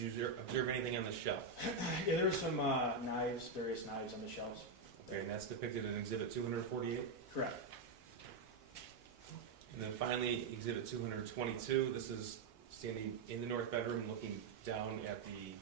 you observe anything on the shelf? Yeah, there were some knives, various knives on the shelves. Okay, and that's depicted in Exhibit 248? Correct. And then finally, Exhibit 222, this is standing in the north bedroom looking down at the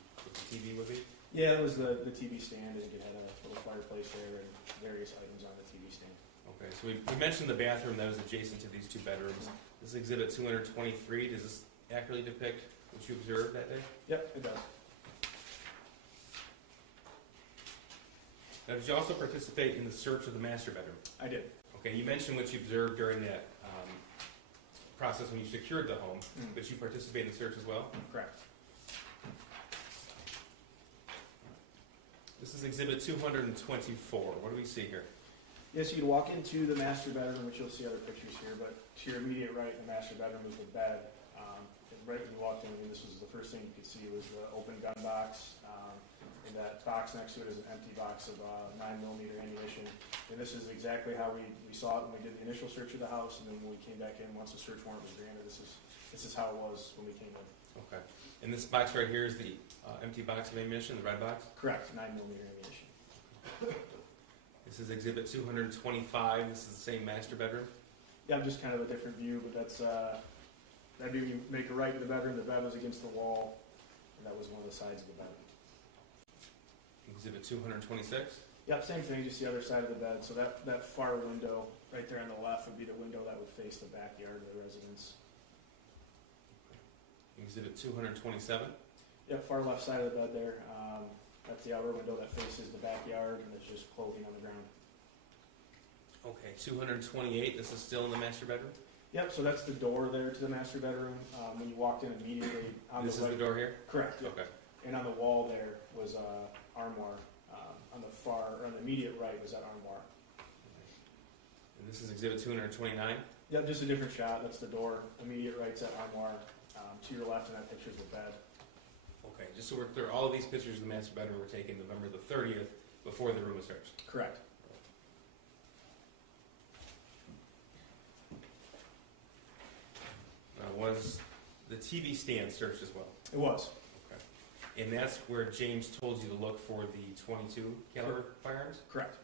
TV would be? Yeah, it was the TV stand. I think it had a little fireplace there and various items on the TV stand. Okay, so we mentioned the bathroom that was adjacent to these two bedrooms. This is Exhibit 223. Does this accurately depict what you observed that day? Yep, it does. Now, did you also participate in the search of the master bedroom? I did. Okay, you mentioned what you observed during that process when you secured the home, but you participated in the search as well? Correct. This is Exhibit 224. What do we see here? Yes, you'd walk into the master bedroom, which you'll see other pictures here, but to your immediate right in the master bedroom was the bed. And right when you walked in, this was the first thing you could see was the open gun box. And that box next to it is an empty box of 9mm ammunition. And this is exactly how we saw it when we did the initial search of the house, and then when we came back in, once the search warrant was granted, this is how it was when we came in. Okay. And this box right here is the empty box of ammunition, the red box? Correct, 9mm ammunition. This is Exhibit 225. This is the same master bedroom? Yeah, just kind of a different view, but that's that'd be when you make a right to the bedroom. The bed was against the wall, and that was one of the sides of the bed. Exhibit 226? Yep, same thing, just the other side of the bed. So that far window right there on the left would be the window that would face the backyard of the residence. Exhibit 227? Yep, far left side of the bed there. That's the outer window that faces the backyard, and there's just clothing on the ground. Okay, 228, this is still in the master bedroom? Yep, so that's the door there to the master bedroom. When you walked in immediately on This the right. is the door here? Correct. Yep. Okay. And on the wall there was armoire. On the far, or on the immediate right was that armoire. And this is Exhibit 229? Yep, just a different shot. That's the door. Immediate right's that armoire. To your left in that picture is the bed. Okay, just so we're clear, all of these pictures of the master bedroom were taken November the 30th before the room was searched? Correct. Was the TV stand searched as well? It was. Okay. And that's where James told you to look for the .22 caliber firearms? Correct.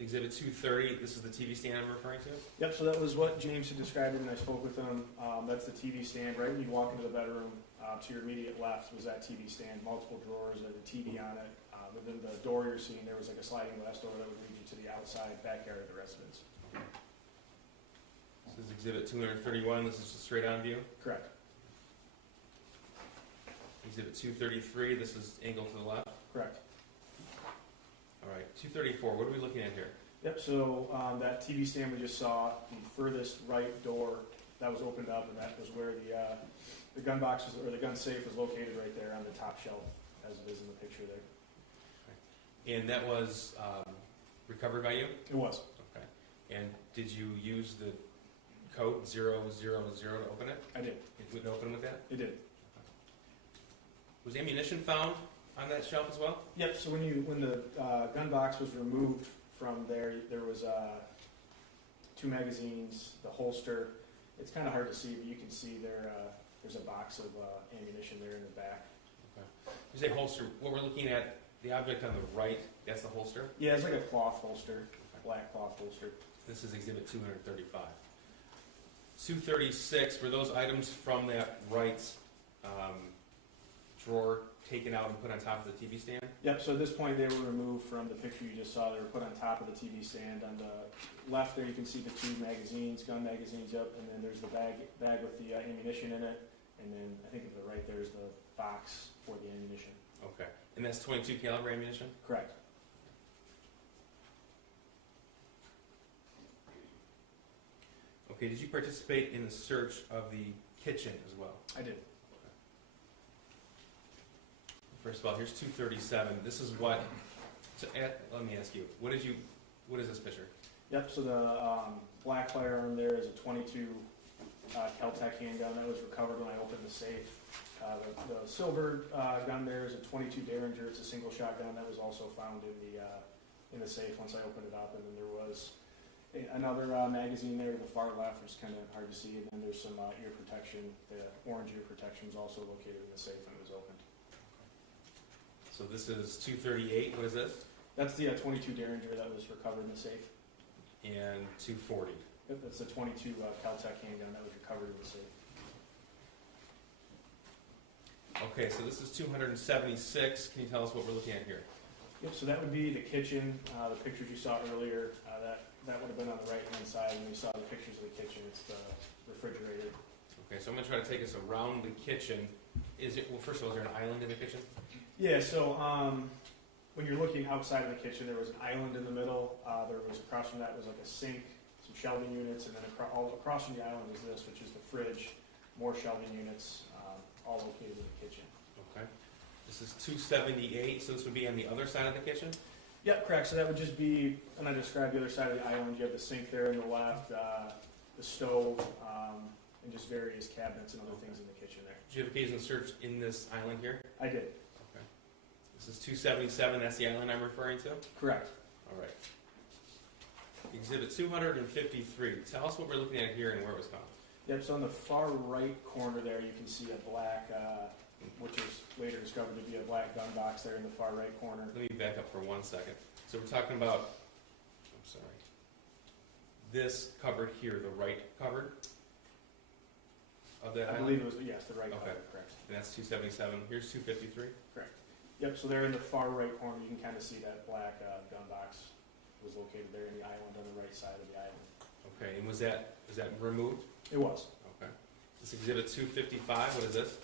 Exhibit 230, this is the TV stand I'm referring to? Yep, so that was what James had described it, and I spoke with him. That's the TV stand. Right when you walk into the bedroom, to your immediate left was that TV stand, multiple drawers, there was a TV on it. Within the door you're seeing, there was like a sliding glass door that would lead you to the outside backyard of the residence. This is Exhibit 231, this is just straight on view? Correct. Exhibit 233, this is angled to the left? Correct. All right, 234, what are we looking at here? Yep, so that TV stand we just saw, the furthest right door that was opened up, and that was where the gun box was, or the gun safe was located right there on the top shelf, as it is in the picture there. Okay. And that was recovered by you? It was. Okay. And did you use the code 000 to open it? I did. It would open with that? It did. Was ammunition found on that shelf as well? Yep, so when the gun box was removed from there, there was 2 magazines, the holster. It's kind of hard to see, but you can see there's a box of ammunition there in the back. Okay. You say holster, what we're looking at, the object on the right, that's the holster? Yeah, it's like a cloth holster, black cloth holster. This is Exhibit 235. 236, were those items from that right drawer taken out and put on top of the TV stand? Yep, so at this point they were removed from the picture you just saw. They were put on top of the TV stand. On the left there you can see the 2 magazines, gun magazines up, and then there's the bag with the ammunition in it, and then I think to the right there's the box for the ammunition. Okay, and that's .22 caliber ammunition? Correct. Okay, did you participate in the search of the kitchen as well? I did. First of all, here's 237. This is what, let me ask you, what is this picture? Yep, so the black firearm there is a .22 Kel-Tec handgun that was recovered when I opened the safe. The silver gun there is a .22 Derringer. It's a single shot gun that was also found in the safe once I opened it up. And then there was Another magazine there to the far left, which is kind of hard to see, and then there's some ear protection. The orange ear protection is also located in the safe when it was opened. So this is 238, what is this? That's the 22 Derringer that was recovered in the safe. And 240. Yep, that's the 22 Caltech handgun that was recovered in the safe. Okay, so this is 276. Can you tell us what we're looking at here? Yep, so that would be the kitchen. The pictures you saw earlier, that would have been on the right-hand side. When you saw the pictures of the kitchen, it's the refrigerator. Okay, so I'm gonna try to take us around the kitchen. Well, first of all, is there an island in the kitchen? Yeah, so when you're looking outside of the kitchen, there was an island in the middle. There was across from that was like a sink, some shelving units, and then across from the island is this, which is the fridge, more shelving units, all located in the kitchen. Okay. This is 278, so this would be on the other side of the kitchen? Yep, correct. So that would just be, and I described the other side of the island. You have the sink there on the left, the stove, and just various cabinets and other things in the kitchen there. Did you have occasion to search in this island here? I did. Okay. This is 277, that's the island I'm referring to? Correct. All right. Exhibit 253. Tell us what we're looking at here and where it was found. Yep, so on the far right corner there, you can see a black, which is later discovered to be a black gun box there in the far right corner. Let me back up for 1 second. So we're talking about, I'm sorry, this cupboard here, the right cupboard of that I island? believe it was, yes, the right Okay. cupboard, correct. And that's 277. Here's 253. Yep, so there in the far right corner, you can kind of see that black gun box was located there in the island on the right side of the island. Okay, and was that removed? It was. Okay. This exhibit 255, what is this?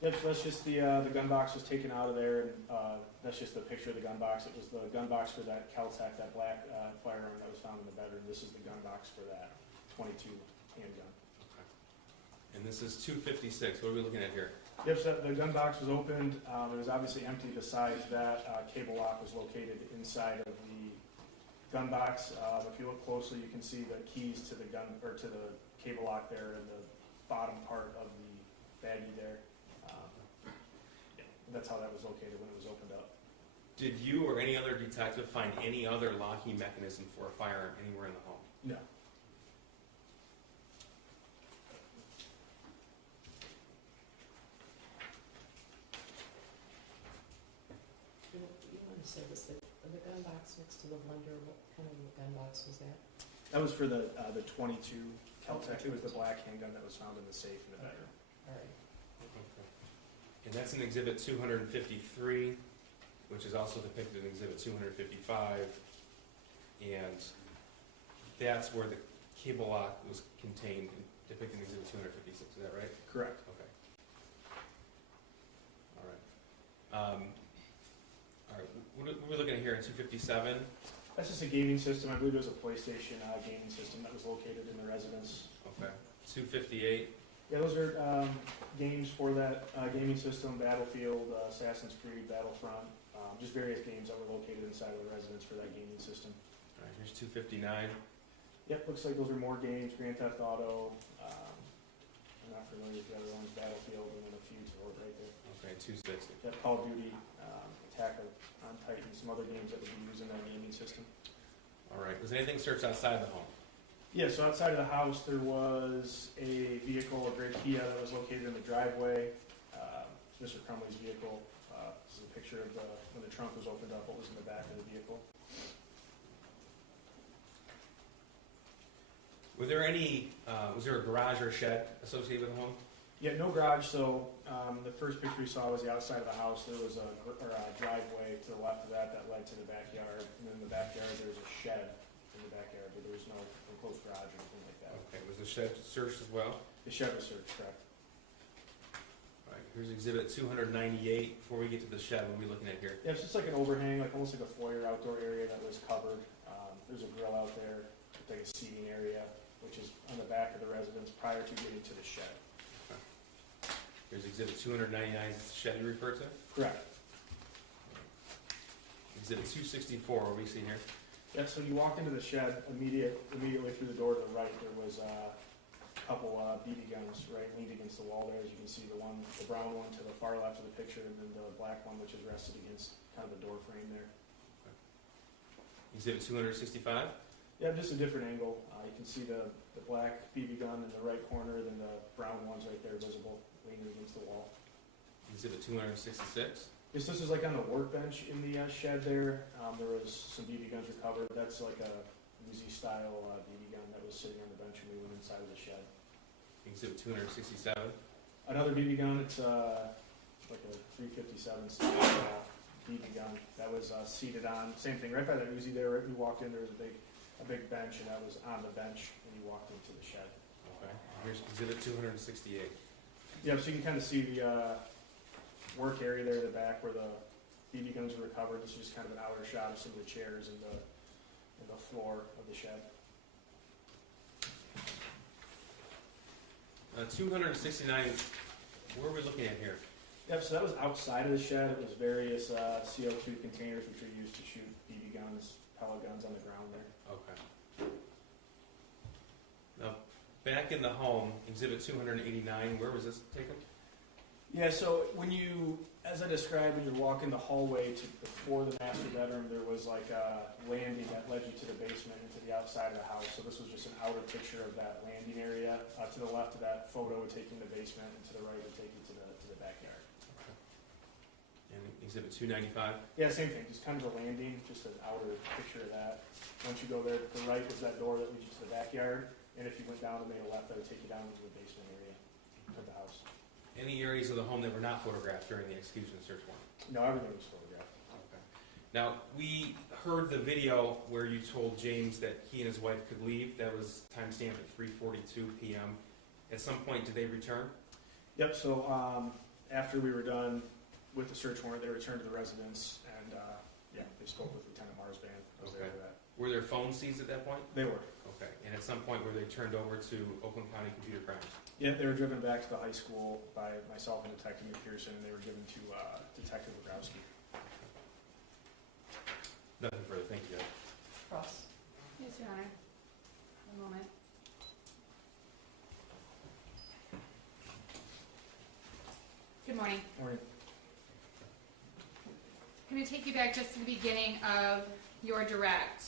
Yep, so that's just the gun box was taken out of there, and that's just the picture of the gun box. It was the gun box for that Caltech, that black firearm that was found in the bedroom. This is the gun box for that 22 handgun. Okay. And this is 256. What are we looking at here? Yep, so the gun box was opened. It was obviously empty. Besides that, cable lock was located inside of the gun box. If you look closely, you can see the keys to the to the cable lock there in the bottom part of the baggie there. That's how that was located when it was opened up. Did you or any other detective find any other locking mechanism for a firearm anywhere in the home? No. You want to say this, the gun box next to the blender, what kind of gun box was that? That was for the 22 Caltech. It was the black handgun that was found in the safe in the bedroom. All right. And that's in exhibit 253, which is also depicted in exhibit 255. And that's where the cable lock was contained, depicted in exhibit 256. Is that right? Correct. Okay. All right. All right. What are we looking at here in 257? That's just a gaming system. I believe it was a PlayStation gaming system that was located in the residence. Okay. 258. Yeah, those are games for that gaming system, Battlefield, Assassin's Creed, Battlefront, just various games that were located inside of the residence for that gaming system. All right. Here's 259. Yep, looks like those are more games, Grand Theft Auto, I'm not familiar with the other ones, Battlefield, and then a few to right there. Okay. 260. Yep, Call of Duty, Attack on Titan, some other games that would be used in that gaming system. All right. Was anything searched outside the home? Yeah, so outside of the house, there was a vehicle, a gray Kia, that was located in the driveway. It's Mr. Crumbley's vehicle. This is a picture of when the trunk was opened up, what was in the back of the vehicle. Was there a garage or shed associated with the home? Yeah, no garage, so the first picture we saw was the outside of the house. There was a driveway to the left of that led to the backyard. And then in the backyard, there was a shed in the backyard, but there was no enclosed garage or anything like that. Okay. Was the shed searched as well? The shed was searched, correct. All right. Here's exhibit 298. Before we get to the shed, what are we looking at here? Yeah, it's just like an overhang, like almost like a foyer outdoor area that was covered. There's a grill out there, like a seating area, which is on the back of the residence prior to getting to the shed. Here's exhibit 299. Is this the shed you referred to? Correct. Exhibit 264. What do we see here? Yeah, so you walked into the shed, immediately through the door to the right, there was a couple BB guns, right, leaned against the wall there. As you can see, the brown one to the far left of the picture, and then the black one, which is rested against kind of the door frame there. Exhibit 265. Yeah, just a different angle. You can see the black BB gun in the right corner, then the brown ones right there visible, leaning against the wall. Exhibit 266. Yes, this is like on the workbench in the shed there. There was some BB guns recovered. That's like a Uzi style BB gun that was sitting on the bench when we went inside of the shed. Exhibit 267. Another BB gun, it's like a 357 style BB gun that was seated on, same thing, right by that Uzi there, right when you walked in, there was a big bench, and that was on the bench when you walked into the shed. Okay. Here's exhibit 268. Yeah, so you can kind of see the work area there in the back where the BB guns were recovered. This is just kind of an outer shot of some of the chairs and the floor of the shed. 269. Where are we looking at here? Yep, so that was outside of the shed. It was various CO2 containers which are used to shoot BB guns, pellet guns on the ground there. Okay. Now, back in the home, exhibit 289, where was this taken? Yeah, so when you, as I described, when you're walking the hallway to before the master bedroom, there was like a landing that led you to the basement and to the outside of the house. So this was just an outer picture of that landing area. To the left of that photo would take you to the basement, and to the right would take you to the backyard. And exhibit 295. Yeah, same thing, just kind of a landing, just an outer picture of that. Once you go there, to the right is that door that leads you to the backyard, and if you went down and made a left, that would take you down into the basement area of the house. Any areas of the home that were not photographed during the execution and search warrant? No, everything was photographed. Okay. Now, we heard the video where you told James that he and his wife could leave. That was timestamped at 3:42 p.m. At some point, did they return? Yep, so after we were done with the search warrant, they returned to the residence, and yeah, they spoke with Lieutenant Marsban. I was there Okay. for that. Were there phone seized at that point? They were. Okay. And at some point, were they turned over to Oakland County Computer Crimes? Yeah, they were driven back to the high school by myself and Detective McPherson, and they were given to Detective Wogrowski. Nothing further. Thank you, Judge. Cross. Yes, Your Honor. One moment. Good morning. Morning. I'm going to take you back just to the beginning of your direct.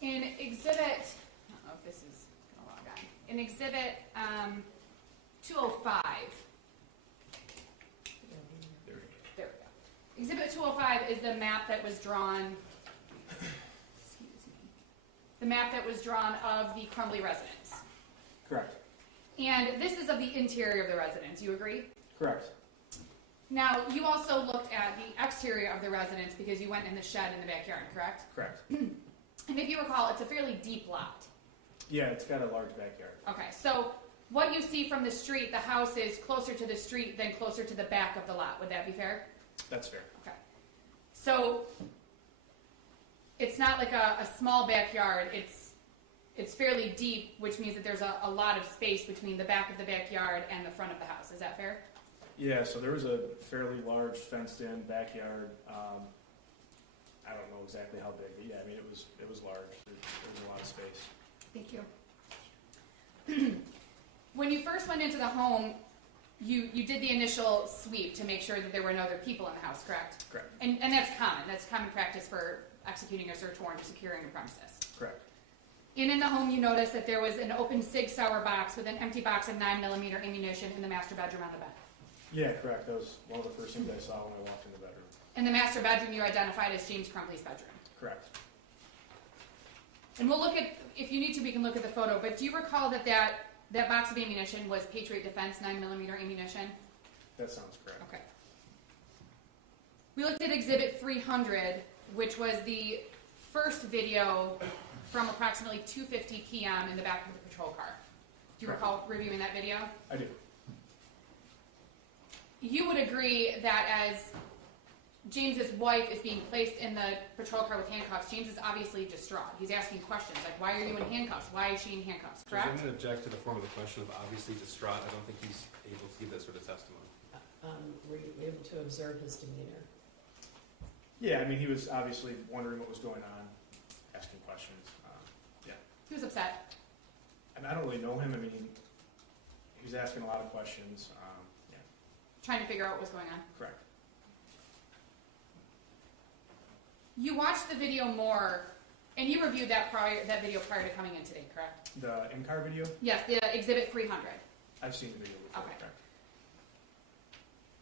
In exhibit, I don't know if this is going to log on. In exhibit 205, There we go. there we go. Exhibit 205 is the map that was drawn, excuse me, the map that was drawn of the Crumbley residence. Correct. And this is of the interior of the residence, you agree? Correct. Now, you also looked at the exterior of the residence because you went in the shed in the backyard, correct? Correct. And if you recall, it's a fairly deep lot. Yeah, it's got a large backyard. Okay, so what you see from the street, the house is closer to the street than closer to the back of the lot. Would that be fair? That's fair. Okay. So it's not like a small backyard. It's fairly deep, which means that there's a lot of space between the back of the backyard and the front of the house. Is that fair? Yeah, so there was a fairly large fenced-in backyard. I don't know exactly how big, but yeah, I mean, it was large. There was a lot of space. Thank you. When you first went into the home, you did the initial sweep to make sure that there were no other people in the house, correct? Correct. And that's common. That's common practice for executing a search warrant or securing a premises. Correct. In the home, you noticed that there was an open Sig Sauer box with an empty box of 9mm ammunition in the master bedroom on the bed. Yeah, correct. That was one of the first things I saw when I walked in the bedroom. In the master bedroom, you identified as James Crumbley's bedroom. Correct. And we'll look at, if you need to, we can look at the photo, but do you recall that box of ammunition was Patriot Defense 9mm ammunition? That sounds correct. Okay. We looked at Exhibit 300, which was the first video from approximately 2:50 p.m. in the back of the patrol car. Do you Correct. recall reviewing that video? I do. You would agree that as James's wife is being placed in the patrol car with handcuffs, James is obviously distraught. He's asking questions like, why are you in handcuffs? Why is she in handcuffs? Judge, I'm Correct? going to object to the form of the question of obviously distraught. I don't think he's able to give that sort of testimony. Were you able to observe his demeanor? Yeah, I mean, he was obviously wondering what was going on, asking questions. Yeah. He was upset. I mean, I don't really know him. I mean, he was asking a lot of questions. Yeah, Trying to figure out what was going on. correct. you watched the video more, and you reviewed that video prior to coming in today, correct? The in-car video? Yes, the Exhibit 300. I've seen the video before, Okay. correct?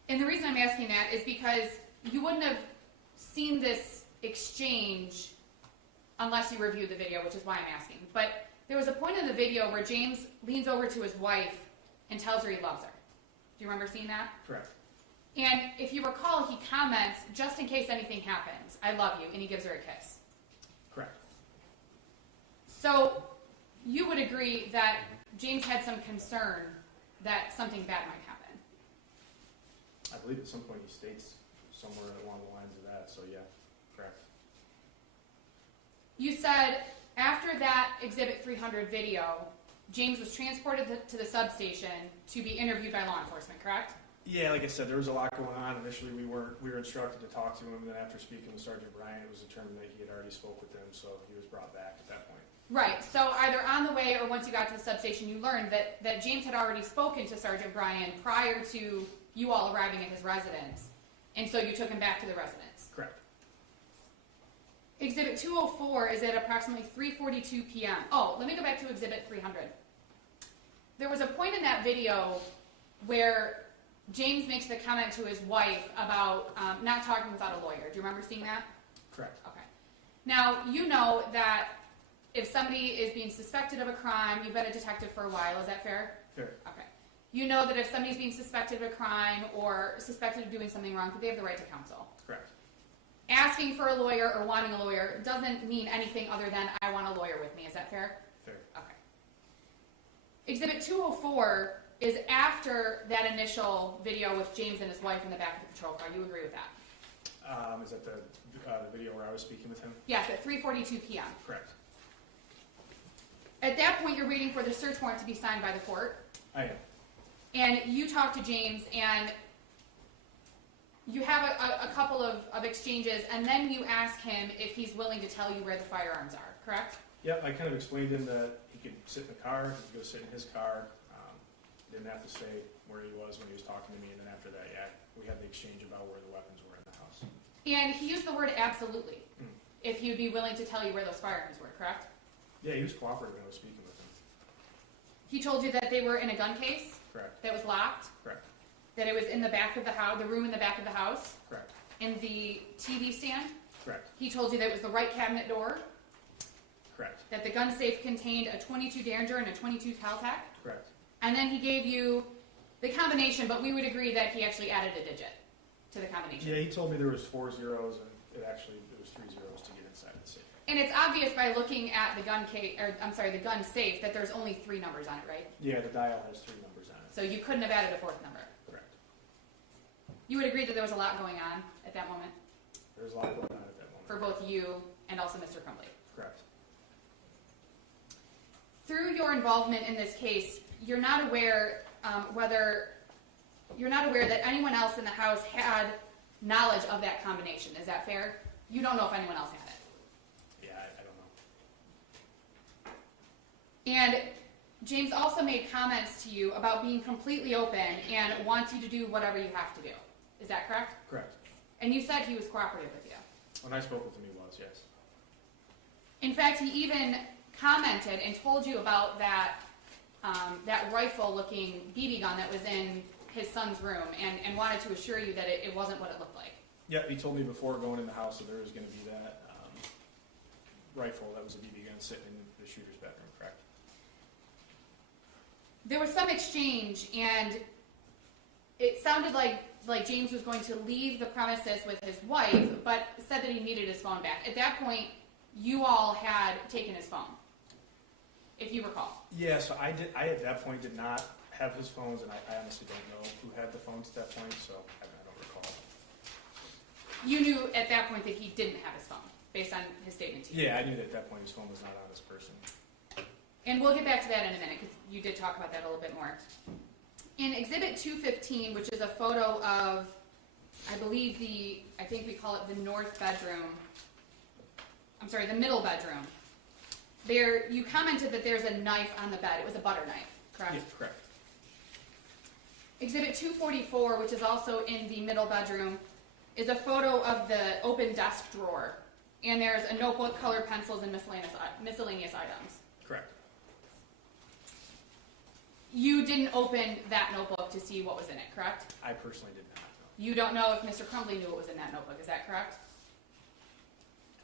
And the reason I'm asking that is because you wouldn't have seen this exchange unless you reviewed the video, which is why I'm asking. But there was a point in the video where James leans over to his wife and tells her he loves her. Do you remember seeing that? Correct. And if you recall, he comments, just in case anything happens, I love you, and he gives her a kiss. Correct. So you would agree that James had some concern that something bad might happen. I believe at some point he states somewhere along the lines of that, so yeah, correct. You said after that Exhibit 300 video, James was transported to the substation to be interviewed by law enforcement, correct? Yeah, like I said, there was a lot going on. Initially, we were instructed to talk to him, and then after speaking with Sergeant Bryant, it was determined that he had already spoke with them, so he was brought back at that point. Right, so either on the way or once you got to the substation, you learned that James had already spoken to Sergeant Bryan prior to you all arriving at his residence, and so you took him back to the residence. Correct. Exhibit 204 is at approximately 3:42 p.m. Oh, let me go back to Exhibit 300. There was a point in that video where James makes the comment to his wife about not talking without a lawyer. Do you remember seeing that? Correct. Okay. Now, you know that if somebody is being suspected of a crime, you've been a detective for a while, is that fair? Fair. Okay. You know that if somebody's being suspected of a crime or suspected of doing something wrong, they have the right to counsel. Correct. Asking for a lawyer or wanting a lawyer doesn't mean anything other than I want a lawyer with me, is that fair? Fair. Okay. Exhibit 204 is after that initial video with James and his wife in the back of the patrol car. You agree with that? Is that the video where I was speaking with him? Yes, at 3:42 p.m. Correct. At that point, you're waiting for the search warrant to be signed by the court. I am. And you talk to James, and you have a couple of exchanges, and then you ask him if he's willing to tell you where the firearms are, correct? Yep, I kind of explained to him that he could sit in the car, he could go sit in his car. Didn't have to say where he was when he was talking to me, and then after that, yeah, we had the exchange about where the weapons were in the house. And he used the word absolutely, Mm. if he would be willing to tell you where those firearms were, correct? Yeah, he was cooperative when I was speaking with him. He told you that they were in a gun case Correct. that was locked, Correct. that it was in the back of the house, the room in the back of the house, Correct. in the TV stand. Correct. He told you that it was the right cabinet door, Correct. that the gun safe contained a .22 Derringer and a .22 Caltech, Correct. and then he gave you the combination, but we would agree that he actually added a digit to the combination. Yeah, he told me there was 4 zeros, and it was 3 zeros to get inside the safe. And it's obvious by looking at the gun the gun safe that there's only 3 numbers on it, right? Yeah, the dial has 3 numbers on it. So you couldn't have added a 4th number. Correct. You would agree that there was a lot going on at that moment There was a lot going on at that moment. for both you and also Mr. Crumbley. Correct. Through your involvement in this case, you're not aware that anyone else in the house had knowledge of that combination. Is that fair? You don't know if anyone else had it. Yeah, I don't know. And James also made comments to you about being completely open and wants you to do whatever you have to do. Is that correct? Correct. And you said he was cooperative with you. When I spoke with him, he was, yes. In fact, he even commented and told you about that rifle-looking BB gun that was in his son's room and wanted to assure you that it wasn't what it looked like. Yeah, he told me before going in the house that there was going to be that rifle that was a BB gun sitting in the shooter's bedroom, correct? There was some exchange, and it sounded like James was going to leave the premises with his wife, but said that he needed his phone back. At that point, you all had taken his phone, if you recall. Yeah, so I at that point did not have his phones, and I honestly don't know who had the phones at that point, so I don't recall. You knew at that point that he didn't have his phone, based on his statement to you. Yeah, I knew that at that point his phone was not on this person. And we'll get back to that in a minute, because you did talk about that a little bit more. In Exhibit 215, which is a photo of, I think we call it the north bedroom, the middle bedroom. There, you commented that there's a knife on the bed. It was a butter knife, correct? Yes, correct. Exhibit 244, which is also in the middle bedroom, is a photo of the open desk drawer and there's a notebook, colored pencils, and miscellaneous items. Correct. You didn't open that notebook to see what was in it, correct? I personally did not know. You don't know if Mr. Crumbley knew what was in that notebook, is that correct?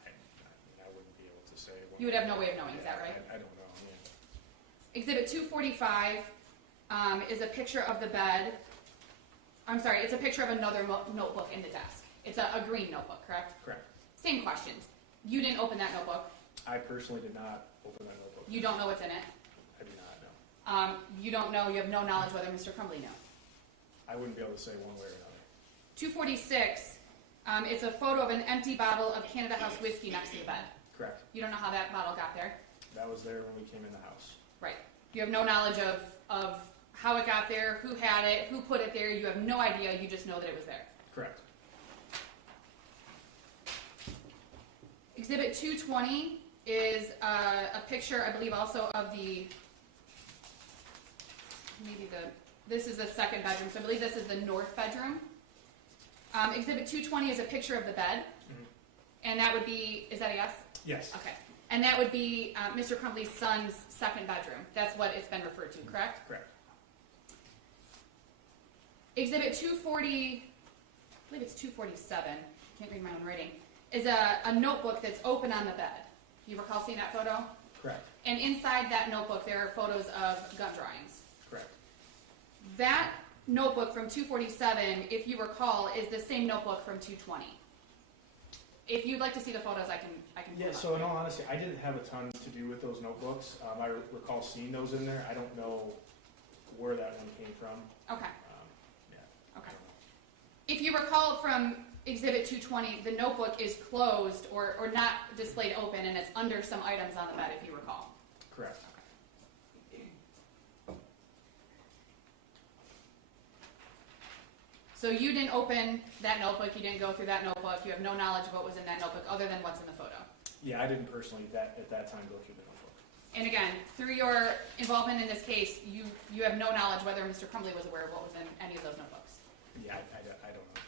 I mean, I wouldn't be able to say. You would have no way of knowing, is that right? I don't know, yeah. Exhibit 245 is a picture of the bed. I'm sorry, it's a picture of another notebook in the desk. It's a green notebook, correct? Correct. Same questions. You didn't open that notebook. I personally did not open that notebook. You don't know what's in it. I do not know. You don't know, you have no knowledge whether Mr. Crumbley knew. I wouldn't be able to say one way or another. 246, it's a photo of an empty bottle of Canada House whiskey next to the bed. Correct. You don't know how that bottle got there? That was there when we came in the house. Right. You have no knowledge of how it got there, who had it, who put it there. You have no idea, you just know that it was there. Correct. Exhibit 220 is a picture, I believe, also of this is the second bedroom, so I believe this is the north bedroom. Exhibit 220 is a picture of the bed, and that would be, is that a yes? Yes. Okay. And that would be Mr. Crumbley's son's second bedroom. That's what it's been referred to, correct? Correct. Exhibit 240, I believe it's 247, can't read my own writing, is a notebook that's open on the bed. You recall seeing that photo? Correct. And inside that notebook there are photos of gun drawings. Correct. That notebook from 247, if you recall, is the same notebook from 220. If you'd like to see the photos, I can Yeah, pull so them in up. all honesty, I didn't have a ton to do with those notebooks. I recall seeing those in there. I don't know where that one came from. Okay, Yeah. okay. If you recall from Exhibit 220, the notebook is closed or not displayed open, and it's under some items on the bed, if you recall. Correct. So you didn't open that notebook, you didn't go through that notebook, you have no knowledge of what was in that notebook other than what's in the photo. Yeah, I didn't personally at that time go through the notebook. And again, through your involvement in this case, you have no knowledge whether Mr. Crumbley was aware of what was in any of those notebooks. Yeah, I don't know.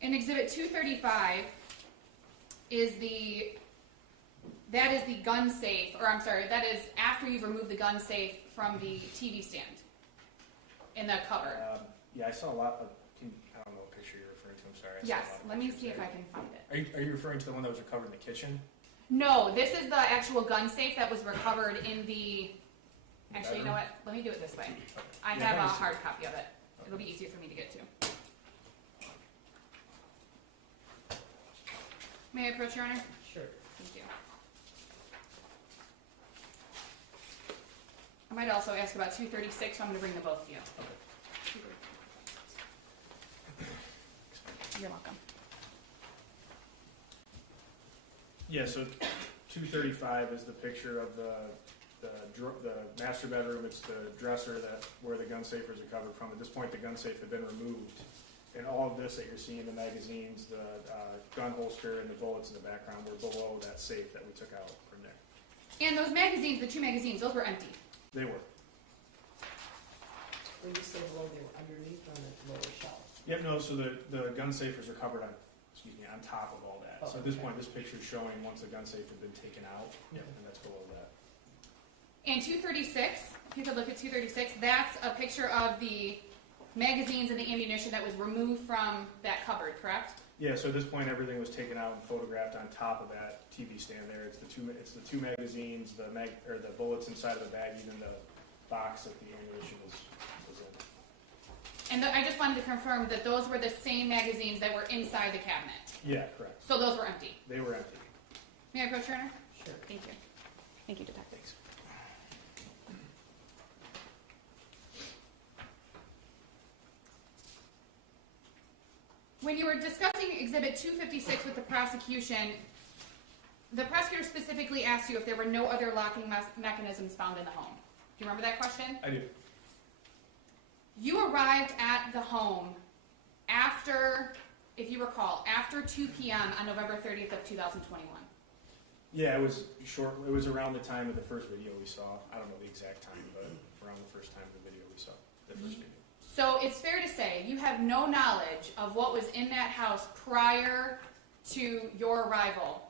In Exhibit 235 that is the gun safe, or I'm sorry, that is after you've removed the gun safe from the TV stand in the cupboard. Yeah, I saw a lot of. I don't know what picture you're referring to. I'm sorry. I saw a Yes, lot of let me pictures see if there. I can find it. Are you referring to the one that was recovered in the kitchen? No, this is the actual gun safe that was recovered in the. Actually, you know what? Let me do it this way. I Yeah, have a let me see. hard copy of it. It'll be easier for me to get to. May I approach, Your Honor? Sure. Thank you. I might also ask about 236, so I'm going to bring the both of you. Okay. You're welcome. Yeah, so 235 is the picture of the master bedroom. It's the dresser where the gun safe was recovered from. At this point, the gun safe had been removed. And all of this that you're seeing, the magazines, the gun holster, and the bullets in the background were below that safe that we took out from there. And those magazines, the two magazines, those were empty. They were. When you say below, they were underneath on the lower shelf. Yep, no, so the gun safe was recovered on top of all that. Oh, So at this okay. point, this picture is showing once the gun safe had been taken out, Mhm. and that's below that. And 236, if you could look at 236, that's a picture of the magazines and the ammunition that was removed from that cupboard, correct? Yeah, so at this point, everything was taken out and photographed on top of that TV stand there. It's the two magazines, the bullets inside of the bag, even the box that the ammunition was in. And I just wanted to confirm that those were the same magazines that were inside the cabinet. Yeah, correct. So those were empty. They were empty. May I approach, Your Honor? Sure. Thank you. Thank you, Detective. When you were discussing Exhibit 256 with the prosecution specifically asked you if there were no other locking mechanisms found in the home. Do you remember that question? I do. You arrived at the home after, if you recall, after 2 p.m. on November 30th of 2021. Yeah, it was short. It was around the time of the first video we saw. I don't know the exact time, but around the first time of the video we saw. The first video. So it's fair to say you have no knowledge of what was in that house prior to your arrival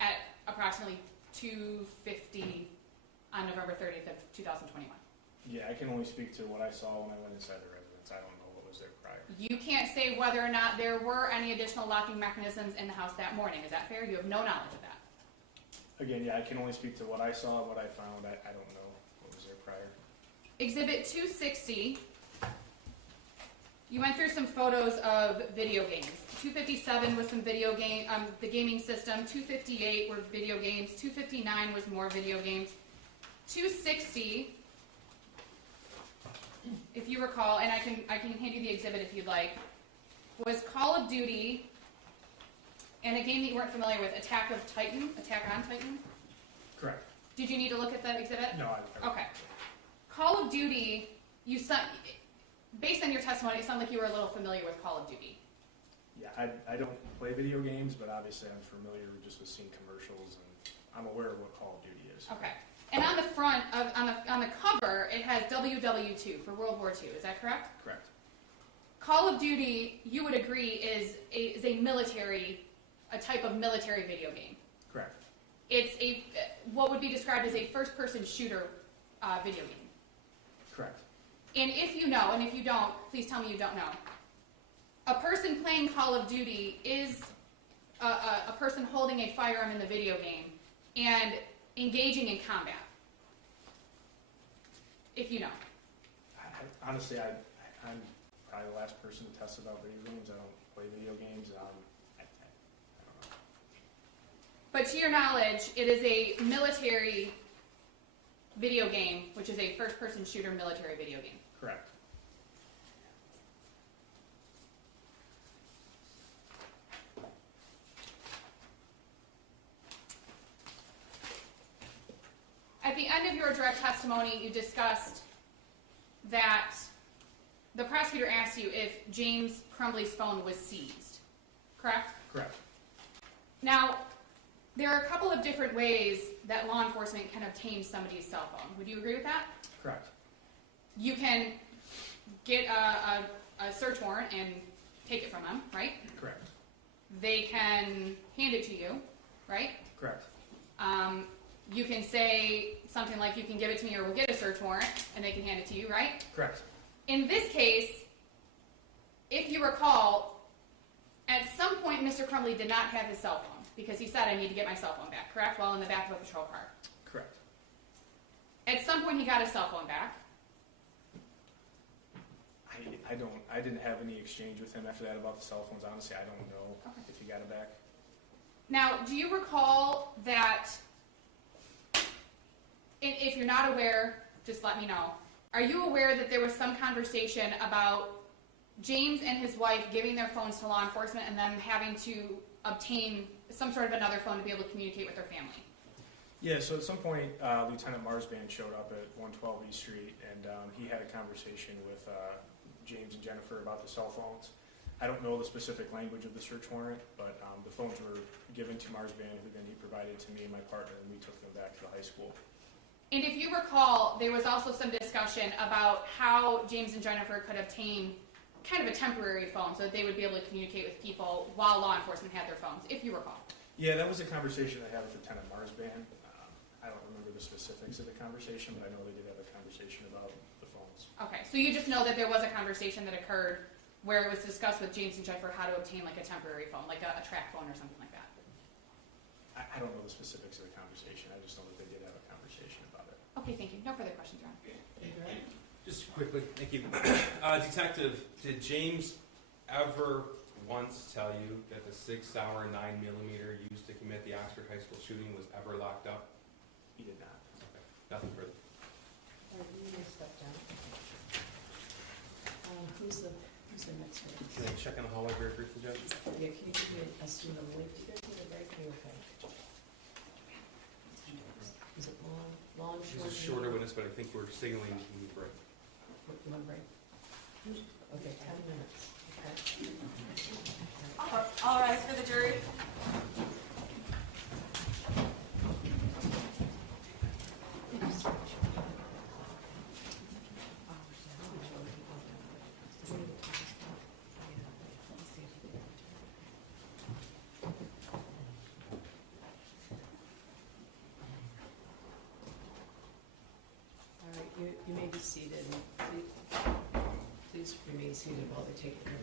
at approximately 2:50 on November 30th of 2021. Yeah, I can only speak to what I saw when I went inside the residence. I don't know what was there prior. You can't say whether or not there were any additional locking mechanisms in the house that morning. Is that fair? You have no knowledge of that. Again, yeah, I can only speak to what I saw, what I found. I don't know what was there prior. Exhibit 260, you went through some photos of video games. 257 was some video game, the gaming system. 258 were video games. 259 was more video games. 260, if you recall, and I can hand you the exhibit if you'd like, was Call of Duty and a game that you weren't familiar with, Attack on Titan. Correct. Did you need to look at that exhibit? No, I Okay. Call of Duty, based on your testimony, it sounded like you were a little familiar with Call of Duty. Yeah, I don't play video games, but obviously I'm familiar just with seeing commercials, and I'm aware of what Call of Duty is. Okay. And on the front of on the cover, it has WW2 for World War II. Is that correct? Correct. Call of Duty, you would agree, is a type of military video game. Correct. It's what would be described as a first-person shooter video game. Correct. And if you know, and if you don't, please tell me you don't know. A person playing Call of Duty is a person holding a firearm in the video game and engaging in combat. If you know. Honestly, I'm probably the last person to test about video games. I don't play video games. I don't know. But to your knowledge, it is a military video game, which is a first-person shooter military video game. Correct. At the end of your direct testimony, you discussed that the prosecutor asked you if James Crumbley's phone was seized, correct? Correct. Now, there are a couple of different ways that law enforcement can obtain somebody's cell phone. Would you agree with that? Correct. You can get a search warrant and take it from them, right? Correct. They can hand it to you, right? Correct. You can say something like, you can give it to me or we'll get a search warrant, and they can hand it to you, right? Correct. In this case, if you recall, at some point Mr. Crumbley did not have his cell phone because he said, I need to get my cell phone back, correct? While in the back of a patrol car. Correct. At some point he got his cell phone back. I didn't have any exchange with him after that about the cell phones. Honestly, I don't know Okay. if he got it back. Now, do you recall that, if you're not aware, just let me know, are you aware that there was some conversation about James and his wife giving their phones to law enforcement and then having to obtain some sort of another phone to be able to communicate with their family? Yeah, so at some point, Lieutenant Marsban showed up at 112 East Street, and he had a conversation with James and Jennifer about the cell phones. I don't know the specific language of the search warrant, but the phones were given to Marsban, who then he provided to me and my partner, and we took them back to the high school. And if you recall, there was also some discussion about how James and Jennifer could obtain kind of a temporary phone so that they would be able to communicate with people while law enforcement had their phones, if you recall. Yeah, that was a conversation I had with Lieutenant Marsban. I don't remember the specifics of the conversation, but I know they did have a conversation about the phones. Okay, so you just know that there was a conversation that occurred where it was discussed with James and Jennifer how to obtain like a temporary phone, like a track phone or something like that. I don't know the specifics of the conversation. I just know that they did have a conversation about it. Okay, thank you. No further questions, Ron. Just quickly, thank you. Detective, did James ever once tell you that the 6-hour 9mm used to commit the Oxford High School shooting was ever locked up? He did not. Okay, nothing further. All right, you may step down. Who's the next one? Can I check in the hallway very briefly, Judge? Yeah, can you give me a student link to get to the break? Are you okay? Is it long, This short? is a shorter witness, but I think we're signaling we need a break. What, you want a break? Okay, 10 minutes, okay? All rise for the jury. seated while they take it.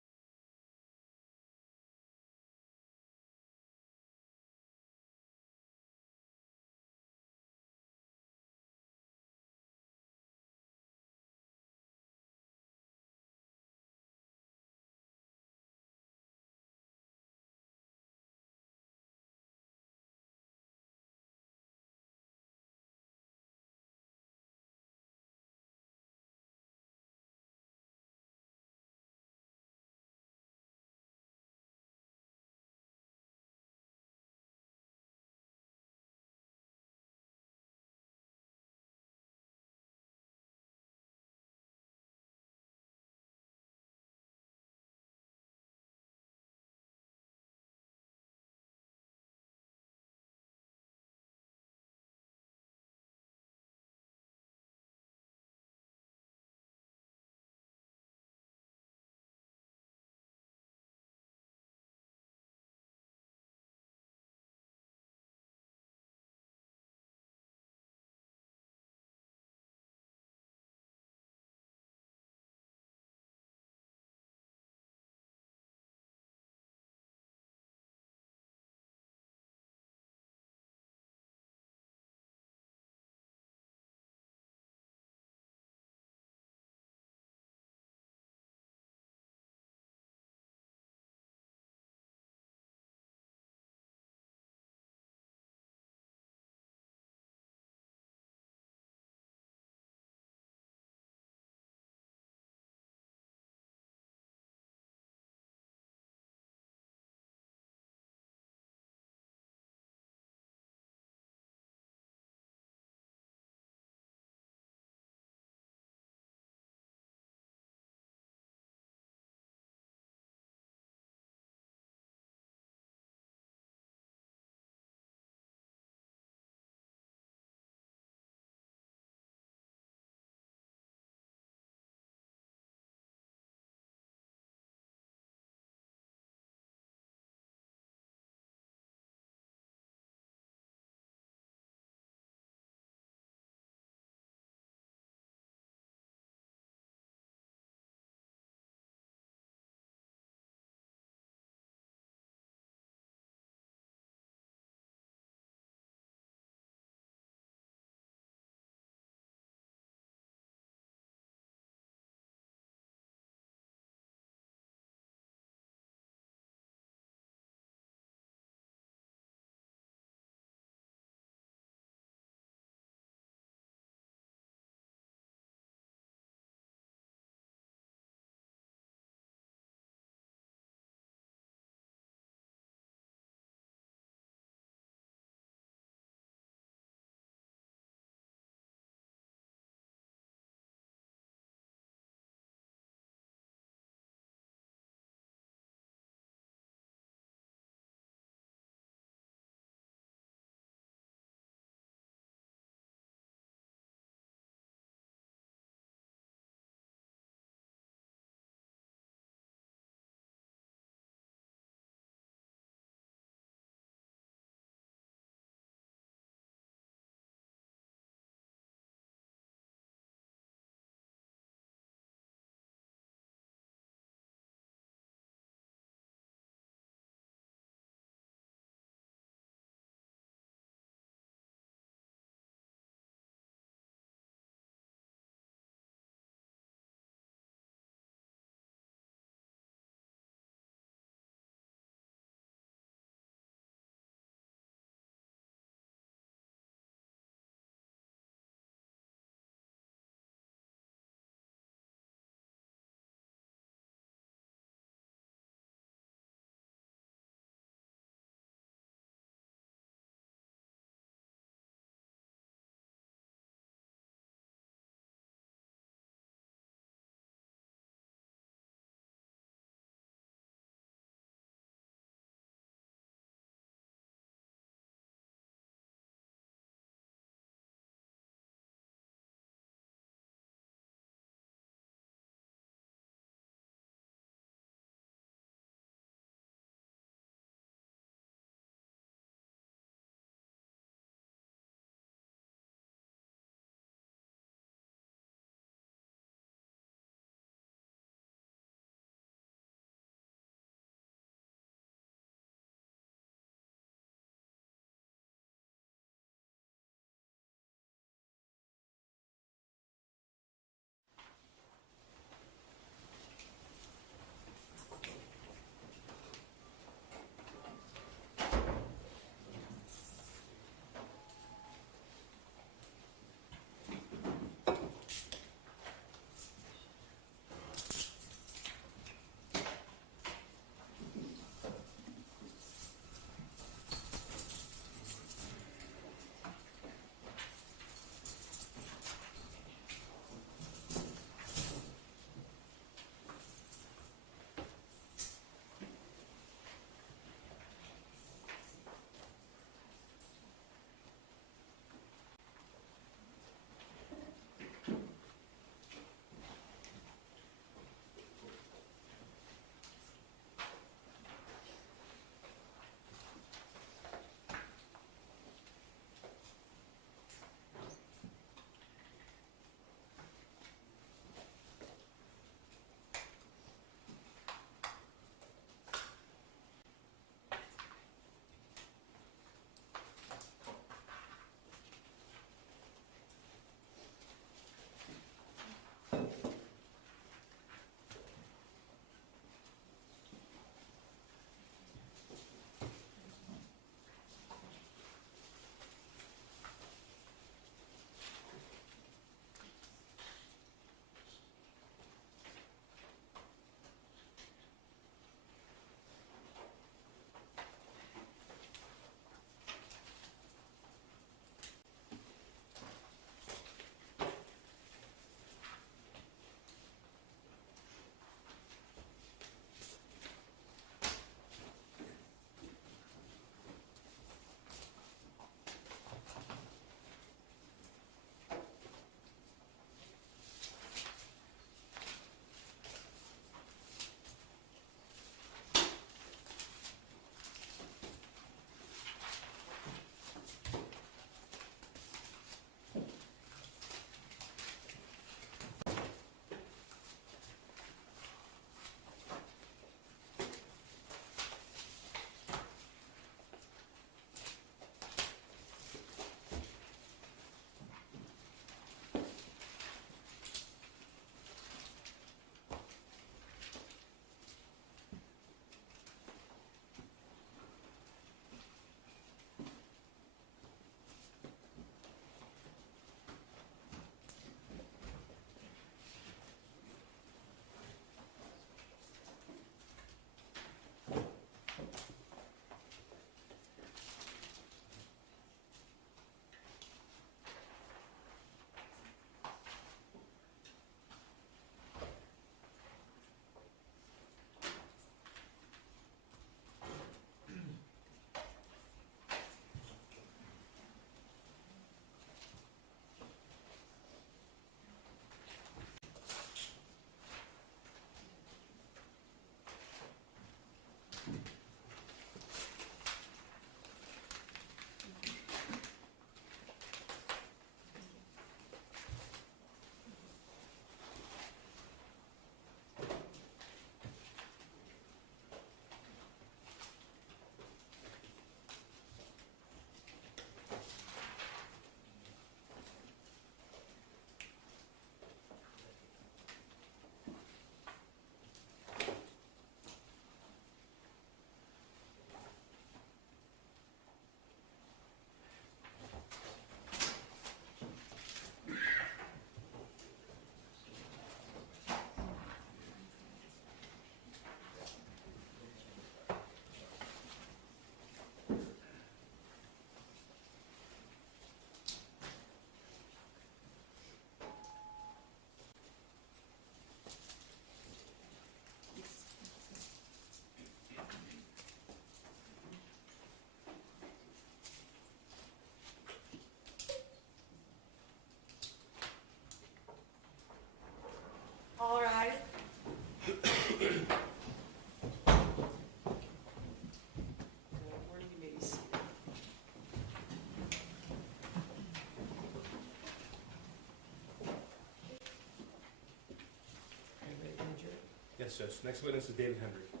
Yes, Judge. Next witness is David Hendry. Did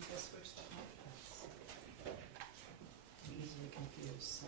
you guys switch that up? I'm easily confused, so.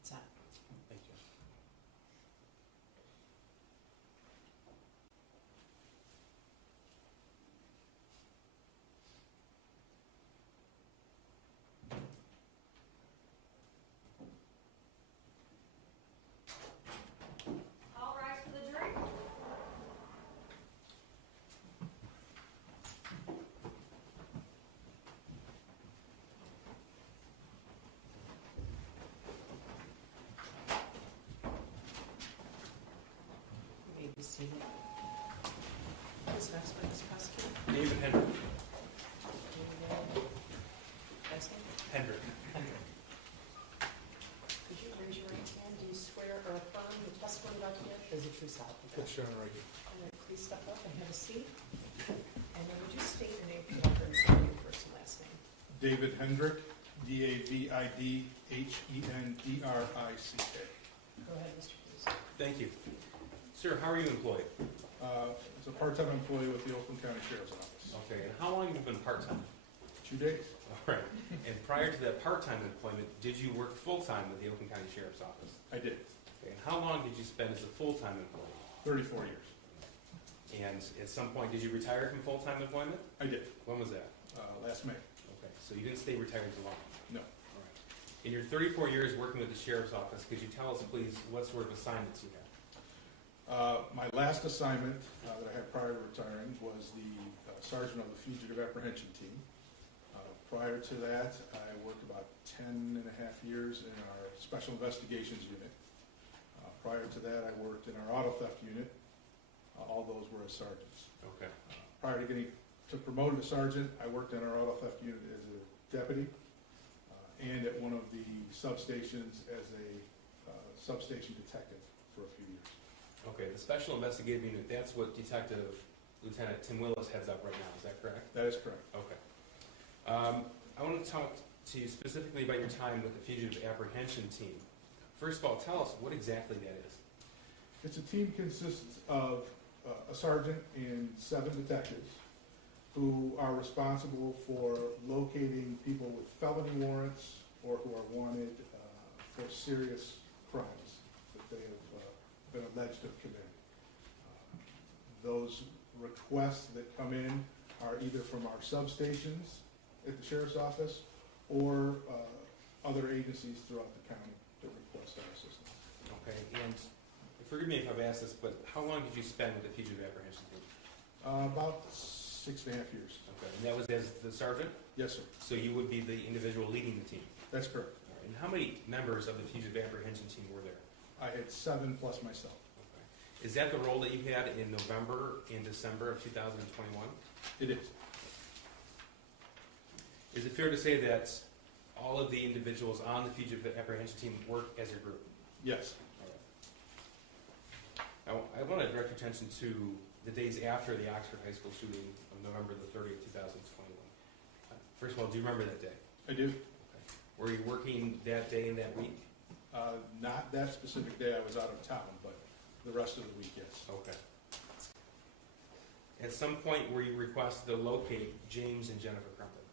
It's on. Thank you. All rise for the jury. You may be seated. Who's next witness, prosecutor? David Hendry. Last name? Hendry. Hendrick. Could you raise your right hand? Do you swear or affirm the testimony about to give is a true self? Yes, Your Honor, I do. All right, please step up and have a seat. And then would you state your name for the record and say your first and last name? David Hendrick, DavidHendrick. Go ahead, Mr. Cruz. Thank you. Sir, how are you employed? As a part-time employee with the Oakland County Sheriff's Office. Okay, and how long have you been part-time? 2 days. All right. And prior to that part-time employment, did you work full-time with the Oakland County Sheriff's Office? I did. Okay, and how long did you spend as a full-time employee? 34 years. And at some point, did you retire from full-time employment? I did. When was that? Last May. Okay, so you didn't stay retired too long? No. All right. In your 34 years working with the Sheriff's Office, could you tell us, please, what sort of assignments you had? My last assignment that I had prior to retiring was the sergeant of the Fugitive Apprehension Team. Prior to that, I worked about 10 and a half years in our Special Investigations Unit. Prior to that, I worked in our Auto Theft Unit. All those were as sergeants. Okay. Prior to getting promoted to sergeant, I worked in our Auto Theft Unit as a deputy and at one of the substations as a substation detective for a few years. Okay, the Special Investigative Unit, that's what Detective Lieutenant Tim Willis heads up right now, is that correct? That is correct. Okay. I want to talk to you specifically about your time with the Fugitive Apprehension Team. First of all, tell us what exactly that is. It's a team consists of a sergeant and 7 detectives who are responsible for locating people with felony warrants or who are wanted for serious crimes that they have been alleged to have committed. Those requests that come in are either from our substations at the Sheriff's Office or other agencies throughout the county that request our assistance. Okay, and forgive me if I've asked this, but how long did you spend with the Fugitive Apprehension Team? About 6.5 years. Okay, and that was as the sergeant? Yes, sir. So you would be the individual leading the team? That's correct. All right, and how many members of the Fugitive Apprehension Team were there? I had 7 plus myself. Okay. Is that the role that you had in November and December of 2021? It is. Is it fair to say that all of the individuals on the Fugitive Apprehension Team work as a group? Yes. Now, I want to direct your attention to the days after the Oxford High School shooting of November the 30th, 2021. First of all, do you remember that day? I do. Okay. Were you working that day and that week? Not that specific day. I was out of town, but the rest of the week, yes. Okay. At some point, were you requested to locate James and Jennifer Crumbley?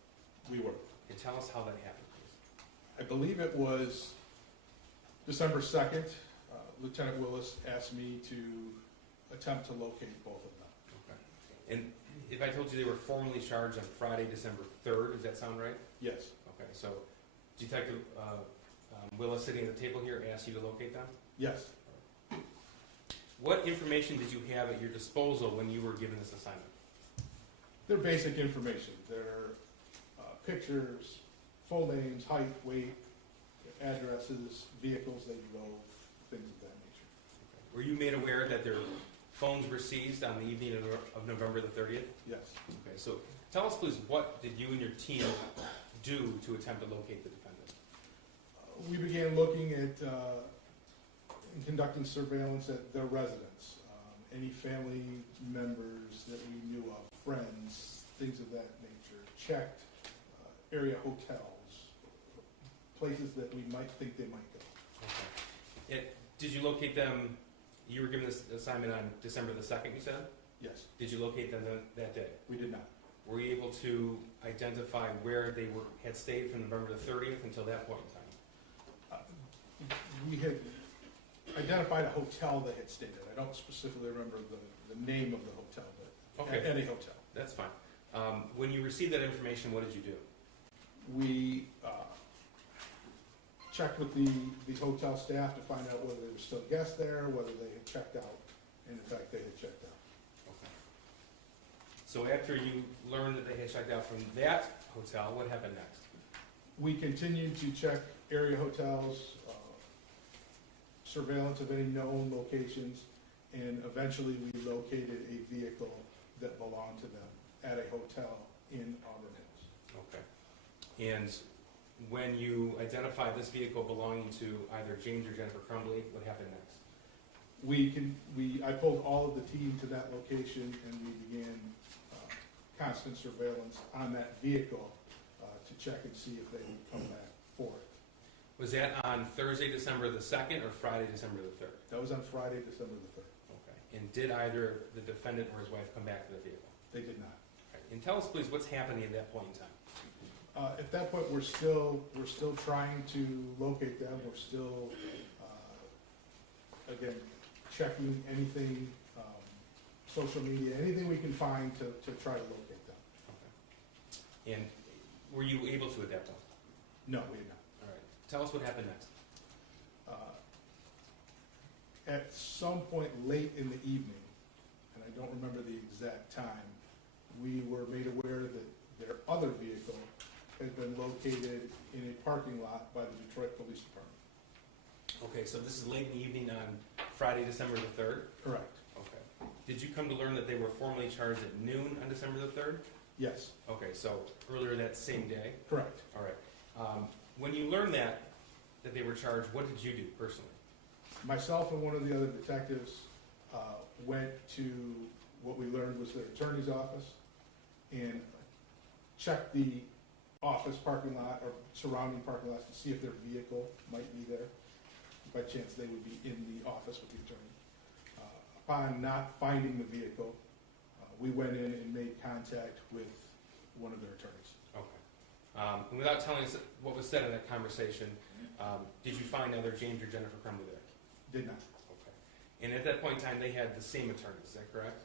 We were. And tell us how that happened, please. I believe it was December 2nd. Lieutenant Willis asked me to attempt to locate both of them. Okay. And if I told you they were formally charged on Friday, December 3rd, does that sound right? Yes. Okay, so Detective Willis sitting at the table here asked you to locate them? Yes. What information did you have at your disposal when you were given this assignment? They're basic information. They're pictures, full names, height, weight, addresses, vehicles they drove, things of that nature. Were you made aware that their phones were seized on the evening of November the 30th? Yes. Okay, so tell us please, what did you and your team do to attempt to locate the defendant? We began looking at and conducting surveillance at their residence. Any family members that we knew of, friends, things of that nature. Checked area hotels, places that we might think they might go. Okay. Did you locate them, you were given this assignment on December the 2nd, you said? Yes, Did you locate them that day? we did not. Were you able to identify where they had stayed from November the 30th until that point in time? We had identified a hotel they had stayed at. I don't specifically remember the name of the hotel, but Okay. at a hotel. That's fine. When you received that information, what did you do? We checked with the hotel staff to find out whether there were still guests there, whether they had checked out, and in fact, they had checked out. Okay. So after you learned that they had checked out from that hotel, what happened next? We continued to check area hotels, surveillance of any known locations, and eventually we located a vehicle that belonged to them at a hotel in Auburn Hills. Okay. And when you identified this vehicle belonging to either James or Jennifer Crumbley, what happened next? I pulled all of the team to that location and we began constant surveillance on that vehicle to check and see if they would come back for it. Was that on Thursday, December the 2nd, or Friday, December the 3rd? That was on Friday, December the 3rd. Okay. And did either the defendant or his wife come back to the vehicle? They did not. Okay. And tell us, please, what's happening at that point in time? At that point, we're still trying to locate them. We're still, again, checking anything, social media, anything we can find to try to locate them. Okay. And were you able to at that point? No, we did not. All right. Tell us what happened next. At some point late in the evening, and I don't remember the exact time, we were made aware that their other vehicle had been located in a parking lot by the Detroit Police Department. Okay, so this is late in the evening on Friday, December the 3rd? Correct. Okay. Did you come to learn that they were formally charged at noon on December the 3rd? Yes, Okay, so earlier that same day? correct. All right. When you learned that they were charged, what did you do personally? Myself and one of the other detectives went to what we learned was their attorney's office and checked the office parking lot or surrounding parking lots to see if their vehicle might be there. By chance, they would be in the office with the attorney. Upon not finding the vehicle, we went in and made contact with one of their attorneys. Okay. And without telling us what was said in that conversation, did you find either James or Jennifer Crumbley there? Did not. Okay. And at that point in time, they had the same attorney, is that correct?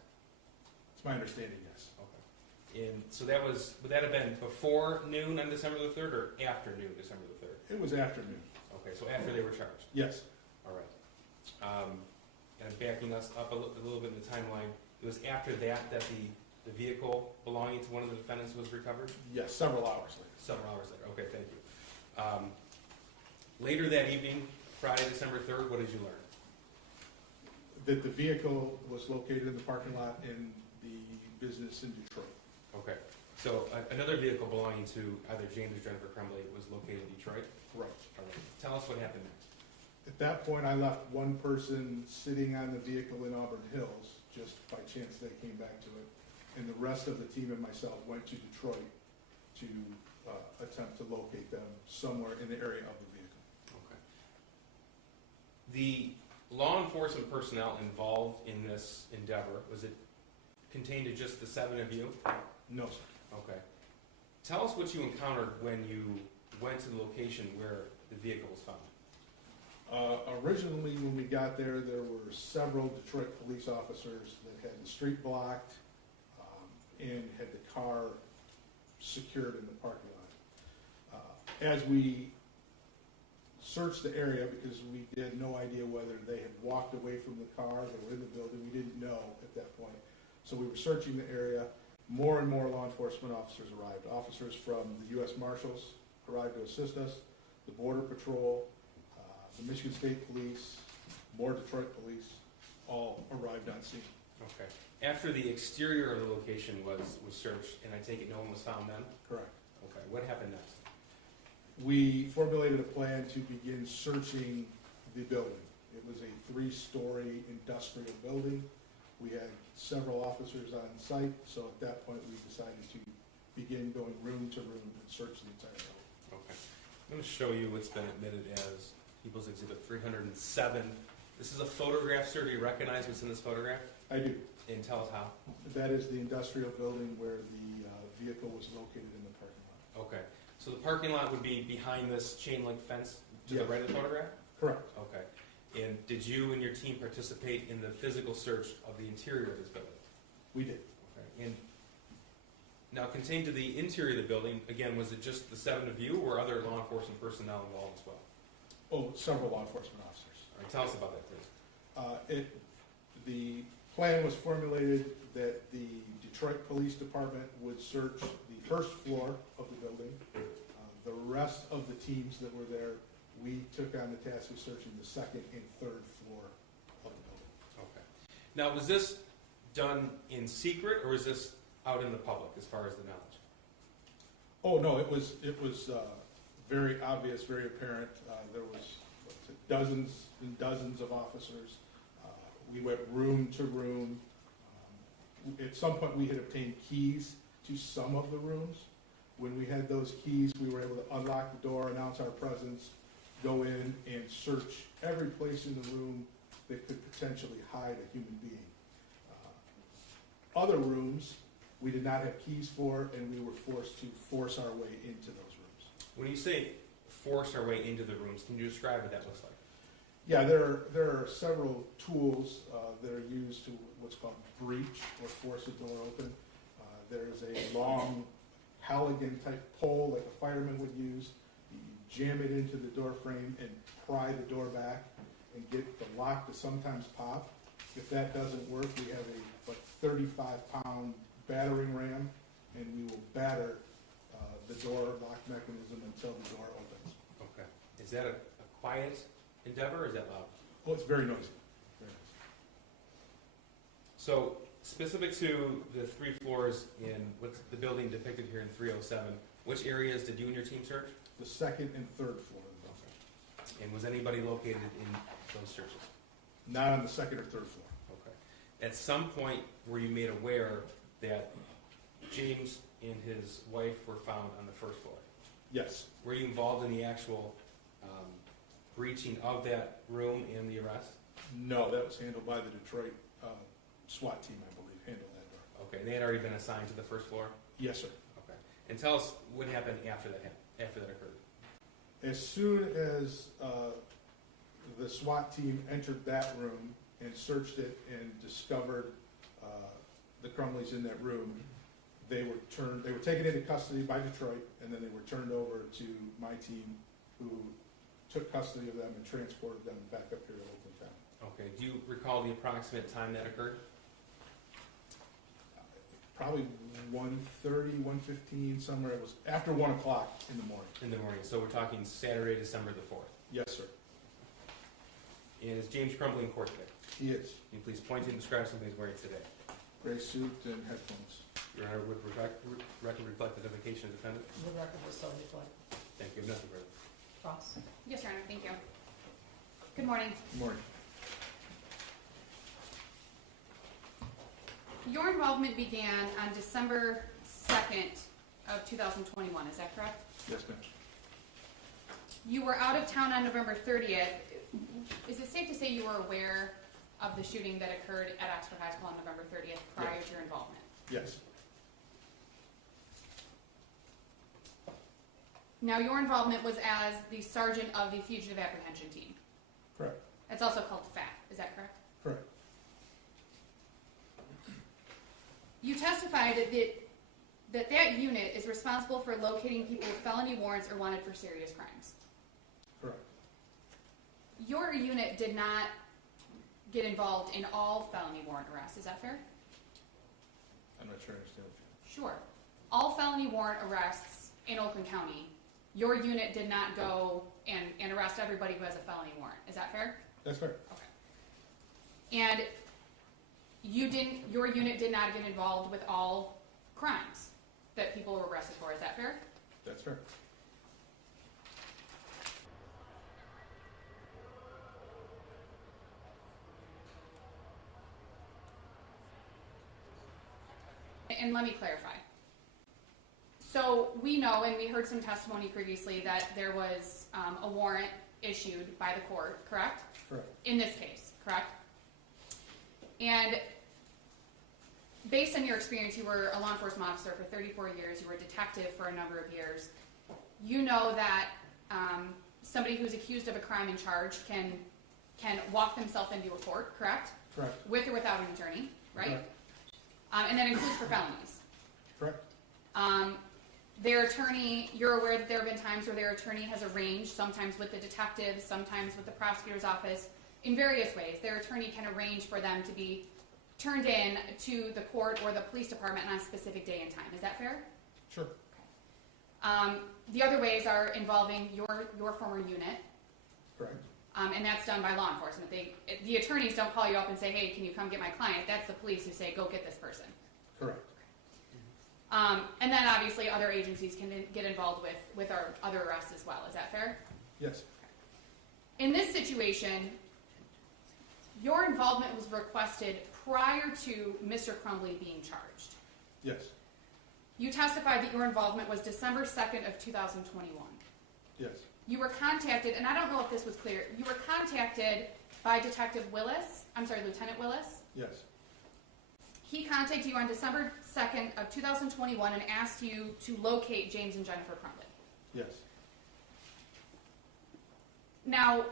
It's my understanding, yes. Okay. And so would that have been before noon on December the 3rd or after noon, December the 3rd? It was afternoon. Okay, so after they were charged. Yes, All right. And backing us up a little bit in the timeline, it was after that the vehicle belonging to one of the defendants was recovered? yes, several hours later. Several hours later. Okay, thank you. Later that evening, Friday, December 3rd, what did you learn? That the vehicle was located in the parking lot in the business in Detroit. Okay. So another vehicle belonging to either James or Jennifer Crumbley was located in Detroit? Right. All right. Tell us what happened next. At that point, I left one person sitting on the vehicle in Auburn Hills, just by chance they came back to it. And the rest of the team and myself went to Detroit to attempt to locate them somewhere in the area of the vehicle. Okay. The law enforcement personnel involved in this endeavor, was it contained to just the 7 of you? No, sir. Okay. Tell us what you encountered when you went to the location where the vehicle was found. Originally, when we got there, there were several Detroit police officers that had the street blocked and had the car secured in the parking lot. As we searched the area, because we had no idea whether they had walked away from the car, they were in the building, we didn't know at that point. So we were searching the area, more and more law enforcement officers arrived. Officers from the U.S. Marshals arrived to assist us, the Border Patrol, the Michigan State Police, more Detroit Police, all arrived on scene. Okay. After the exterior of the location was searched, and I take it no one was found then? Correct. Okay, what happened next? We formulated a plan to begin searching the building. It was a 3-story industrial building. We had several officers on site, so at that point we decided to begin going room to room and search the entire building. Okay. I'm going to show you what's been admitted as People's Exhibit 307. This is a photograph, sir. Do you recognize what's in this photograph? I do. And tell us how. That is the industrial building where the vehicle was located in the parking lot. Okay. So the parking lot would be behind this chain link fence to the Yes. right of the photograph? Correct. Okay. And did you and your team participate in the physical search of the interior of this building? We did. Okay. And now contained to the interior of the building, again, was it just the 7 of you or other law enforcement personnel involved as well? Oh, several law enforcement officers. All right, tell us about that, please. The plan was formulated that the Detroit Police Department would search the first floor of the building. The rest of the teams that were there, we took on the task of searching the second and third floor of the building. Okay. Now, was this done in secret or is this out in the public as far as the knowledge? Oh, no, it was very obvious, very apparent. There was dozens and dozens of officers. We went room to room. At some point, we had obtained keys to some of the rooms. When we had those keys, we were able to unlock the door, announce our presence, go in and search every place in the room that could potentially hide a human being. Other rooms, we did not have keys for, and we were forced to force our way into those rooms. When you say force our way into the rooms, can you describe what that looks like? Yeah, there are several tools that are used to what's called breach or force a door open. There's a long Halligan type pole like a fireman would use. You jam it into the door frame and pry the door back and get the lock to sometimes pop. If that doesn't work, we have a 35-pound battering ram, and we will batter the door lock mechanism until the door opens. Okay. Is that a quiet endeavor or is that loud? Oh, it's very noisy. Very noisy. So, specific to the 3 floors in what's the building depicted here in 307, which areas did you and your team search? The second and third floor of the building. And was anybody located in those searches? Not on the second or third floor. Okay. At some point, were you made aware that James and his wife were found on the first floor? Yes. Were you involved in the actual breaching of that room and the arrest? No, that was handled by the Detroit SWAT team, I believe, handled that door. Okay, and they had already been assigned to the first floor? Yes, sir. Okay. And tell us what happened after that occurred. As soon as the SWAT team entered that room and searched it and discovered the Crumbleys in that room, they were taken into custody by Detroit, and then they were turned over to my team, who took custody of them and transported them back up here to Oakland County. Okay. Do you recall the approximate time that occurred? Probably 1:30, 1:15, somewhere. It was after 1 o'clock in the morning. In the morning. So we're talking Saturday, December the 4th. Yes, sir. And is James Crumbley in court today? He is. Can you please point to and describe something he's wearing today? Gray suit and headphones. Your Honor, would record reflect the identification of the defendant? The record was so reflect. Thank you. Nothing further. Cross. Yes, Your Honor, thank you. Good morning. Good morning. Your involvement began on December 2nd of 2021, is that correct? Yes, ma'am. You were out of town on November 30th. Is it safe to say you were aware of the shooting that occurred at Oxford High School on November 30th prior to your involvement? Yes. Now, your involvement was as the sergeant of the Fugitive Apprehension Team. Correct. It's also called FAT, is that correct? Correct. You testified that unit is responsible for locating people with felony warrants or wanted for serious crimes. Correct. Your unit did not get involved in all felony warrant arrests, is that fair? I'm not sure I understand what Sure. All felony warrant arrests in Oakland County, your unit did not go and arrest everybody who has a felony warrant. Is that fair? That's fair. And your unit did not get involved with all crimes that people were arrested for. Is that fair? That's fair. And let me clarify. So we know, and we heard some testimony previously, that there was a warrant issued by the court, correct? Correct. In this case, correct? And based on your experience, you were a law enforcement officer for 34 years, you were a detective for a number of years. You know that somebody who's accused of a crime and charged can walk themselves into a court, correct? Correct. With or without an attorney, right? Correct. And that includes for felonies. Correct. Their attorney, you're aware that there have been times where their attorney has arranged, sometimes with the detective, sometimes with the prosecutor's office, in various ways. Their attorney can arrange for them to be turned in to the court or the police department on a specific day and time. Is that fair? Sure. The other ways are involving your former unit, Correct. and that's done by law enforcement. The attorneys don't call you up and say, hey, can you come get my client? That's the police who say, go get this person. Correct. And then obviously other agencies can get involved with our other arrests as well. Is that fair? Yes. In this situation, your involvement was requested prior to Mr. Crumbley being charged. Yes. You testified that your involvement was December 2nd of 2021. Yes. You were contacted, and I don't know if this was clear, you were contacted by Lieutenant Willis. Yes. He contacted you on December 2nd of 2021 and asked you to locate James and Jennifer Crumbley. Yes. Now,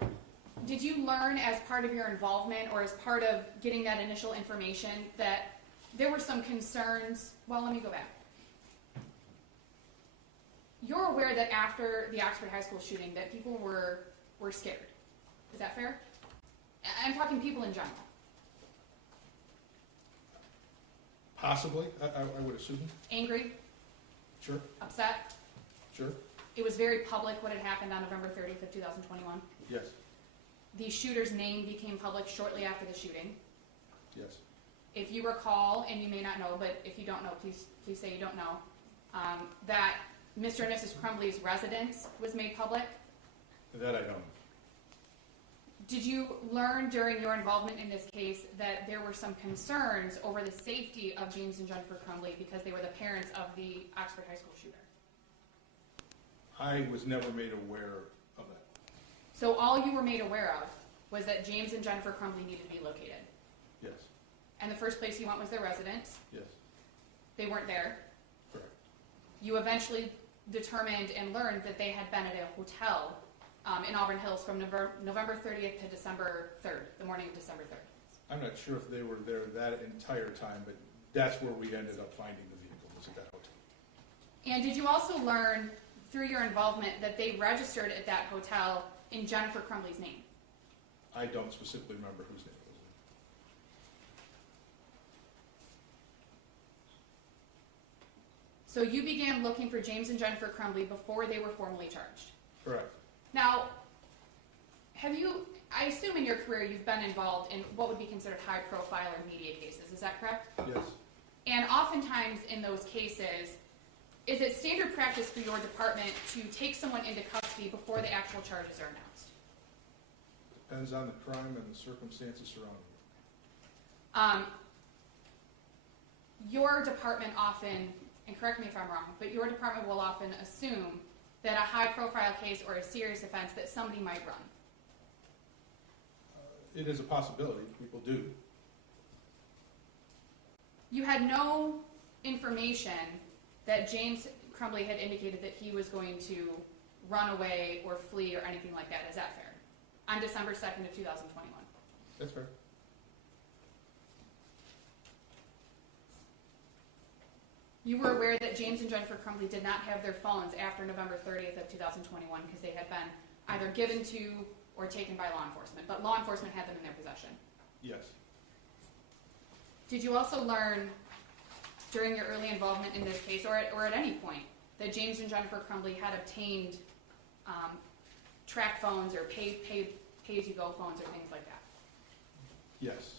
did you learn as part of your involvement or as part of getting that initial information that there were some concerns? Well, let me go back. You're aware that after the Oxford High School shooting that people were scared. Is that fair? I'm talking people in general. Possibly, I would assume. Angry, Sure. upset. Sure. It was very public what had happened on November 30th of 2021. Yes. The shooter's name became public shortly after the shooting. Yes. If you recall, and you may not know, but if you don't know, please say you don't know, that Mr. and Mrs. Crumbley's residence was made public. That I don't. Did you learn during your involvement in this case that there were some concerns over the safety of James and Jennifer Crumbley because they were the parents of the Oxford High School shooter? I was never made aware of that. So all you were made aware of was that James and Jennifer Crumbley needed to be located. Yes. And the first place you went was their residence. Yes. They weren't there. Correct. You eventually determined and learned that they had been at a hotel in Auburn Hills from November 30th to December 3rd, the morning of December 3rd. I'm not sure if they were there that entire time, but that's where we ended up finding the vehicle, was at that hotel. And did you also learn through your involvement that they registered at that hotel in Jennifer Crumbley's name? I don't specifically remember whose name it was. So you began looking for James and Jennifer Crumbley before they were formally charged. Correct. Now, I assume in your career you've been involved in what would be considered high profile or media cases, is that correct? Yes. And oftentimes in those cases, is it standard practice for your department to take someone into custody before the actual charges are announced? Depends on the crime and the circumstances surrounding it. Your department often, and correct me if I'm wrong, but your department will often assume that a high profile case or a serious offense that somebody might run. It is a possibility. People do. You had no information that James Crumbley had indicated that he was going to run away or flee or anything like that. Is that fair? On December 2nd of 2021. That's fair. You were aware that James and Jennifer Crumbley did not have their phones after November 30th of 2021 because they had been either given to or taken by law enforcement, but law enforcement had them in their possession. Yes. Did you also learn during your early involvement in this case, or at any point, that James and Jennifer Crumbley had obtained track phones or pay-as-you-go phones or things like that? Yes,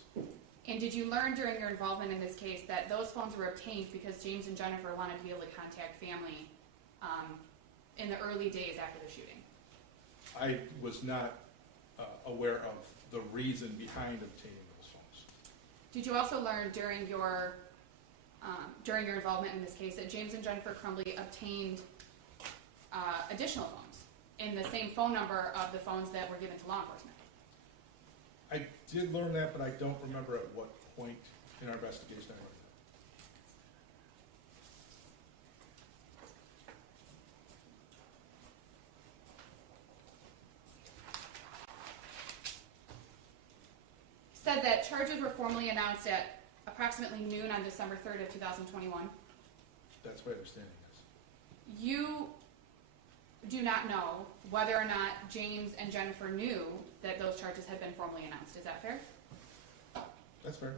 And did you learn during your involvement in this case that those phones were obtained because James and Jennifer wanted to be able to contact family in the early days after the shooting? I was not aware of the reason behind obtaining those phones. Did you also learn during your involvement in this case that James and Jennifer Crumbley obtained additional phones in the same phone number of the phones that were given to law enforcement? I did learn that, but I don't remember at what point in our investigation I learned Said that charges were formally announced at approximately noon on December 3rd of 2021. that. That's my understanding, yes. You do not know whether or not James and Jennifer knew that those charges had been formally announced. Is that fair? That's fair.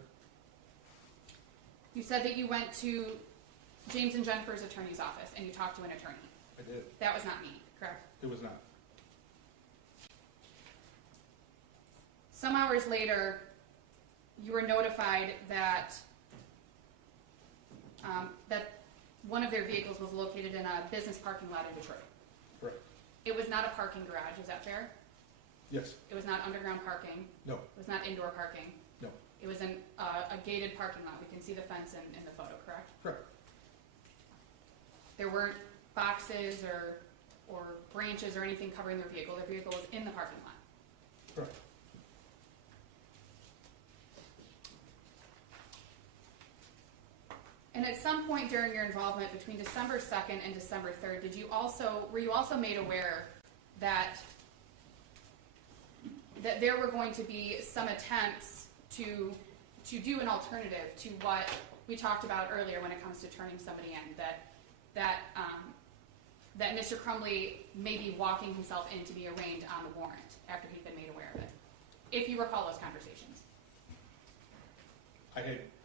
You said that you went to James and Jennifer's attorney's office and you talked to an attorney. I did. That was not me, correct? It was not. Some hours later, you were notified that that one of their vehicles was located in a business parking lot in Detroit. Correct. It was not a parking garage, is that fair? Yes. It was not underground parking. No. It was not indoor parking. No. It was a gated parking lot. We can see the fence in the photo, correct? Correct. There weren't boxes or branches or anything covering their vehicle. Their vehicle was in the parking lot. Correct. And at some point during your involvement between December 2nd and December 3rd, were you also made aware that there were going to be some attempts to do an alternative to what we talked about earlier when it comes to turning somebody in, that Mr. Crumbley may be walking himself in to be arraigned on the warrant after he'd been made aware of it, if you recall those conversations?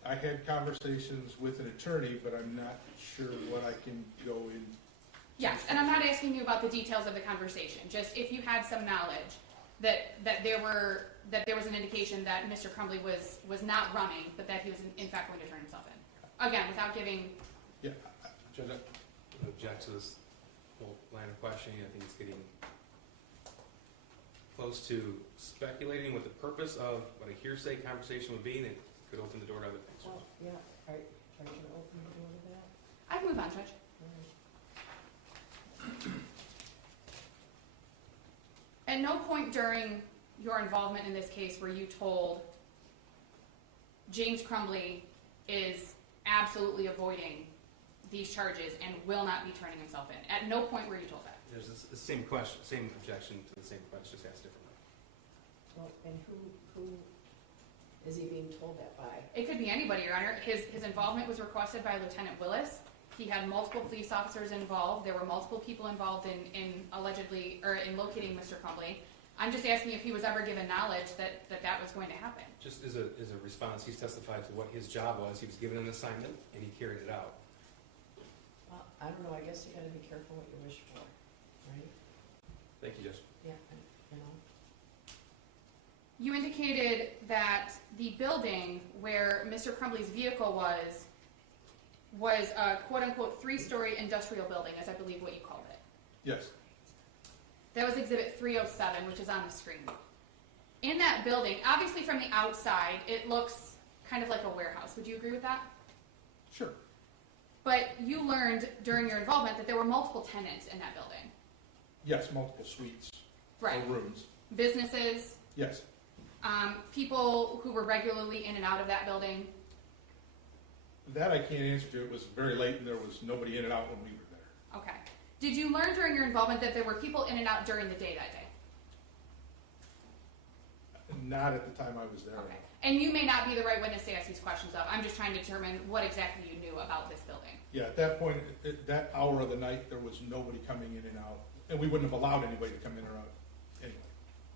I had conversations with an attorney, but I'm not sure what I can go in. Yes, and I'm not asking you about the details of the conversation, just if you had some knowledge that there was an indication that Mr. Crumbley was not running, but that he was in fact going to turn himself in. Again, without giving... Yeah. Judge, I object to this whole line of questioning. I think it's getting close to speculating what the purpose of what a hearsay conversation would be, and it could open the door to other things. Well, yeah, are you gonna open the door to that? I can move on, Judge. All right. At no point during your involvement in this case were you told James Crumbley is absolutely avoiding these charges and will not be turning himself in. At no point were you told that. There's the same question, same objection to the same question, just asked differently. Well, and who is he being told that by? It could be anybody, Your Honor. His involvement was requested by Lieutenant Willis. He had multiple police officers involved. There were multiple people involved in locating Mr. Crumbley. I'm just asking if he was ever given knowledge that was going to happen. Just as a response, he's testified to what his job was. He was given an assignment, and he carried it out. Well, I don't know, I guess you gotta be careful what you wish for, right? Thank you, Judge. Yeah, you know. You indicated that the building where Mr. Crumbley's vehicle was a quote-unquote 3-story industrial building, as I believe what you called it. Yes. That was Exhibit 307, which is on the screen. In that building, obviously from the outside, it looks kind of like a warehouse. Would you agree with that? Sure. But you learned during your involvement that there were multiple tenants in that building. Yes, multiple suites Right. or rooms. Businesses, Yes. people who were regularly in and out of that building. That I can't answer to. It was very late and there was nobody in and out when we were there. Okay. Did you learn during your involvement that there were people in and out during the day that day? Not at the time I was there. Okay. And you may not be the right witness to ask these questions of. I'm just trying to determine what exactly you knew about this building. Yeah, at that point, at that hour of the night, there was nobody coming in and out. And we wouldn't have allowed anybody to come in or out anyway.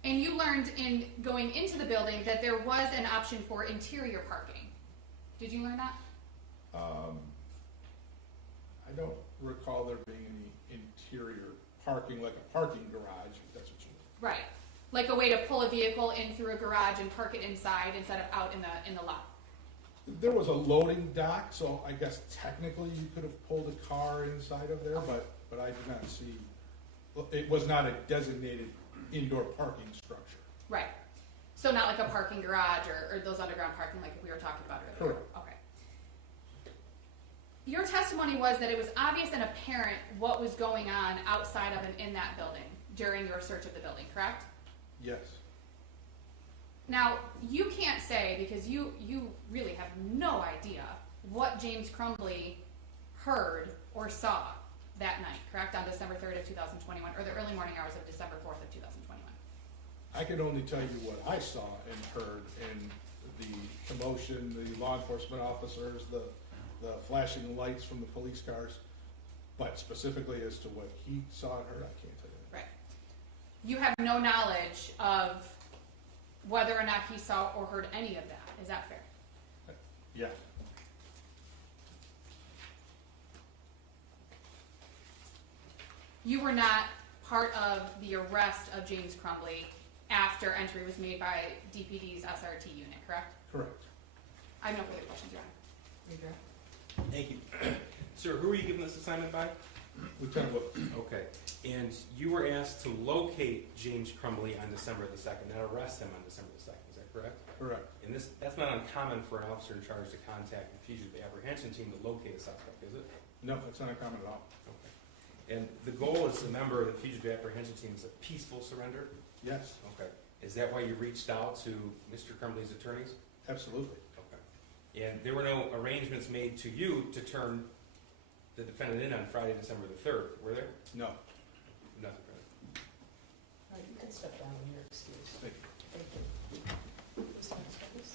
And you learned in going into the building that there was an option for interior parking. Did you learn that? I don't recall there being any interior parking, like a parking garage, if that's what you mean. Right. Like a way to pull a vehicle in through a garage and park it inside instead of out in the lot. There was a loading dock, so I guess technically you could have pulled a car inside of there, but I did not see, well, it was not a designated indoor parking structure. Right. So not like a parking garage or those underground parking like we were talking about earlier. Correct. Okay. Your testimony was that it was obvious and apparent what was going on outside of and in that building during your search of the building, correct? Yes. Now, you can't say, because you really have no idea what James Crumbley heard or saw that night, correct? On December 3rd of 2021, or the early morning hours of December 4th of 2021. I can only tell you what I saw and heard, and the commotion, the law enforcement officers, the flashing lights from the police cars, but specifically as to what he saw and heard, I can't tell you that. Right. You have no knowledge of whether or not he saw or heard any of that. Is that fair? Yeah. You were not part of the arrest of James Crumbley after entry was made by DPD's SRT unit, correct? Correct. I have no further questions, Your Honor. Redirect. Thank you. Sir, who were you given this assignment by? Lieutenant Wood. Okay, and you were asked to locate James Crumbley on December the 2nd, not arrest him on December the 2nd, is that correct? Correct. And that's not uncommon for an officer in charge to contact the fugitive apprehension team to locate a suspect, is it? No, that's not uncommon at all. Okay. And the goal as a member of the fugitive apprehension team is a peaceful surrender? Yes, Okay. Is that why you reached out to Mr. Crumbley's attorneys? absolutely. Okay. And there were no arrangements made to you to turn the defendant in on Friday, December the 3rd, were there? No. Nothing. All right, you can step down when you're excused. Thank Thank you. Who's next, please?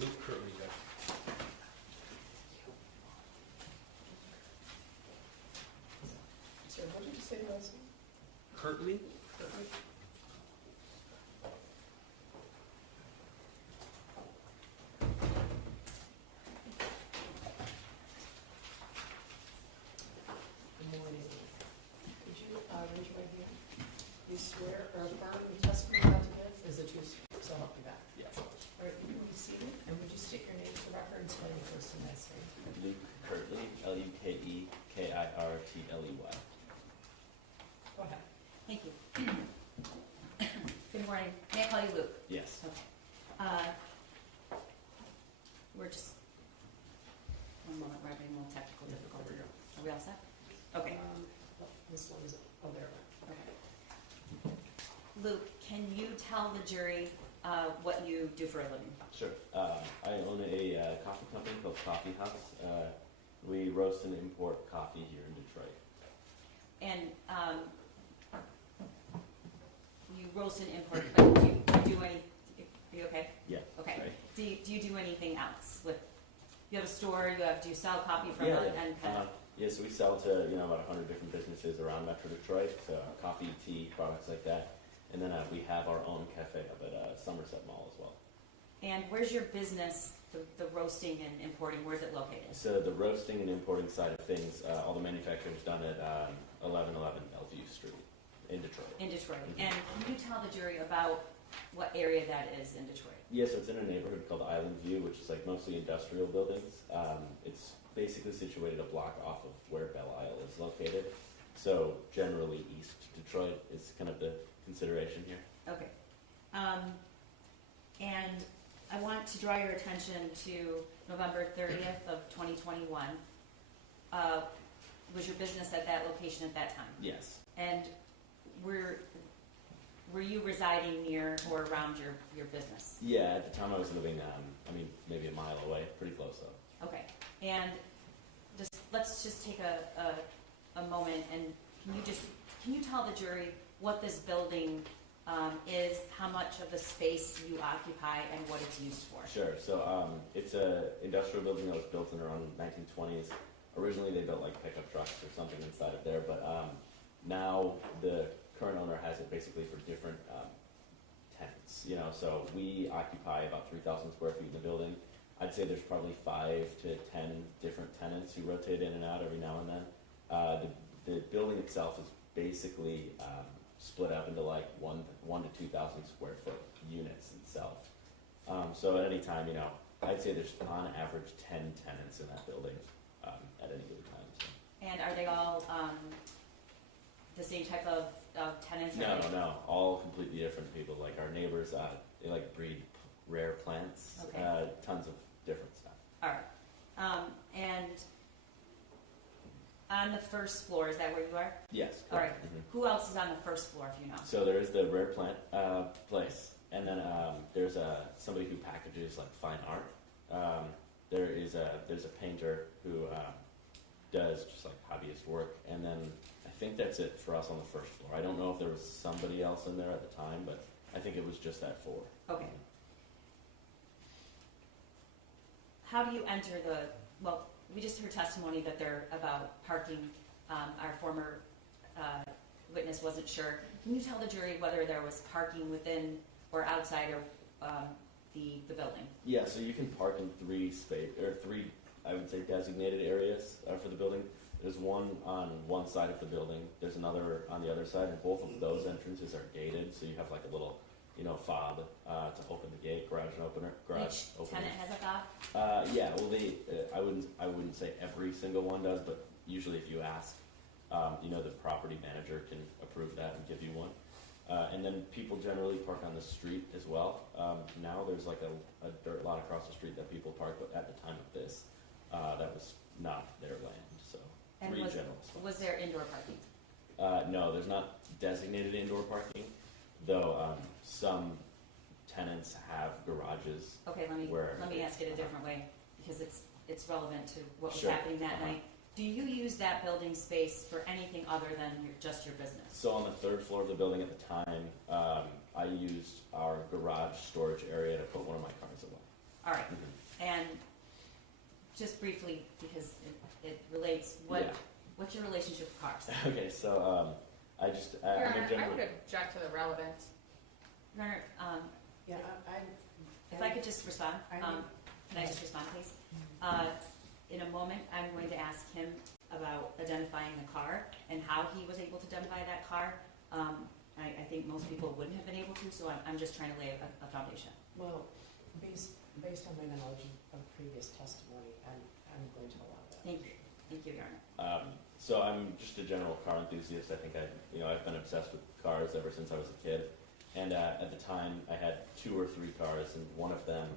Luke Curley, Judge. Sir, what did you say the last name? Curtley? Good morning. Could you raise your right hand? You swear or affirm the testimony you're about to give is the truth, so help you God? Yes. All right, you can be seated, and would you state your name for the record and spell your first and last name? Luke Curtley, LukeKirtley. Go ahead. Thank you. Good morning. May I call you Luke? Yes. Okay. We're just, one moment, we're having a little technical difficulty. Are we all set? Okay. This one is, oh, there. Okay. Luke, can you tell the jury what you do for a living? Sure. I own a coffee company called Coffee House. We roast and import coffee here in Detroit. And you roast and import, but do you do any, are you okay? Yeah. Okay. Sorry. Do you do anything else with, you have a store, do you sell coffee from Yeah, it yeah. and kind of? Yeah, so we sell to about 100 different businesses around Metro Detroit, so coffee, tea, products like that. And then we have our own cafe up at Somerset Mall as well. And where's your business, the roasting and importing, where's it located? So the roasting and importing side of things, all the manufacturing is done at 1111 Bellevue Street in Detroit. In Detroit. Mhm. And can you tell the jury about what area that is in Detroit? Yes, it's in a neighborhood called Island View, which is like mostly industrial buildings. It's basically situated a block off of where Belle Isle is located. So generally East Detroit is kind of the consideration here. Okay. And I want to draw your attention to November 30th of 2021. Was your business at that location at that time? Yes. And were you residing near or around your business? Yeah, at the time I was living, maybe a mile away, pretty close though. Okay. And let's just take a moment and can you tell the jury what this building is, how much of the space you occupy, and what it's used for? Sure. So it's a industrial building that was built in around 1920s. Originally they built like pickup trucks or something inside of there, but now the current owner has it basically for different tenants. So we occupy about 3,000 square feet in the building. I'd say there's probably 5 to 10 different tenants who rotate in and out every now and then. The building itself is basically split up into like 1 to 2,000 square foot units itself. So at any time, I'd say there's on average 10 tenants in that building at any given time. So. And are they all the same type of tenants? No, all completely different people. Like our neighbors, they like breed rare plants, Okay. Tons of different stuff. All right. And on the first floor, is that where you are? Yes. All right. Mhm. Who else is on the first floor, if you know? So there is the rare plant place, and then there's somebody who packages like fine art. There's a painter who does just like hobbyist work, and then I think that's it for us on the first floor. I don't know if there was somebody else in there at the time, but I think it was just that 4. Okay. How do you enter well, we just heard testimony that they're about parking. Our former witness wasn't sure. Can you tell the jury whether there was parking within or outside of the building? Yeah, so you can park in 3 I would say designated areas for the building. There's one on one side of the building. There's another on the other side, and both of those entrances are gated. So you have like a little, fob to open the gate, garage opener. Each tenant has a fob? Yeah, well, I wouldn't say every single one does, but usually if you ask, the property manager can approve that and give you one. And then people generally park on the street as well. Now there's like a dirt lot across the street that people park, but at the time of this, that was not their land. So And 3 general spots. was there indoor parking? No, there's not designated indoor parking, though some tenants have garages. Okay, let me ask it a different way, because it's relevant to what was Sure. happening that night. Do you use that building space for anything other than just your business? So on the 3rd floor of the building at the time, I used our garage storage area to put one of my cars away. All right, Mhm. and just briefly, because it relates, Yeah. what's your relationship with cars? Okay, so I just Your I'm a Honor, I general. would object to the relevance. Runner, Yeah, if I could just respond, can I just respond, please? In a moment, I'm going to ask him about identifying the car and how he was able to identify that car. I think most people wouldn't have been able to, so I'm just trying to lay a foundation. Well, based on my knowledge of previous testimony, I'm going to allow that. Thank you, Your Honor. So I'm just a general car enthusiast. I think I've been obsessed with cars ever since I was a kid. And at the time, I had 2 or 3 cars, and one of them,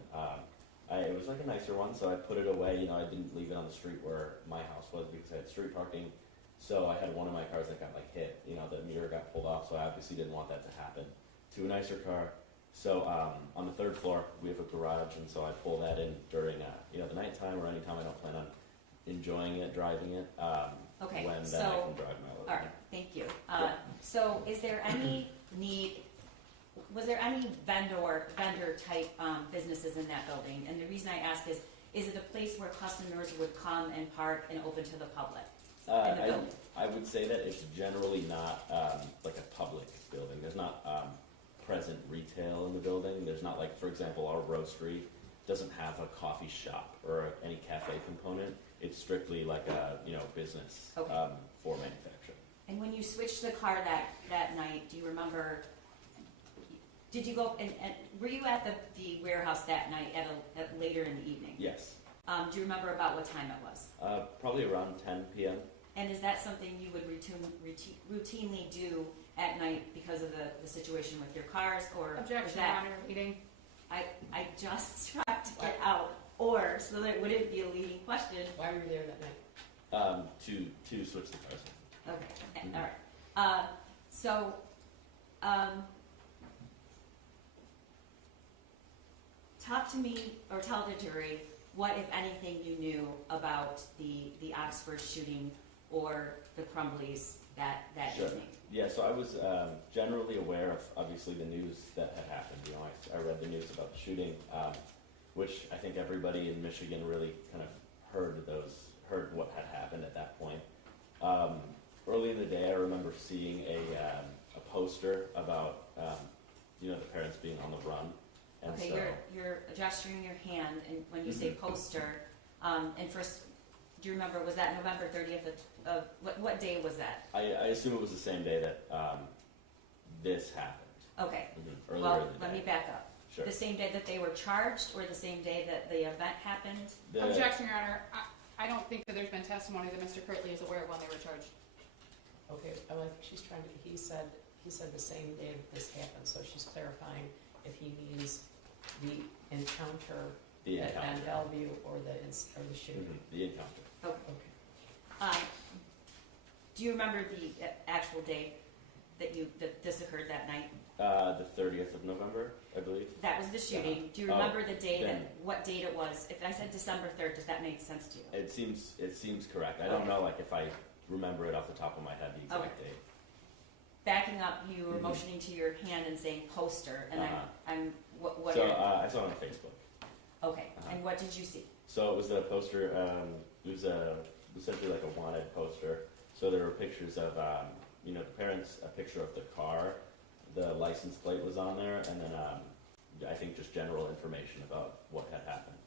it was like a nicer one, so I put it away. I didn't leave it on the street where my house was because I had street parking. So I had one of my cars that got like hit. The mirror got pulled off, so I obviously didn't want that to happen to a nicer car. So on the 3rd floor, we have a garage, and so I pull that in during the nighttime or any time I don't plan on enjoying it, driving it. Okay, When then so, I can drive my load. all right, thank you. So is there any was there any vendor type businesses in that building? And the reason I ask is it a place where customers would come and park and open to the public? In the building? I would say that it's generally not like a public building. There's not present retail in the building. There's not like, for example, our roastery doesn't have a coffee shop or any cafe component. It's strictly like a business Okay. For manufacturing. And when you switched the car that night, do you remember? Did you go and were you at the warehouse that night at later in the evening? Yes. Do you remember about what time it was? Probably around 10 p.m. And is that something you would routinely do at night because of the situation with your cars, or is Objection, Your that? Honor, leading. I just tried to get out, or so that wouldn't be a leading question. Why were you there that night? To switch the cars. Okay, Mhm. all right. So, talk to me, or tell the jury, what, if anything, you knew about the Oxford shooting or the Crumbleys that Sure. evening. Yeah, so I was generally aware of obviously the news that had happened. I read the news about the shooting, which I think everybody in Michigan really kind of heard what had happened at that point. Early in the day, I remember seeing a poster about the parents being on the run, And Okay, so, you're gesturing your hand, and when you say poster, and first, do you remember, was that November 30th of what day was that? I assume it was the same day that this happened. Okay, Earlier well, in the let day. me back up. Sure. The same day that they were charged, or the same day that the event happened? Objection, Your Honor. I don't think that there's been testimony that Mr. Kirtley is aware of when they were charged. Okay, well, I think she's trying to, he said the same day that this happened, so she's clarifying if he means the encounter The at encounter. Bellevue or the shooting. The encounter. Okay. Do you remember the actual day that this occurred that night? The 30th of November, I believe. That was the shooting. Do you Oh, remember the day then- what date it was? If I said December 3rd, does that make sense to you? It seems correct. I don't know, like, if I remember it off the top of my head, the exact date. Backing up, you were Mhm. motioning to your hand and saying poster, and I'm what So are I saw it on Facebook. okay? Uh-huh. And what did you see? So it was a poster. It was essentially like a wanted poster. So there were pictures of the parents, a picture of the car, the license plate was on there, and then I think just general information about what had happened.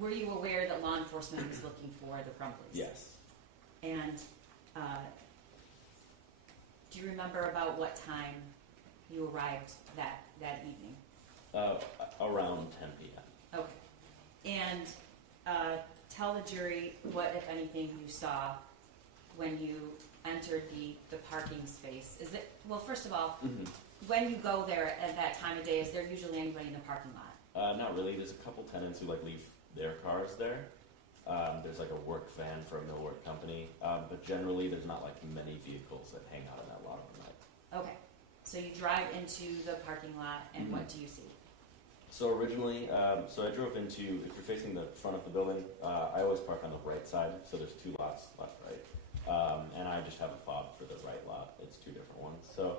Were you aware that law enforcement was looking for the Crumbleys? Yes. And do you remember about what time you arrived that evening? Around 10 p.m. Okay. And tell the jury what, if anything, you saw when you entered the parking space. Is it, well, first of all, Mm-hmm. when you go there at that time of day, is there usually anybody in the parking lot? Not really. There's a couple tenants who like leave their cars there. There's like a work van for a millwork company, but generally there's not like many vehicles that hang out in that lot overnight. Okay. So you drive into the parking lot, and Mhm. what do you see? So originally, so I drove into, if you're facing the front of the building, I always park on the right side, so there's two lots, left, right. And I just have a fob for the right lot. It's two different ones. So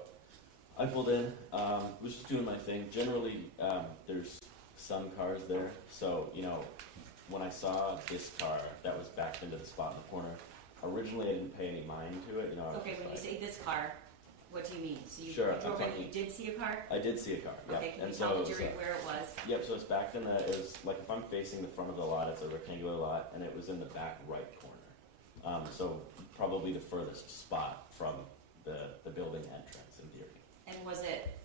I pulled in, was just doing my thing. Generally, there's some cars there. So, when I saw this car that was backed into the spot in the corner, originally I didn't pay any mind to it. I was Okay, just when you like- say this car, what do you mean? So you Sure, drove I'm in, you talking- did see a car? I did see a car, yeah. Okay, can you And tell so the it was, jury where it was? Yep, so it's backed in it was like if I'm facing the front of the lot, it's a rectangular lot, and it was in the back right corner. So probably the furthest spot from the building entrance in theory. And was it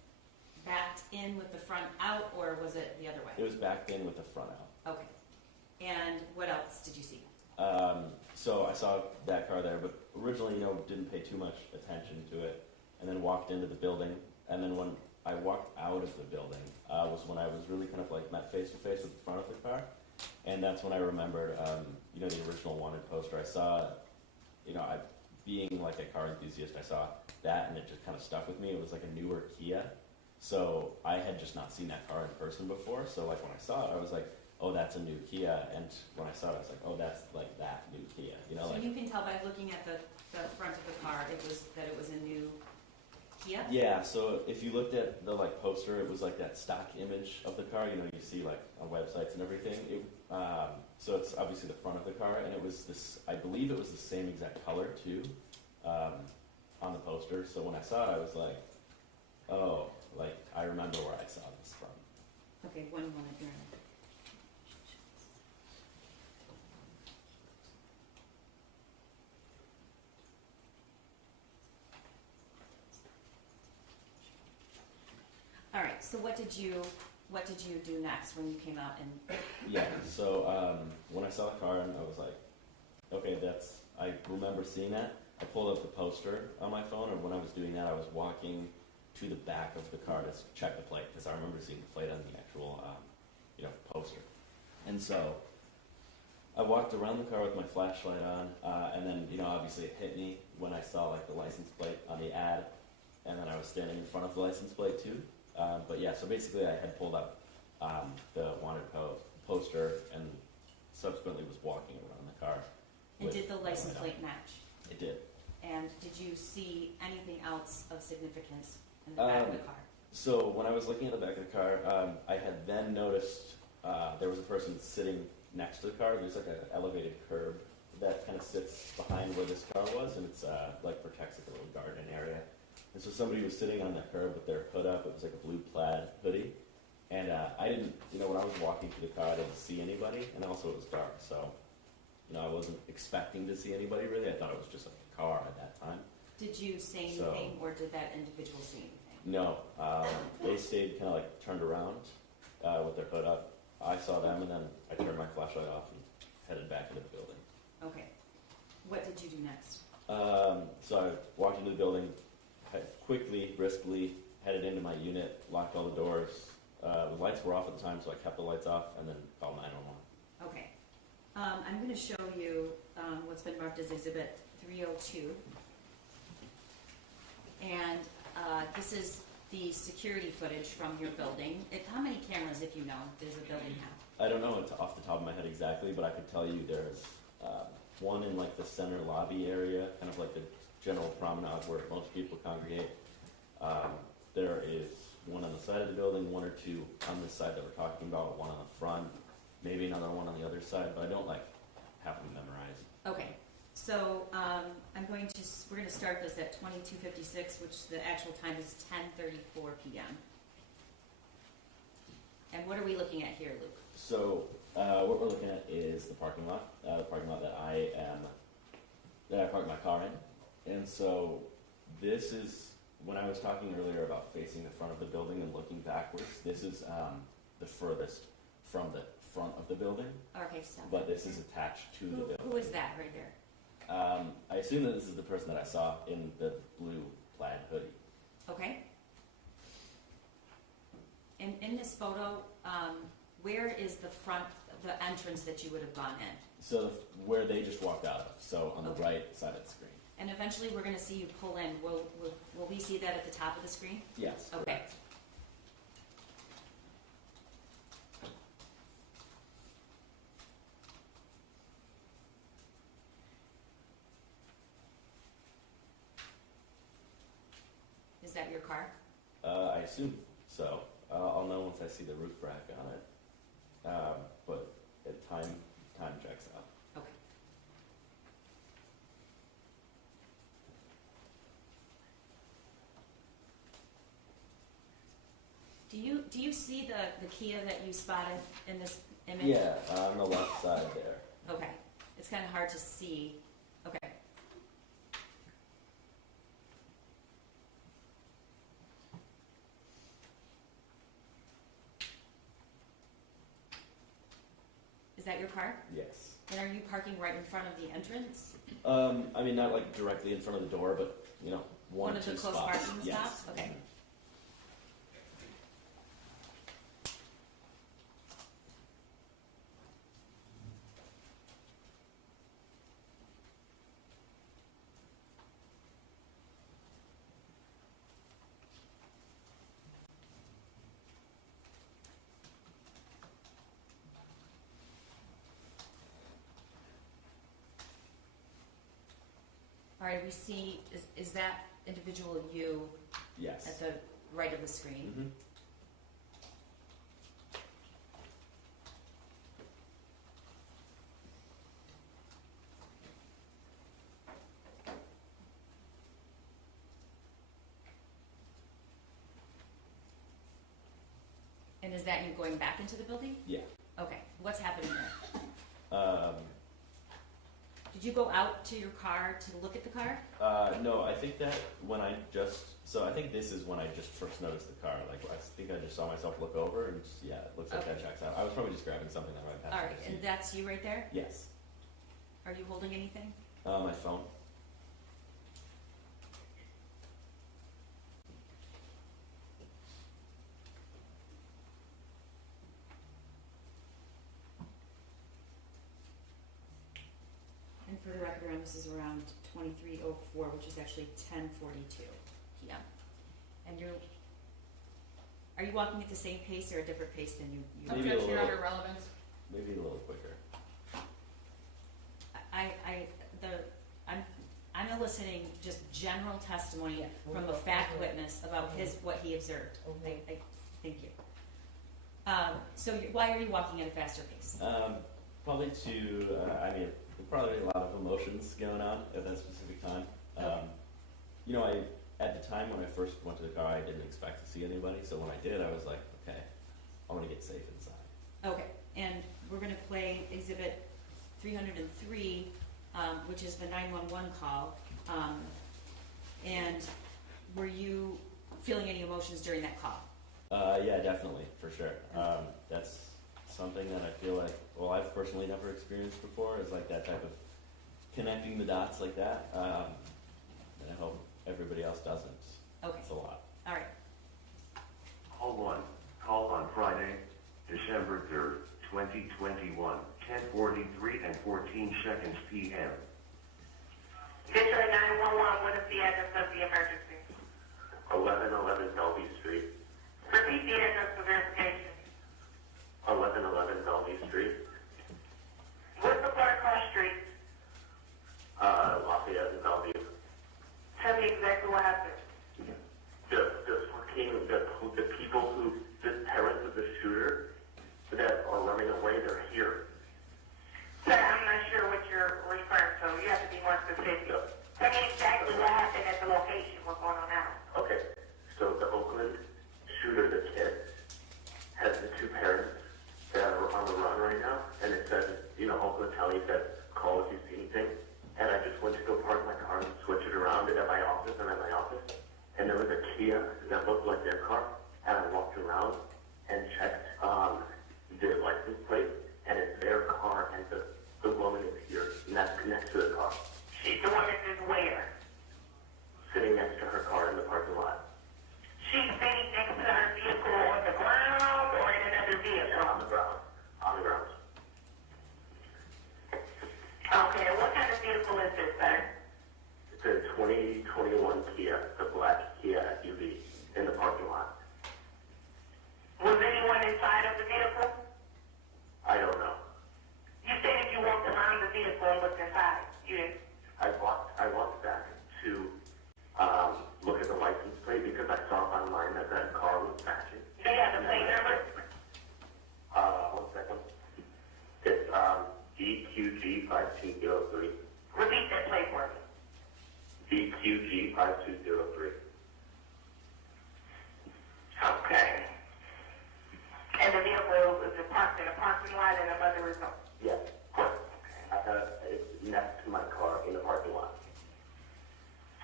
backed in with the front out, or was it the other It way? was backed in with the front out. Okay. And what else did you see? So I saw that car there, but originally, didn't pay too much attention to it, and then walked into the building, and then when I walked out of the building, was when I was really kind of like met face to face with the front of the car, and that's when I remembered, the original wanted poster. I saw, being like a car enthusiast, I saw that, and it just kind of stuck with me. It was like a newer Kia, so I had just not seen that car in person before. So like when I saw it, I was like, oh, that's a new Kia, and when I saw it, I was like, oh, that's like that new Kia, So you can tell by looking at the front of the car, it was a new Kia? Yeah, so if you looked at the poster, it was like that stock image of the car, you see like on websites and everything. So it's obviously the front of the car, and it was this, I believe it was the same exact color too, on the poster. So when I saw it, I was like, oh, I remember where I saw this from. Okay, one moment, Your Honor. All right, so what did you do next when you came out and, Yeah, so when I saw the car, and I was like, okay, I remember seeing that. I pulled up the poster on my phone, and when I was doing that, I was walking to the back of the car to check the plate, because I remember seeing the plate on the actual, poster. And so I walked around the car with my flashlight on, and then, obviously it hit me when I saw the license plate on the ad, and then I was standing in front of the license plate too. But yeah, so basically I had pulled up the wanted poster and subsequently was walking around the car. and did the license plate match? It did. And did you see anything else of significance in the back of the car? So when I was looking at the back of the car, I had then noticed there was a person sitting next to the car. There's like an elevated curb that kind of sits behind where this car was, and it's protects a little garden area. And so somebody was sitting on the curb with their hood up. It was like a blue plaid hoodie, And I didn't, when I was walking through the car, I didn't see anybody, and also it was dark, so, I wasn't expecting to see anybody really. I thought it was just a car at that time. Did you say So- anything, or did that individual say anything? No, they stayed kind of like turned around with their hood up. I saw them, and then I turned my flashlight off and headed back into the building. Okay. What did you do next? So I walked into the building, quickly, briskly headed into my unit, locked all the doors. The lights were off at the time, so I kept the lights off and then called 911. Okay. I'm going to show you what's been marked as Exhibit 302. And this is the security footage from your building. How many cameras, if you know, does the building have? I don't know it off the top of my head exactly, but I could tell you there's one in like the center lobby area, kind of like the general promenade where most people congregate. There is one on the side of the building, one or two on this side that we're talking about, one on the front, maybe another one on the other side, but I don't have them memorized. Okay. So we're going to start this at 22:56, which the actual time is 10:34 p.m. And what are we looking at here, Luke? So what we're looking at is the parking lot that I parked my car in. And so this is, when I was talking earlier about facing the front of the building and looking backwards, this is the furthest from the front of the building, Okay, so. but this is attached to the building. Who is that right there? I assume that this is the person that I saw in the blue plaid hoodie. Okay. And in this photo, where is the entrance that you would have gone in? So where they just walked out of, so on the Okay. right side of the screen. And eventually we're going to see you pull in. Will we see that at the top of the screen? Yes. Okay. Correct. Is that your car? I assume so. I'll know once I see the roof rack on it. But time checks out. Okay. Do you see the Kia that you spotted in this image? Yeah, on the left side there. Okay. It's kind of hard to see. Okay. Is that your car? Yes. And are you parking right in front of the entrance? I mean, not like directly in front of the door, but one or of two the close spots. parking Yes. spots? Okay. All right, we see, is that individual you Yes. at the right of the screen? Mm-hmm. And is that you going back into the building? Yeah. Okay, what's happening there? Um, Did you go out to your car to look at the car? no, I think that I think this is when I just first noticed the car. Like, I think I just saw myself look over and just, it looks like that Okay. checks out. I was probably just grabbing something that I All passed. right, and that's you right there? Yes. Are you holding anything? My phone. And for the record, this is around 23:04, which is actually 10:42 p.m. And are you walking at the same pace or a different pace than you? Maybe a Subject here little. under relevance. Maybe a little quicker. I'm eliciting just general testimony from a fact witness about what he observed. I thank you. So why are you walking at a faster pace? Probably probably a lot of emotions going on at that specific time. At the time when I first went to the car, I didn't expect to see anybody. So when I did, I was like, okay, I want to get safe inside. Okay, and we're gonna play exhibit 303, which is the 911 call. And were you feeling any emotions during that call? Yeah, definitely, for sure. That's something that I feel like, well, I've personally never experienced before, is like that type of connecting the dots like that. And I hope everybody else doesn't. Okay, It's a lot. all right. Call on Friday, December 3rd, 2021, 10:43 and 14 seconds p.m. Detroit 911, what is the address of the emergency? 1111 Bellevue Street. Repeat the address for verification. 1111 Bellevue Street. What's the part across street? Lafayette and Bellevue. Tell me exactly what happened. The people the parents of the shooter that are running away, they're here. Sir, I'm not sure what you're referring to. You have to be more specific. Tell me exactly what happened at the location. What's going on now? Okay, so the Oakland shooter, the kid, has the two parents that are on the run right now, and it says, Oakland County said, call if you see anything. And I just went to go park my car and switch it around at my office, and there was a Kia that looked like their car, and I walked around and checked the license plate, and it's their car, and the woman is here, and that's next to the car, The woman is where? sitting next to her car in the parking lot. She's sitting next to her vehicle on the ground or in another vehicle? On the ground. Okay, and what kind of vehicle is this, sir? It's a 2021 Kia, the black Kia SUV, in the parking lot. Was anyone inside of the vehicle? I don't know. You said if you walked around the vehicle and looked inside. You didn't. I walked back to look at the license plate because I saw online that car was matching. Do you have the plate number? 1 second. It's DQG5203. Repeat that plate for me. DQG5203. Okay. And the vehicle is parked in a parking lot and the mother is home. Yes. It's next to my car in the parking lot.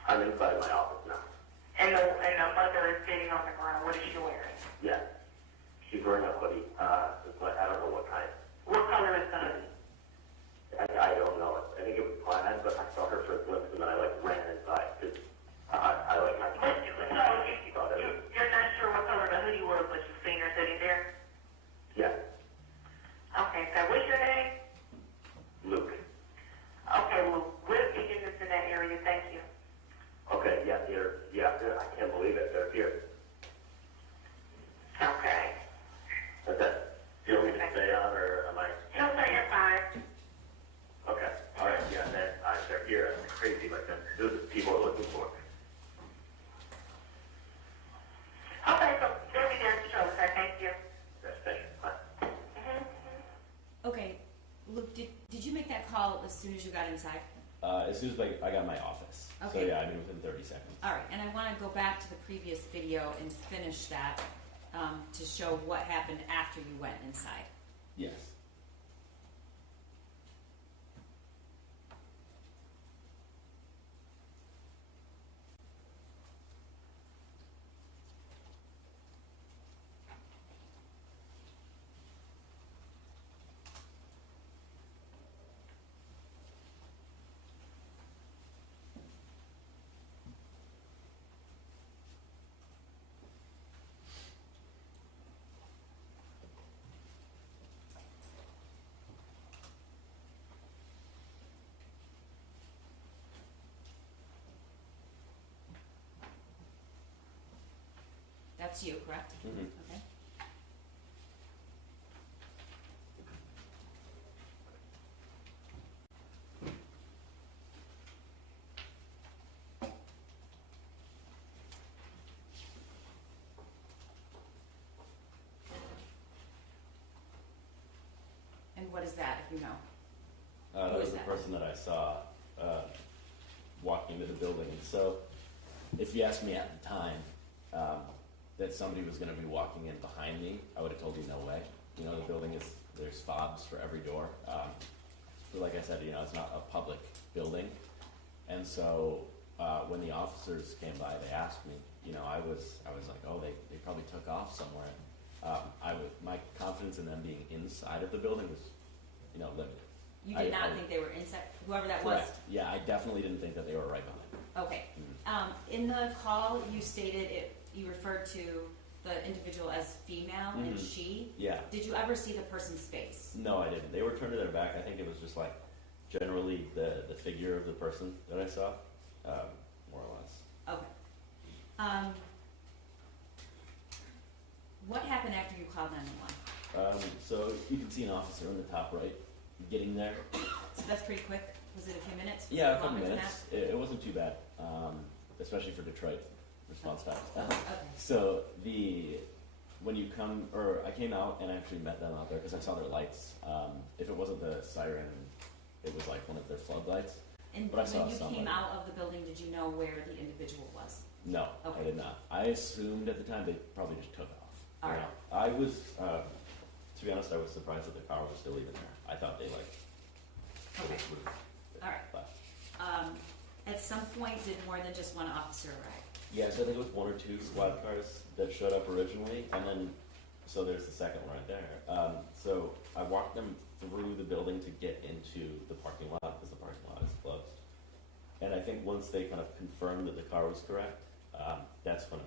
I'm inside my office now. And the mother is sitting on the ground. What is she wearing? Yes. She's wearing a hoodie, but I don't know what kind. What color is the hoodie? I don't know. I think it was plaid, but I saw her for a glimpse and then I ran inside because I like my. So you're not sure what color the hoodie was, but you've seen her sitting there? Yes. Okay, so what's your name? Luke. Okay, well, we'll get you in that area. Thank you. Okay, I can't believe it. They're here. Okay. That's it. Do you want me to stay on or am I? No, sir, you're fine. Okay. All right. Yeah, they're here. That's crazy. Like that. Those are the people we're looking for. Okay, so they'll be there to show us. Thank you. Yes, thank you. Bye. Okay, Luke, did you make that call as soon as you got inside? As soon as I got my office. Okay. So yeah, I mean within 30 seconds. All right, and I want to go back to the previous video and finish that to show what happened after you went inside. Yes. That's you, correct? Mm-hmm. Okay. And what is that, if you know? That Who was is the that? person that I saw walking into the building. So, if you ask me at the time, that somebody was going to be walking in behind me, I would have told you no way. You know, the building there's fobs for every door. So like I said, you know, it's not a public building. And so when the officers came by, they asked me, you know, I was like, oh, they probably took off somewhere. My confidence in them being inside of the building was, you know, limited. You did not think they were inside, whoever that was? Correct. Yeah, I definitely didn't think that they were right behind. Okay. In the call, you stated you referred to the individual as female and she. Yeah. Did you ever see the person's face? No, I didn't. They were turned to their back. I think it was just like generally the figure of the person that I saw, more or less. Okay. What happened after you called 911? So you can see an officer in the top right getting there. So that's pretty quick. Was it a few minutes? Was Yeah, it a couple longer than minutes. It wasn't too bad, especially for Detroit response times. that? Okay. So when you come, or I came out and actually met them out there because I saw their lights. If it wasn't the siren, it was like one of their floodlights. And But I saw when you somebody. came out of the building, did you know where the individual was? No, Okay. I did not. I assumed at the time they probably just took off. All You right. know, I was, to be honest, I was surprised that the car was still even there. I thought they Okay. would've All right. left. At some point, did more than just one officer arrive? Yeah, so I think it was one or two squad cars that showed up originally, and then, so there's the second one right there. So I walked them through the building to get into the parking lot, because the parking lot is closed. And I think once they kind of confirmed that the car was correct, that's when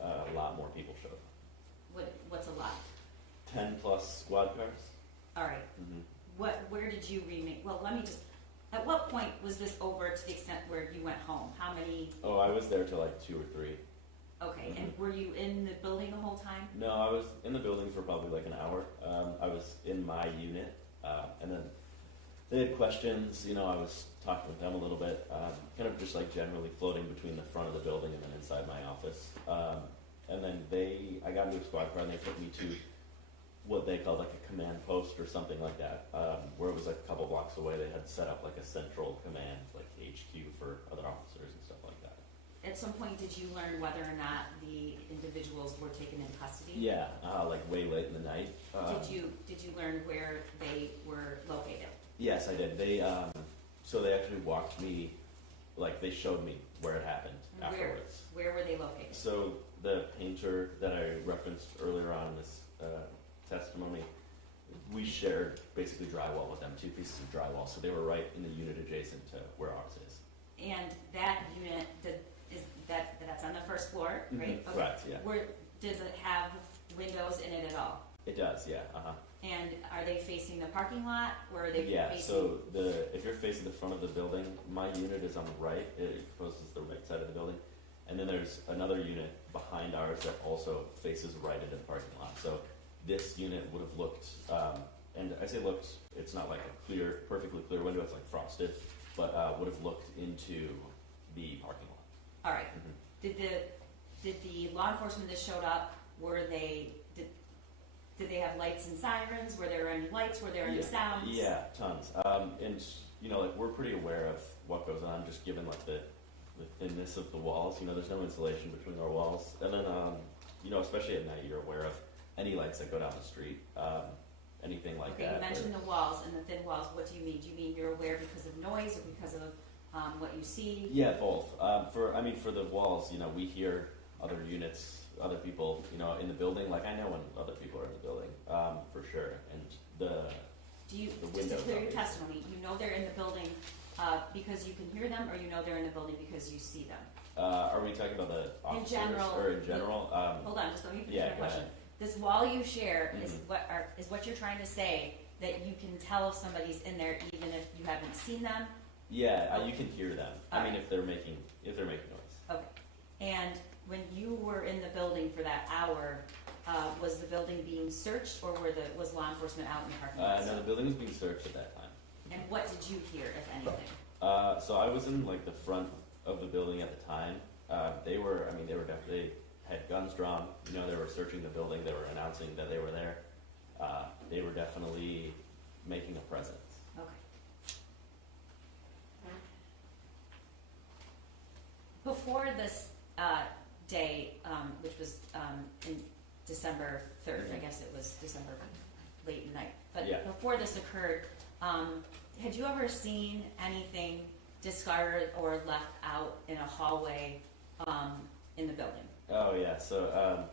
a lot more people showed up. What's a lot? 10 plus squad cars. All right. Mm-hmm. Where did you remain? Well, let me just. At what point was this over to the extent where you went home? How many? Oh, I was there till like 2 or 3. Okay, and were you in the building the whole time? No, I was in the building for probably like an hour. I was in my unit, and then they had questions. You know, I was talking with them a little bit, kind of just like generally floating between the front of the building and then inside my office. And then I got into a squad car and they took me to what they called like a command post or something like that, where it was like a couple blocks away. They had set up like a central command, like HQ for other officers and stuff like that. At some point, did you learn whether or not the individuals were taken in custody? Yeah, like way late in the night. Did you learn where they were located? Yes, I did. So they actually walked me, like they showed me where it happened afterwards. Where were they located? So the painter that I referenced earlier on in this testimony, we shared basically drywall with them, 2 pieces of drywall. So they were right in the unit adjacent to where ours is. And that unit, that's on the first floor, right? Mhm, correct, yeah. Does it have windows in it at all? It does, yeah. And are they facing the parking lot, or are they Yeah, facing? so if you're facing the front of the building, my unit is on the right. It faces the right side of the building. And then there's another unit behind ours that also faces right into the parking lot. So this unit would have looked, and I say looked, it's not like a perfectly clear window, it's like frosted, but would have looked into the parking lot. All right. Mm-hmm. Did the law enforcement that showed up, did they have lights and sirens? Were there any lights? Were there any sounds? Yeah, tons. And you know, like we're pretty aware of what goes on, just given like the thinness of the walls. You know, there's no insulation between our walls, and then you know, especially at night, you're aware of any lights that go down the street, anything like that. Okay, you mentioned the walls and the thin walls. What do you mean? Do you mean you're aware because of noise or because of what you see? Yeah, both. For the walls, you know, we hear other units, other people, you know, in the building. Like I know when other people are in the building, for sure. And just to windows, clear your obviously. testimony, you know they're in the building because you can hear them, or you know they're in the building because you see them? Are we talking about the officers general, or in general? Hold on, just let me finish Yeah, my go question. ahead. This wall you share is Mhm. what you're trying to say, that you can tell if somebody's in there even if you haven't seen them? Yeah, you can hear them. All I mean, right. if they're making noise. Okay. And when you were in the building for that hour, was the building being searched, or was law enforcement out in the parking lot? No, the building was being searched at that time. And what did you hear, if anything? So I was in like the front of the building at the time. They definitely had guns drawn. You know, they were searching the building. They were announcing that they were there. They were definitely making a presence. Okay. Before this day, which was December 3rd. I guess it was December late night. But Yeah. before this occurred, had you ever seen anything discarded or left out in a hallway in the building? Oh yeah, so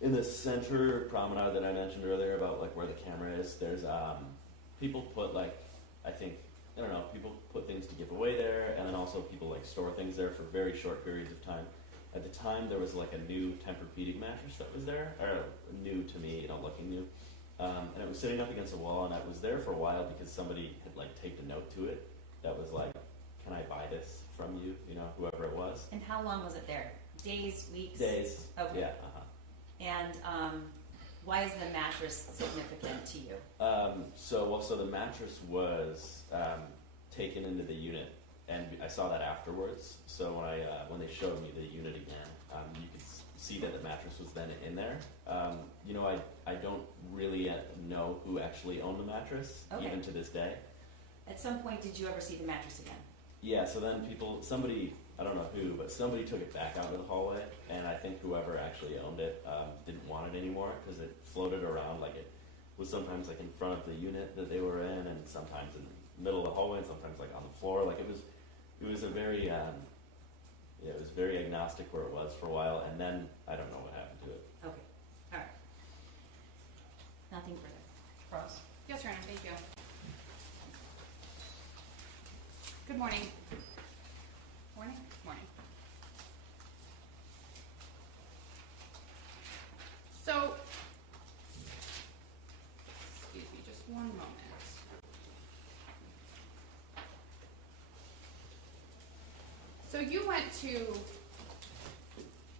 in the center promenade that I mentioned earlier about like where the camera is, there's people put like, I think, I don't know, people put things to give away there, and then also people like store things there for very short periods of time. At the time, there was like a new Tempur-Pedic mattress that was there, or new to me, you know, looking new, and it was sitting up against a wall, and it was there for a while because somebody had like taped a note to it that was like, "Can I buy this from you?" You know, whoever it was. And how long was it there? Days, weeks? Days. Okay. Yeah. And why is the mattress significant to you? So the mattress was taken into the unit, and I saw that afterwards. So when they showed me the unit again, you could see that the mattress was then in there. You know, I don't really know who actually owned the mattress, Okay. even to this day. At some point, did you ever see the mattress again? Yeah, so then somebody, I don't know who, but somebody took it back out into the hallway, and I think whoever actually owned it didn't want it anymore because it floated around, like it was sometimes like in front of the unit that they were in, and sometimes in the middle of the hallway, and sometimes like on the floor. Like it was a very, it was very agnostic where it was for a while, and then I don't know what happened to it. Okay, all right. Nothing further. Ross? Yes, Your Honor, thank you. Good morning. Morning? Morning. So, excuse me, just one moment. So you went to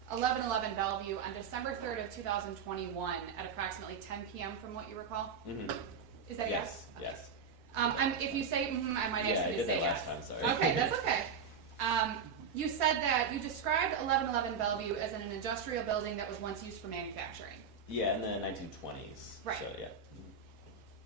1111 Bellevue on December 3rd of 2021 at approximately 10 p.m. from what you recall? Mm-hmm. Is that yes? Yes. If you say I might Yeah, ask I you to did say that last yes. time. Sorry. Okay, that's okay. You said that you described 1111 Bellevue as an industrial building that was once used for manufacturing. Yeah, in the 1920s. Right. So yeah.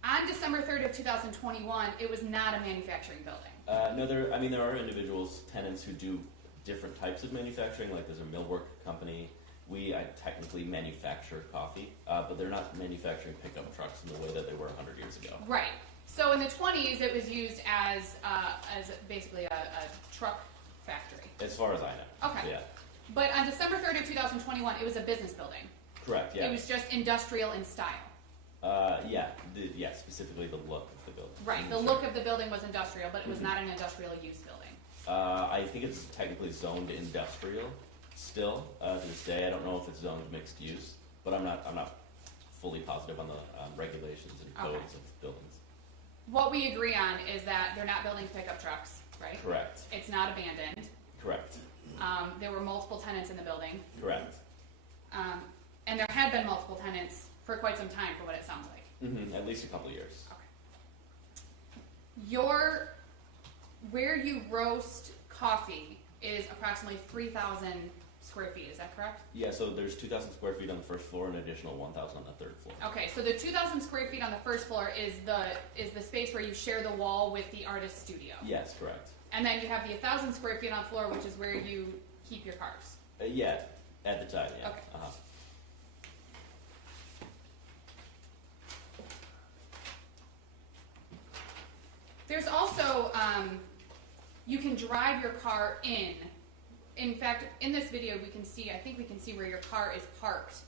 On December 3rd of 2021, it was not a manufacturing building. No, there are individuals, tenants who do different types of manufacturing. Like there's a millwork company. I technically manufacture coffee, but they're not manufacturing pickup trucks in the way that they were 100 years ago. Right. So in the 20s, it was used as basically a truck factory. As far as I know. Okay. Yeah. But on December 3rd of 2021, it was a business building. Correct. Yeah. It was just industrial in style. Specifically the look of the building. Right. The look of the building was industrial, but it was not an industrial use building. I think it's technically zoned industrial still to this day. I don't know if it's zoned mixed use, but I'm not fully positive on the regulations and codes of buildings. What we agree on is that they're not building pickup trucks, right? Correct. It's not abandoned. Correct. There were multiple tenants in the building. Correct. And there had been multiple tenants for quite some time, for what it sounds like. Mm-hmm. At least a couple of years. Okay. Where you roast coffee is approximately 3,000 square feet. Is that correct? Yeah. So there's 2,000 square feet on the first floor and an additional 1,000 on the third floor. Okay. So the 2,000 square feet on the first floor is the space where you share the wall with the artist studio. Yes. Correct. And then you have the 1,000 square feet on the floor, which is where you keep your cars. Yeah. At the time. Yeah. Okay. There's also, you can drive your car in. In fact, in this video I think we can see where your car is parked.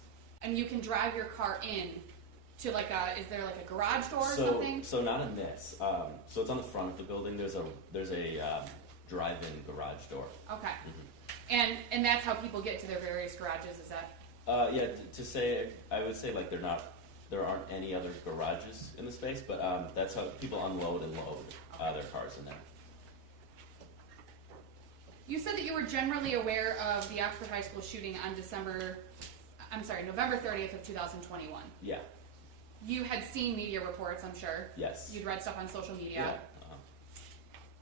And you can drive your car in to is there like a garage door or something? So not in this. So it's on the front of the building. There's a drive-in garage door. Okay. Mm-hmm. And that's how people get to their various garages, is that? I would say like there aren't any other garages in the space, but that's how people unload and load their cars in there. You said that you were generally aware of the Oxford High School shooting on November 30th of 2021. Yeah. You had seen media reports, I'm sure. Yes. You'd read stuff on social media.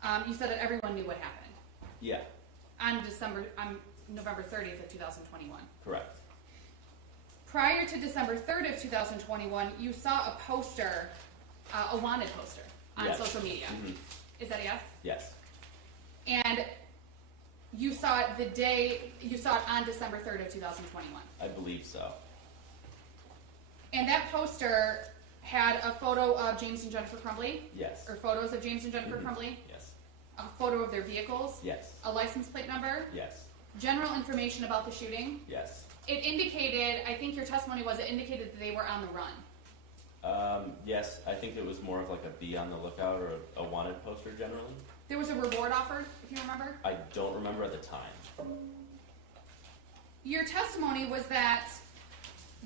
Yeah. You said that everyone knew what happened. Yeah. On November 30th of 2021. Correct. Prior to December 3rd of 2021, you saw a poster, a wanted poster on Yes. social media. Mm-hmm. Is that a yes? Yes. And you saw it on December 3rd of 2021. I believe so. And that poster had a photo of James and Jennifer Crumbley, Yes. or photos of James and Jennifer Mhm. Crumbley, Yes. a photo of their vehicles, Yes. a license plate number, Yes. general information about the shooting. Yes. It indicated, I think your testimony was, it indicated that they were on the run. Yes, I think it was more of like a be on the lookout or a wanted poster generally. There was a reward offered, if you remember. I don't remember at the time. Your testimony was that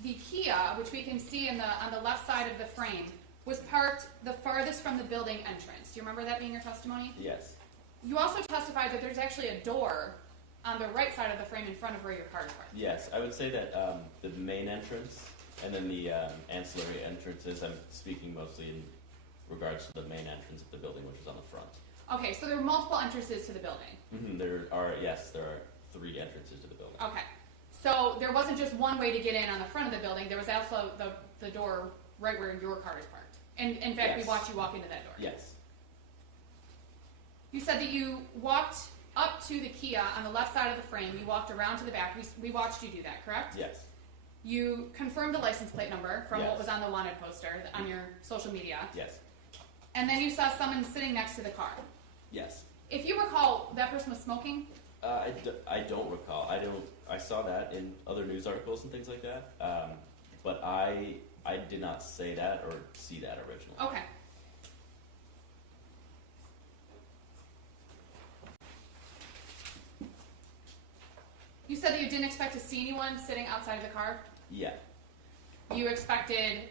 the Kia, which we can see on the left side of the frame, was parked the farthest from the building entrance. Do you remember that being your testimony? Yes. You also testified that there's actually a door on the right side of the frame in front of where your car is parked. Yes, I would say that the main entrance and then the ancillary entrances, I'm speaking mostly in regards to the main entrance of the building, which is on the front. Okay, so there were multiple entrances to the building. There are 3 entrances to the building. Okay, so there wasn't just one way to get in on the front of the building, there was also the door right where your car is parked. And in fact, we Yes. watched you walk into that door. Yes. You said that you walked up to the Kia on the left side of the frame, you walked around to the back, we watched you do that, correct? Yes. You confirmed the license plate number from what Yes. was on the wanted poster on your social media, Yes. and then you saw someone sitting next to the car. Yes. If you recall, that person was smoking? I don't recall. I saw that in other news articles and things like that. But I did not say that or see that originally. Okay. You said that you didn't expect to see anyone sitting outside of the car? Yeah. You expected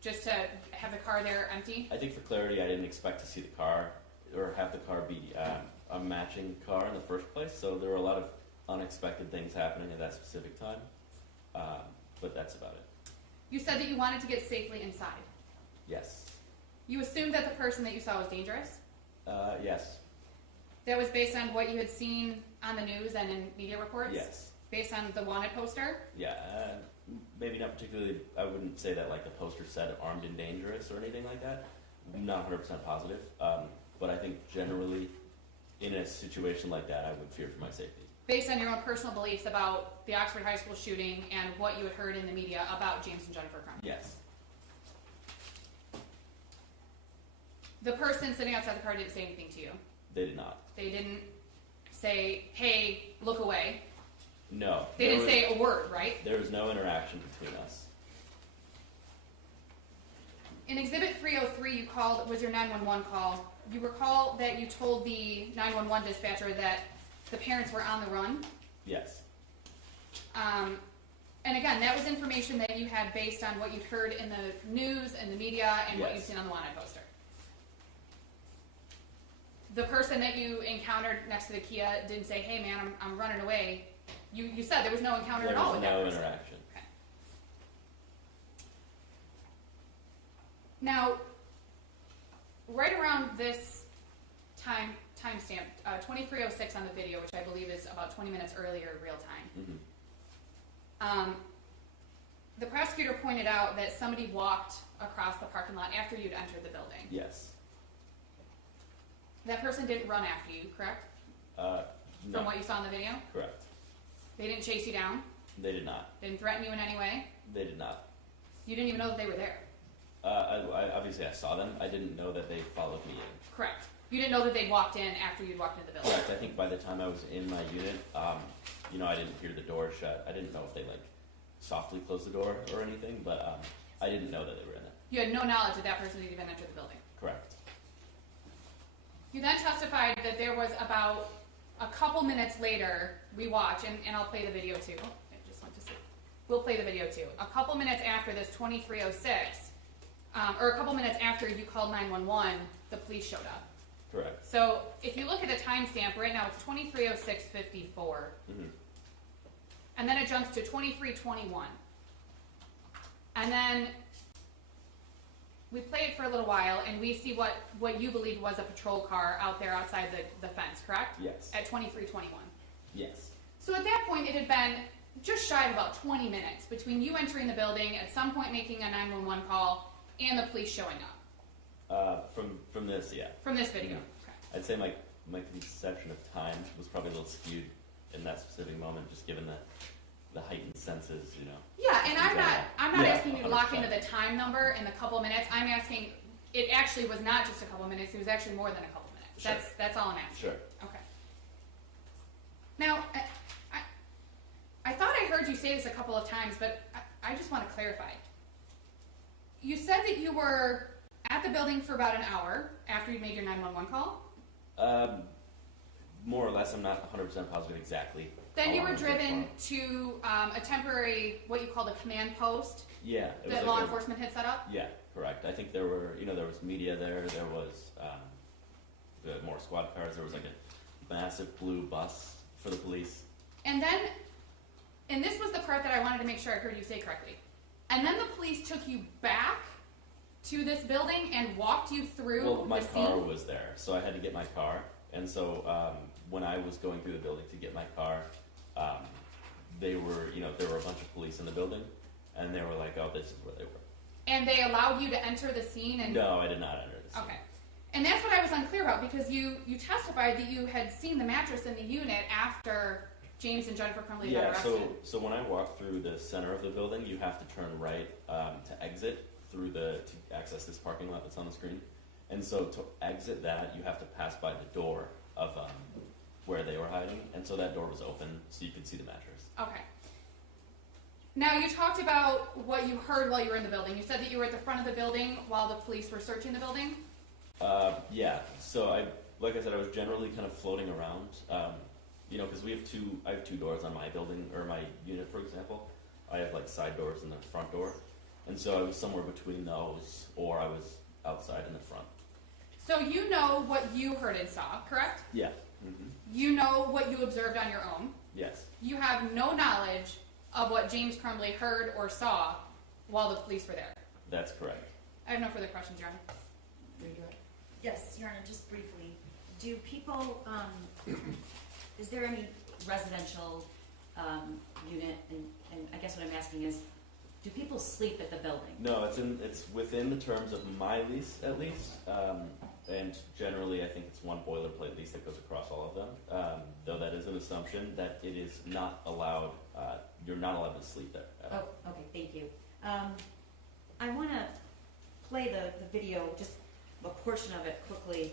just to have the car there empty? I think for clarity, I didn't expect to see the car or have the car be a matching car in the first place. So there were a lot of unexpected things happening at that specific time. But that's about it. You said that you wanted to get safely inside. Yes. You assumed that the person that you saw was dangerous? Yes. That was based on what you had seen on the news and in media reports? Yes. Based on the wanted poster? Yeah. Maybe not particularly. I wouldn't say that like the poster said armed and dangerous or anything like that. Not 100% positive. But I think generally, in a situation like that, I would fear for my safety. Based on your own personal beliefs about the Oxford High School shooting and what you had heard in the media about James and Jennifer Crumbley? Yes. The person sitting outside the car didn't say anything to you? They did not. They didn't say, hey, look away? No. They didn't say a word, right? There was no interaction between us. In Exhibit 303, you called, was your 911 call. You recall that you told the 911 dispatcher that the parents were on the run? Yes. And again, that was information that you had based on what you'd heard in the news and the media and what Yes. you'd seen on the wanted poster. The person that you encountered next to the Kia didn't say, hey man, I'm running away. You said there was no encounter There at all was with that no person. interaction. Okay. Now, right around this timestamp, 2306 on the video, which I believe is about 20 minutes earlier real time, Mm-hmm. the prosecutor pointed out that somebody walked across the parking lot after you'd entered the building. Yes. That person didn't run after you, correct? No. From what you saw in the video? Correct. They didn't chase you down? They did not. They didn't threaten you in any way? They did not. You didn't even know that they were there? Obviously I saw them. I didn't know that they followed me in. Correct. You didn't know that they'd walked in after you'd walked into the building? Correct. I think by the time I was in my unit, I didn't hear the door shut. I didn't know if they softly closed the door or anything, but I didn't know that they were in there. You had no knowledge that that person had even entered the building? Correct. You then testified that there was about a couple minutes later, we watch, and I'll play the video too. I just went to sleep. We'll play the video too. A couple minutes after this 2306, or a couple minutes after you called 911, the police showed up. Correct. So if you look at the timestamp, right now it's 2306:54, Mm-hmm. and then it jumps to 2321. And then we play it for a little while, and we see what you believe was a patrol car out there outside the fence, correct? Yes. At 2321. Yes. So at that point, it had been just shy of about 20 minutes between you entering the building, at some point making a 911 call, and the police showing up. From this, yeah. From this video. Mhm. Okay. I'd say my conception of time was probably a little skewed in that specific moment, just given that the heightened senses, you know. Yeah, and I'm not Yeah, asking you to lock 100%. into the time number and the couple minutes. I'm asking, it actually was not just a couple minutes, it was actually more than a couple minutes. Sure. That's all I'm asking. Sure. Okay. Now, I thought I heard you say this a couple of times, but I just want to clarify. You said that you were at the building for about an hour after you made your 911 call. More or less, I'm not 100% positive exactly. Then how you long were it was driven for. to a temporary, what you call the command post Yeah. It was that like law a- enforcement had set up. Yeah, correct. I think there were, there was media there. There was more squad cars. There was like a massive blue bus for the police. And then, and this was the part that I wanted to make sure I heard you say correctly. And then the police took you back to this building and walked you through Well, my the car scene. was there, so I had to get my car. And so when I was going through the building to get my car, there were a bunch of police in the building, and they were like, "Oh, this is where they were." And they allowed you to enter the scene and No, I did not enter the scene. okay. And that's what I was unclear about because you testified that you had seen the mattress in the unit after James and Jennifer Crumbley got Yeah, arrested. so when I walk through the center of the building, you have to turn right to exit through to access this parking lot that's on the screen. And so to exit that, you have to pass by the door of where they were hiding, and so that door was open, so you could see the mattress. Okay. Now you talked about what you heard while you were in the building. You said that you were at the front of the building while the police were searching the building. Yeah. So like I said, I was generally kind of floating around. Because I have two doors on my building or my unit, for example. I have like side doors and the front door, and so I was somewhere between those, or I was outside in the front. So you know what you heard and saw, correct? Yeah. Mm-hmm. You know what you observed on your own. Yes. You have no knowledge of what James Crumbley heard or saw while the police were there. That's correct. I have no further questions, Your Honor. Yes, Your Honor, just briefly, do people, is there any residential unit, and I guess what I'm asking is, do people sleep at the building? No, it's within the terms of my lease, at least. And generally, I think it's one boilerplate lease that goes across all of them. Though that is an assumption that it is not allowed. You're not allowed to sleep there. At all. Oh, okay, thank you. I want to play the video, just a portion of it quickly.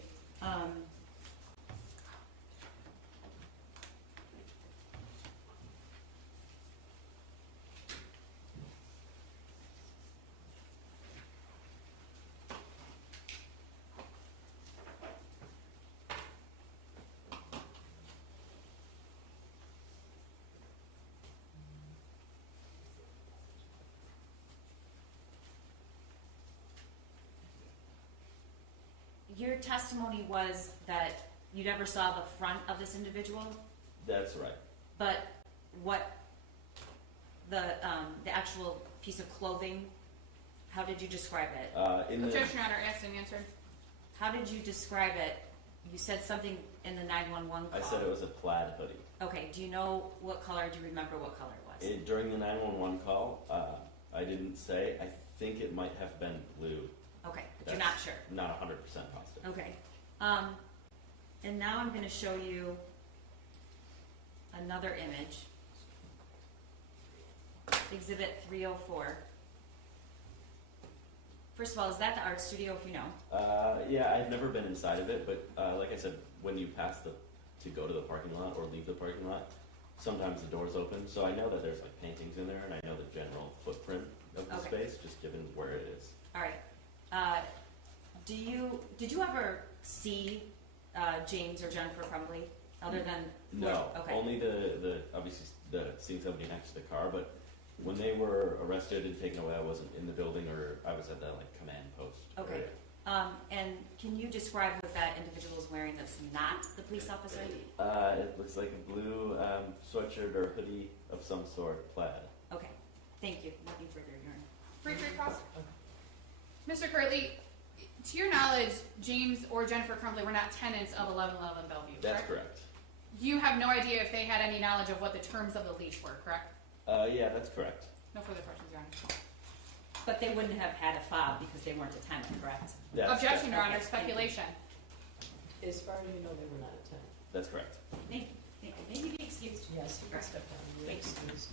Your testimony was that you never saw the front of this individual, That's right. but what the actual piece of clothing, how did you describe it? Objection, Your Honor, asked and answered. How did you describe it? You said something in the 911 call. I said it was a plaid hoodie. Okay, do you know what color? Do you remember what color it was? During the 911 call, I didn't say. I think it might have been blue. Okay, but you're not sure. Not 100% positive. Okay. And now I'm going to show you another image. Exhibit 304. First of all, is that the art studio, if you know? Yeah, I've never been inside of it, but like I said, when you pass to go to the parking lot or leave the parking lot, sometimes the door's open. So I know that there's like paintings in there, and I know the general footprint of the Okay. space, just given where it is. All right. Did you ever see James or Jennifer Crumbley, other than No, Okay. only the obviously the seeing somebody next to the car, but when they were arrested and taken away, I wasn't in the building, or I was at the like command post. Okay. area. And can you describe what that individual is wearing that's not the police officer? It looks like a blue sweatshirt or hoodie of some sort, plaid. Okay. Thank you. Nothing further, Your Honor. Free cross. Mr. Curley, to your knowledge, James or Jennifer Crumbley were not tenants of 1111 Bellevue, That's correct? correct. You have no idea if they had any knowledge of what the terms of the lease were, correct? Yeah, that's correct. No further questions, Your Honor. But they wouldn't have had a fob because they weren't a tenant, correct? Objection, Your Honor, Okay, thank you. speculation. As far as you know, they were not a tenant. That's correct. Thank you. Thank you. May you be excused? Yes, you can step down. You're Thank you. excused.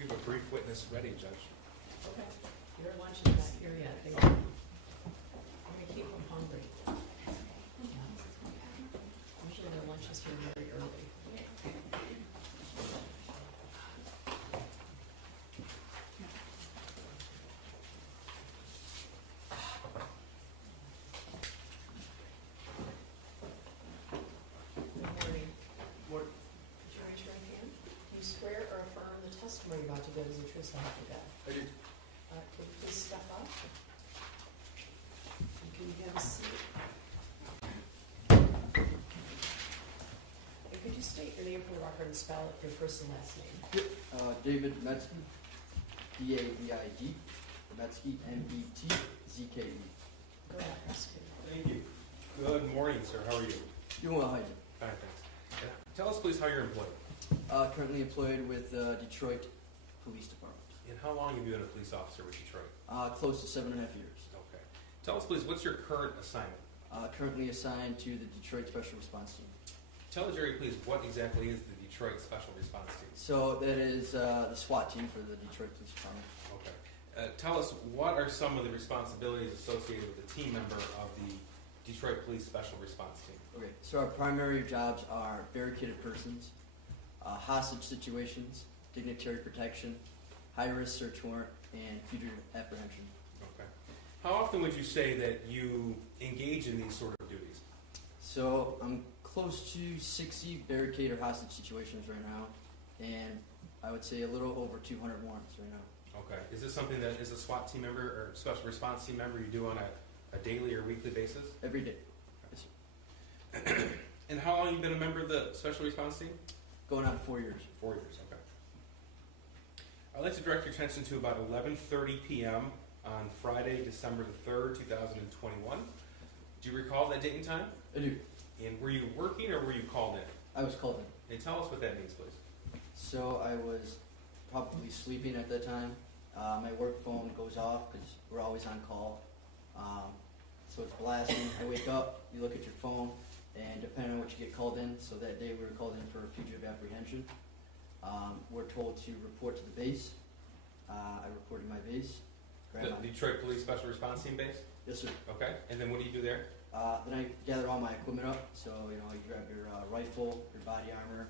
We have a brief witness ready, Judge. Okay, your lunch is not here yet. We're gonna keep them hungry. Usually their lunch is here very early. Good morning. What, Could you raise your right hand? Do you swear or affirm the testimony you're about to give is the truth, so help you God? I do. Could you please step up? And can you have a seat? And could you state your name for the record and spell your first and last name? David Metzke, D-A-V-I-D, Metzke, M-E-T-Z-K-E. Go ahead, ask him. Thank you. Good morning, sir. How are you? Doing well, how are you? Fine, thanks. Tell us, please, how you're employed. Currently employed with Detroit Police Department. And how long have you been a police officer with Detroit? Close to 7.5 years. Okay. Tell us, please, what's your current assignment? Currently assigned to the Detroit Special Response Team. Tell the jury, please, what exactly is the Detroit Special Response Team? So that is the SWAT team for the Detroit Police Department. Okay. Tell us, what are some of the responsibilities associated with a team member of the Detroit Police Special Response Team? Okay, so our primary jobs are barricaded persons, hostage situations, dignitary protection, high-risk search warrant, and fugitive apprehension. Okay. How often would you say that you engage in these sort of duties? So I'm close to 60 barricade or hostage situations right now, and I would say a little over 200 warrants right now. Okay. Is this something that is a SWAT team member or special response team member you do on a daily or weekly basis? Every day. Yes, sir. And how long have you been a member of the special response team? Going on 4 years. 4 years, okay. I'd like to direct your attention to about 11:30 p.m. on Friday, December the 3rd, 2021. Do you recall that date and time? I do. And were you working or were you called in? I was called in. And tell us what that means, please. So I was probably sleeping at that time. My work phone goes off because we're always on call. So it's blasting. I wake up, you look at your phone, and depending on what you get called in, so that day we were called in for fugitive apprehension. We're told to report to the base. I reported my base. The Detroit Police Special Response Team base? Yes, sir. Okay. And then what do you do there? Then I gather all my equipment up. So, you know, you grab your rifle, your body armor,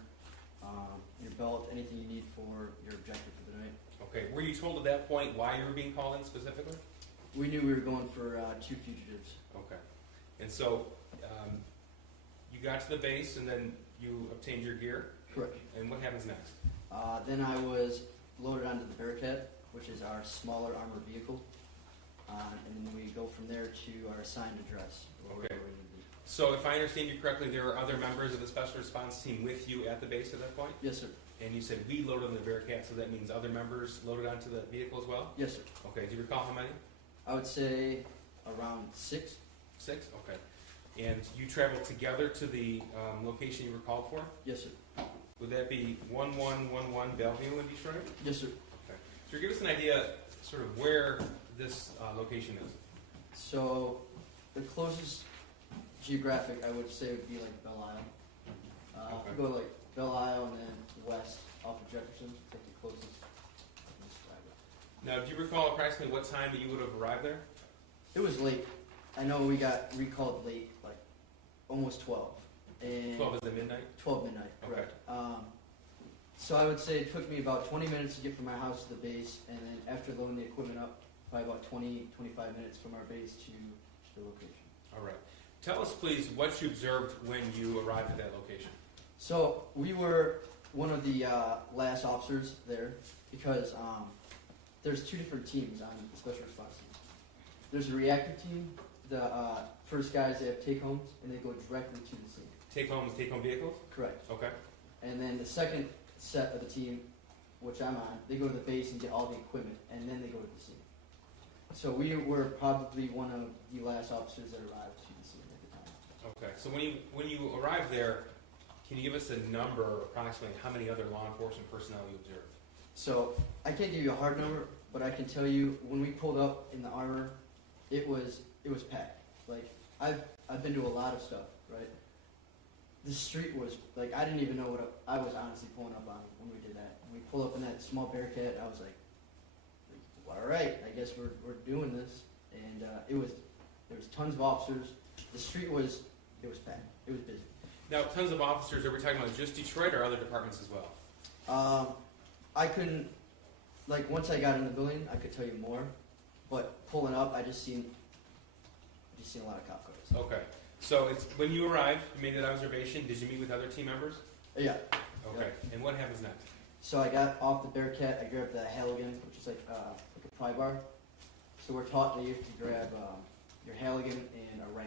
your belt, anything you need for your objective for the night. Okay. Were you told at that point why you were being called in specifically? We knew we were going for 2 fugitives. Okay. And so you got to the base and then you obtained your gear? Correct. And what happens next? Then I was loaded onto the Bearcat, which is our smaller armored vehicle. And then we go from there to our assigned address. Okay. So if I understand you correctly, there are other members of the special response team with you at the base at that point? Yes, sir. And you said we loaded on the Bearcat, so that means other members loaded onto the vehicle as well? Yes, sir. Okay, do you recall how many? I would say around 6. 6? Okay. And you traveled together to the location you were called for? Yes, sir. Would that be 1111 Bellevue in Detroit? Yes, sir. Okay. So give us an idea sort of where this location is. So the closest geographic I would say would be like Belle Isle. If we go to like Belle Isle and then west off of Jefferson, it's like the closest. I can describe it. Now, do you recall approximately what time that you would have arrived there? It was late. I know we got recalled late, like almost 12. And 12 is at midnight? 12 midnight, correct. So I would say it took me about 20 minutes to get from my house to the base, and then after loading the equipment up, probably about 20, 25 minutes from our base to the location. All right. Tell us, please, what you observed when you arrived at that location. So we were one of the last officers there because there's 2 different teams on the special response team. There's a reactive team. The first guys, they have take-homes, and they go directly to the scene. Take-home vehicles? Correct. Okay. And then the second set of the team, which I'm on, they go to the base and get all the equipment, and then they go to the scene. So we were probably one of the last officers that arrived to the scene at the time. Okay. So when you arrived there, can you give us a number, approximately how many other law enforcement personnel you observed? So I can't give you a hard number, but I can tell you when we pulled up in the armor, it was packed. Like I've been to a lot of stuff, right? The street was like I didn't even know what I was honestly pulling up on when we did that. When we pull up in that small Bearcat. I was like, all right, I guess we're doing this. And there was tons of officers. The street was packed. It was busy. Now, tons of officers, are we talking about just Detroit or other departments as well? I couldn't, like, once I got in the building, I could tell you more. But pulling up, I just seen a lot of cop cars. Okay. So it's when you arrived, you made that observation. Did you meet with other team members? Yeah. Okay. And what happens next? So I got off the Bearcat. I grabbed the Halligan, which is like a pry bar. So we're taught that you have to grab your Halligan and a ram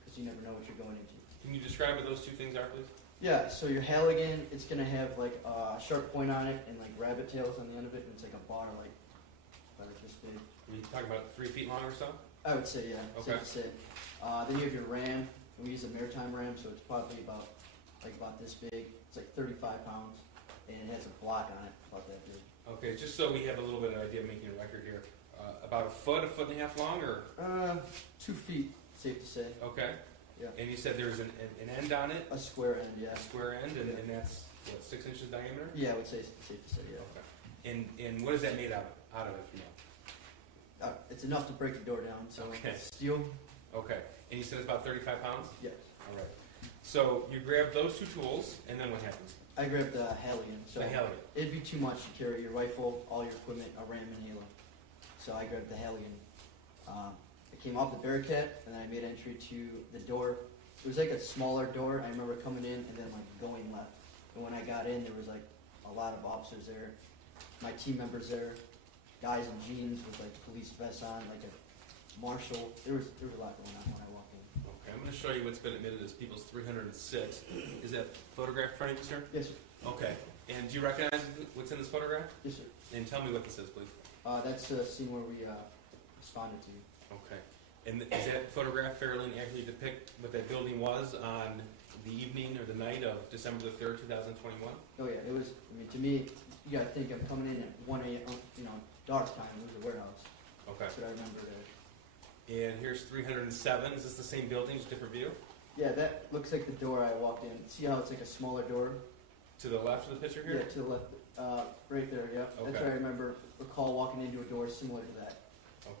because you never know what you're going into. Can you describe what those two things are, please? Yeah. So your Halligan, it's gonna have like a sharp point on it and like rabbit tails on the end of it, and it's like a bar like this big. Are you talking about 3 feet long or so? I would say, yeah. Okay. Safe to say. Then you have your ram. And we use a maritime ram, so it's probably about this big. It's like 35 pounds, and it has a block on it about that big. Okay, just so we have a little bit of idea of making a record here. About a foot and a half long, or? 2 feet, safe to say. Okay. Yeah. And you said there's an end on it? A square end, yeah. A square end, and that's, what, 6 inches diameter? Yeah, I would say safe to say, yeah. Okay. And what is that made out of, if you know? It's enough to break the door down, so Okay. steel. Okay. And you said it's about 35 pounds? Yes. All right. So you grab those two tools, and then what happens? I grabbed the Halligan, so The Halligan. it'd be too much to carry your rifle, all your equipment, a ram and halo. So I grabbed the Halligan. I came off the Bearcat, and then I made entry to the door. It was like a smaller door. I remember coming in and then like going left. And when I got in, there was like a lot of officers there, my team members there, guys in jeans with like police vests on, like a marshal. There was a lot going on when I walked in. Okay, I'm going to show you what's been admitted as People's 306. Is that photograph in front of you, sir? Yes, sir. Okay. And do you recognize what's in this photograph? Yes, sir. And tell me what this is, please. That's the scene where we responded to. Okay. And is that photograph fairly accurately depict what that building was on the evening or the night of December the 3rd, 2021? Oh yeah, it was. I mean, to me, you gotta think I'm coming in at 1 a.m. Dark time. It was a warehouse. Okay. That's what I remember there. And here's 307. Is this the same building, just different view? Yeah, that looks like the door I walked in. See how it's like a smaller door? To the left of the picture here? Yeah, to the left, right there. Yeah, that's Okay. what I recall walking into a door similar to that.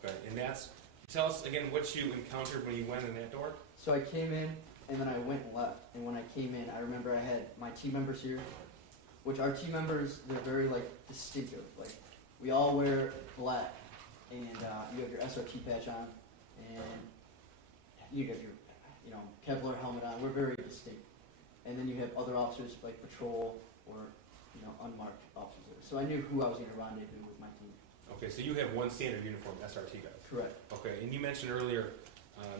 Okay. And tell us again what you encountered when you went in that door. So I came in and then I went left. And when I came in, I remember I had my team members here, which our team members, they're very like distinctive. Like we all wear black, and you have your SRT patch on, and you have your Kevlar helmet on. We're very distinct. And then you have other officers like patrol or unmarked officers. So I knew who I was going to rendezvous with my team. Okay, so you have one standard uniform, SRT guys. Correct. Okay, and you mentioned earlier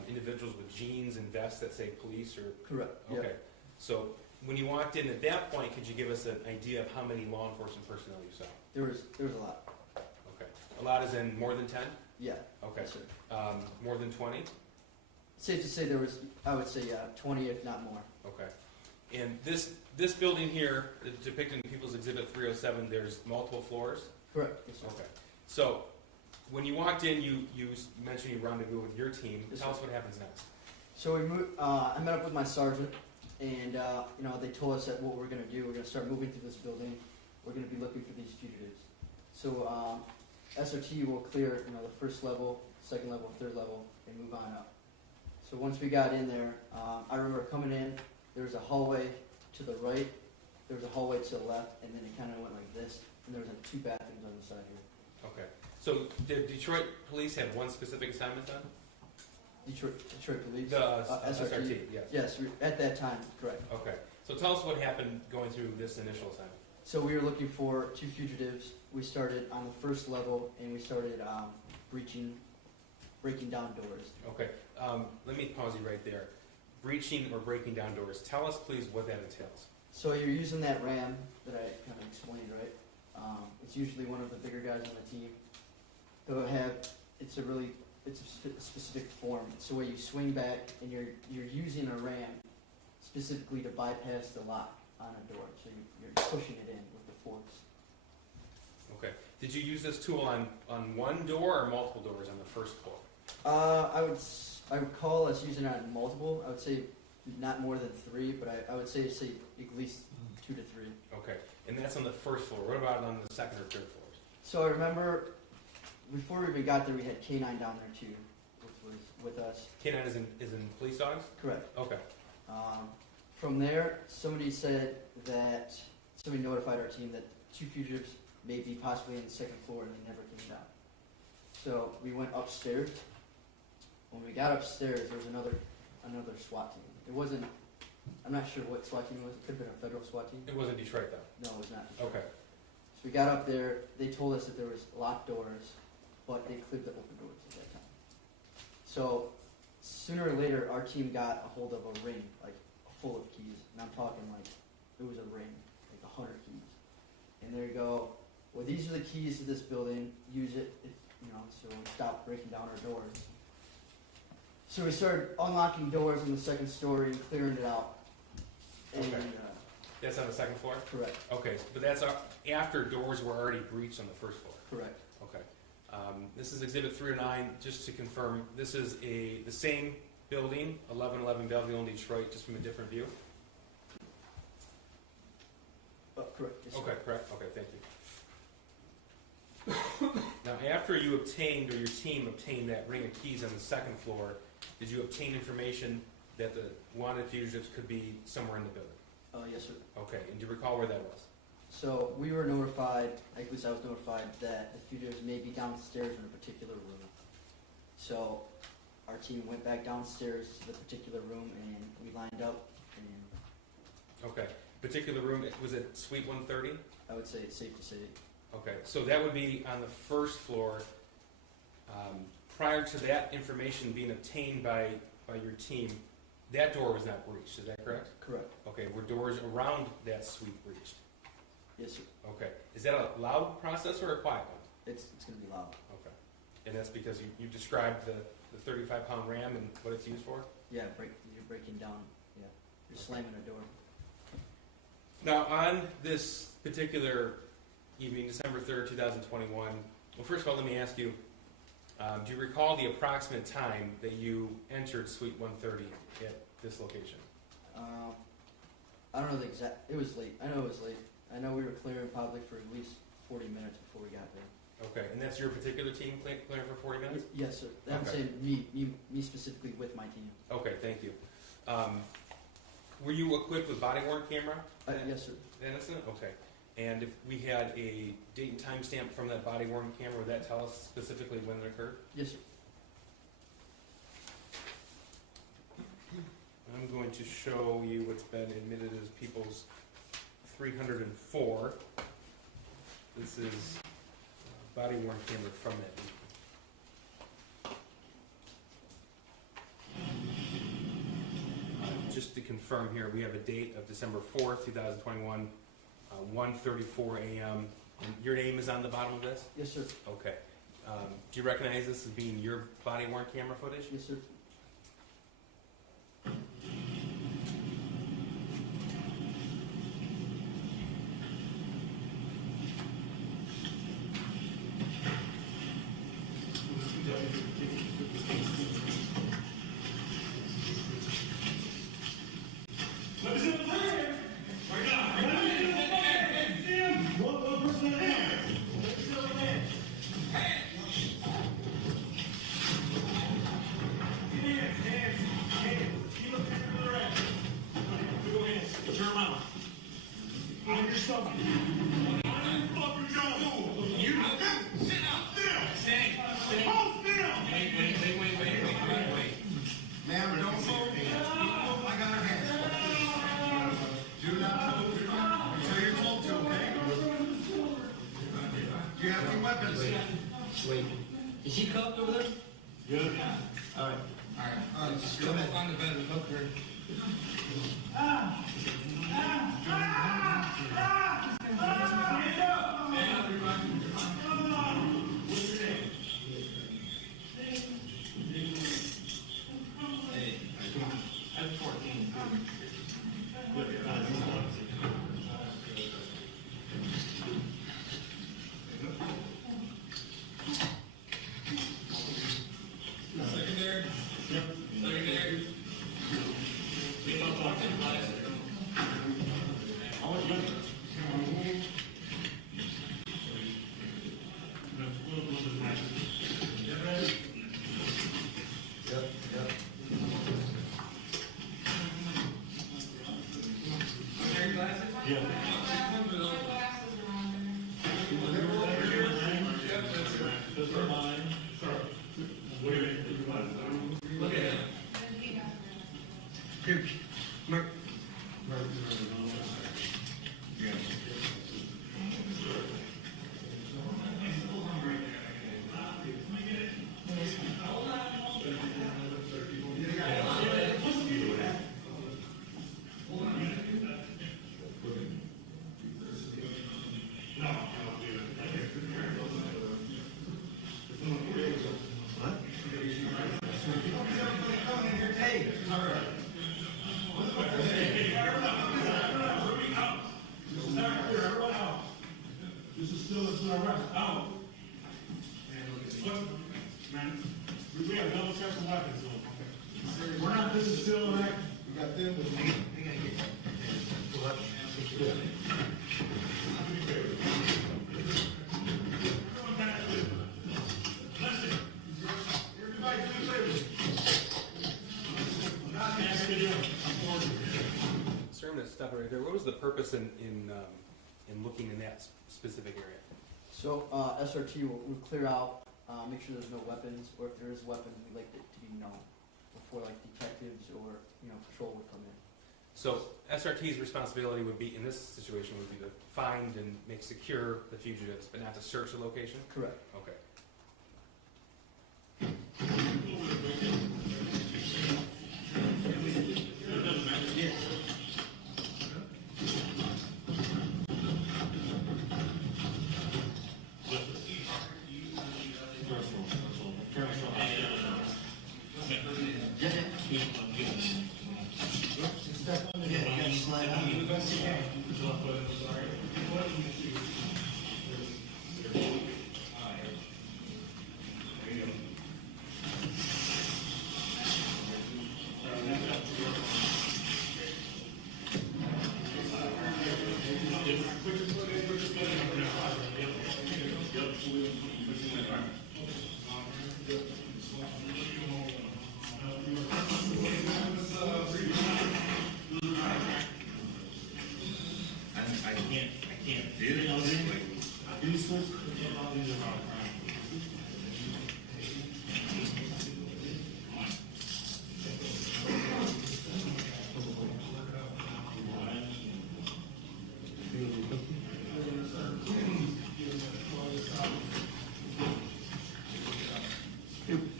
individuals with jeans and vests that say police or... Correct. Okay, so when you walked in at that point, could you give us an idea of how many law enforcement personnel you saw? There was a lot. Okay, a lot is in more than 10? Yeah. Okay, Yes, sir. more than 20? Safe to say there was, I would say, 20 if not more. Okay, and this building here, depicted in People's Exhibit 307, there's multiple floors? Correct. Yes, sir. Okay, so when you walked in, you mentioned you rendezvous with your team. Yes, Tell sir. us what happens next. So we moved. I met up with my sergeant, and they told us that what we're going to do. We're going to start moving through this building. We're going to be looking for these fugitives. So SRT will clear the first level, second level, third level, and move on up. So once we got in there, I remember coming in. There was a hallway to the right. There was a hallway to the left, and then it kind of went like this. And there was like 2 bathrooms on the side here. Okay, so did Detroit police have one specific assignment then? Detroit Police. The SRT, yes. Yes, at that time, correct. Okay, so tell us what happened going through this initial assignment. So we were looking for 2 fugitives. We started on the first level, and we started breaking down doors. Okay, let me pause you right there. Breaching or breaking down doors. Tell us, please, what that entails. So you're using that ram that I kind of explained, right? It's usually one of the bigger guys on the team. It's a specific form. It's the way you swing back, and you're using a ram specifically to bypass the lock on a door. So you're pushing it in with the force. Okay. Did you use this tool on one door or multiple doors on the first floor? I would call us using it on multiple. I would say not more than 3, but I would say at least 2 to 3. Okay. And that's on the first floor. What about on the second or third floors? So I remember before we even got there, we had K9 down there too, with us. K9 is in police dogs? Correct. Okay. From there, somebody said that somebody notified our team that 2 fugitives may be possibly in the second floor, and they never came down. So we went upstairs. When we got upstairs, there was another SWAT team. It wasn't. I'm not sure what SWAT team it was. It could have been a federal SWAT team. It wasn't Detroit though? No, it was not. Okay. So we got up there. They told us that there was locked doors, but they cleared the open doors at that time. So sooner or later, our team got a hold of a ring, like full of keys, and I'm talking like it was a ring, like 100 keys. And there you go. Well, these are the keys to this building. Use it, so we stopped breaking down our doors. So we started unlocking doors on the second story and clearing it out. And, Okay. That's on the second floor? correct, Okay, but that's after doors were already breached on the first floor? correct. Okay. This is Exhibit 309, just to confirm, this is the same building, 1111 Belleville in Detroit, just from a different view? Correct. Yes, sir. Okay, correct, okay, thank you. Now, after you obtained, or your team obtained that ring of keys on the second floor, did you obtain information that the wanted fugitives could be somewhere in the building? Yes, sir. Okay, and do you recall where that was? So we were notified, at least I was notified, that the fugitives may be downstairs in a particular room. So our team went back downstairs to the particular room, and we lined up, and Okay, particular room, was it Suite 130? I would say it's safe to say. Okay, so that would be on the first floor. Prior to that information being obtained by your team, that door was not breached, is that correct? Correct. Okay, were doors around that suite breached? Yes, sir. Okay, is that a loud process or a quiet one? It's going to be loud. Okay, and that's because you described the 35-pound RAM and what it's used for? Yeah, you're breaking down. Yeah, you're slamming a door. Now, on this particular evening, December 3rd, 2021, well, first of all, let me ask you, do you recall the approximate time that you entered Suite 130 at this location? I don't know the exact. It was late. I know it was late. I know we were clearing probably for at least 40 minutes before we got there. Okay, and that's your particular team clearing for 40 minutes? Yes, sir. I'm Okay. saying me specifically with my team. Okay, thank you. Were you equipped with body-worn camera? Yes, sir. That incident? Okay. And if we had a date and time stamp from that body-worn camera, would that tell us specifically when it occurred? Yes, sir. I'm going to show you what's been admitted as People's 304. This is a body-worn camera from that evening. Just to confirm here, we have a date of December 4th, 2021, 1:34 a.m. And your name is on the bottom of this? Yes, sir. Okay. Do you recognize this as being your body-worn camera footage? Yes, sir. Ma'am, don't move. I got her hands. Do not move until you're told to, okay? Do you have any weapons? Wait, is she cuffed over there? Good. All right. All right. Just go back on the bed and hook her. Secondary. Secondary. How much money? sir. Sir. What do you want? Look at it. Here, Mark. Yeah. This is still a arrest. Out. Man, we have double checks and weapons, so we're not, this is still an act. We got them with me. Everybody do this. Sir, I'm gonna stop it right there. What was the purpose in looking in that specific area? So SRT will clear out, make sure there's no weapons, or if there is weapons, we'd like it to be known before like detectives or patrol would come in. So SRT's responsibility would be, in this situation, would be to find and make secure the fugitives, but not to search the location? Correct. Okay.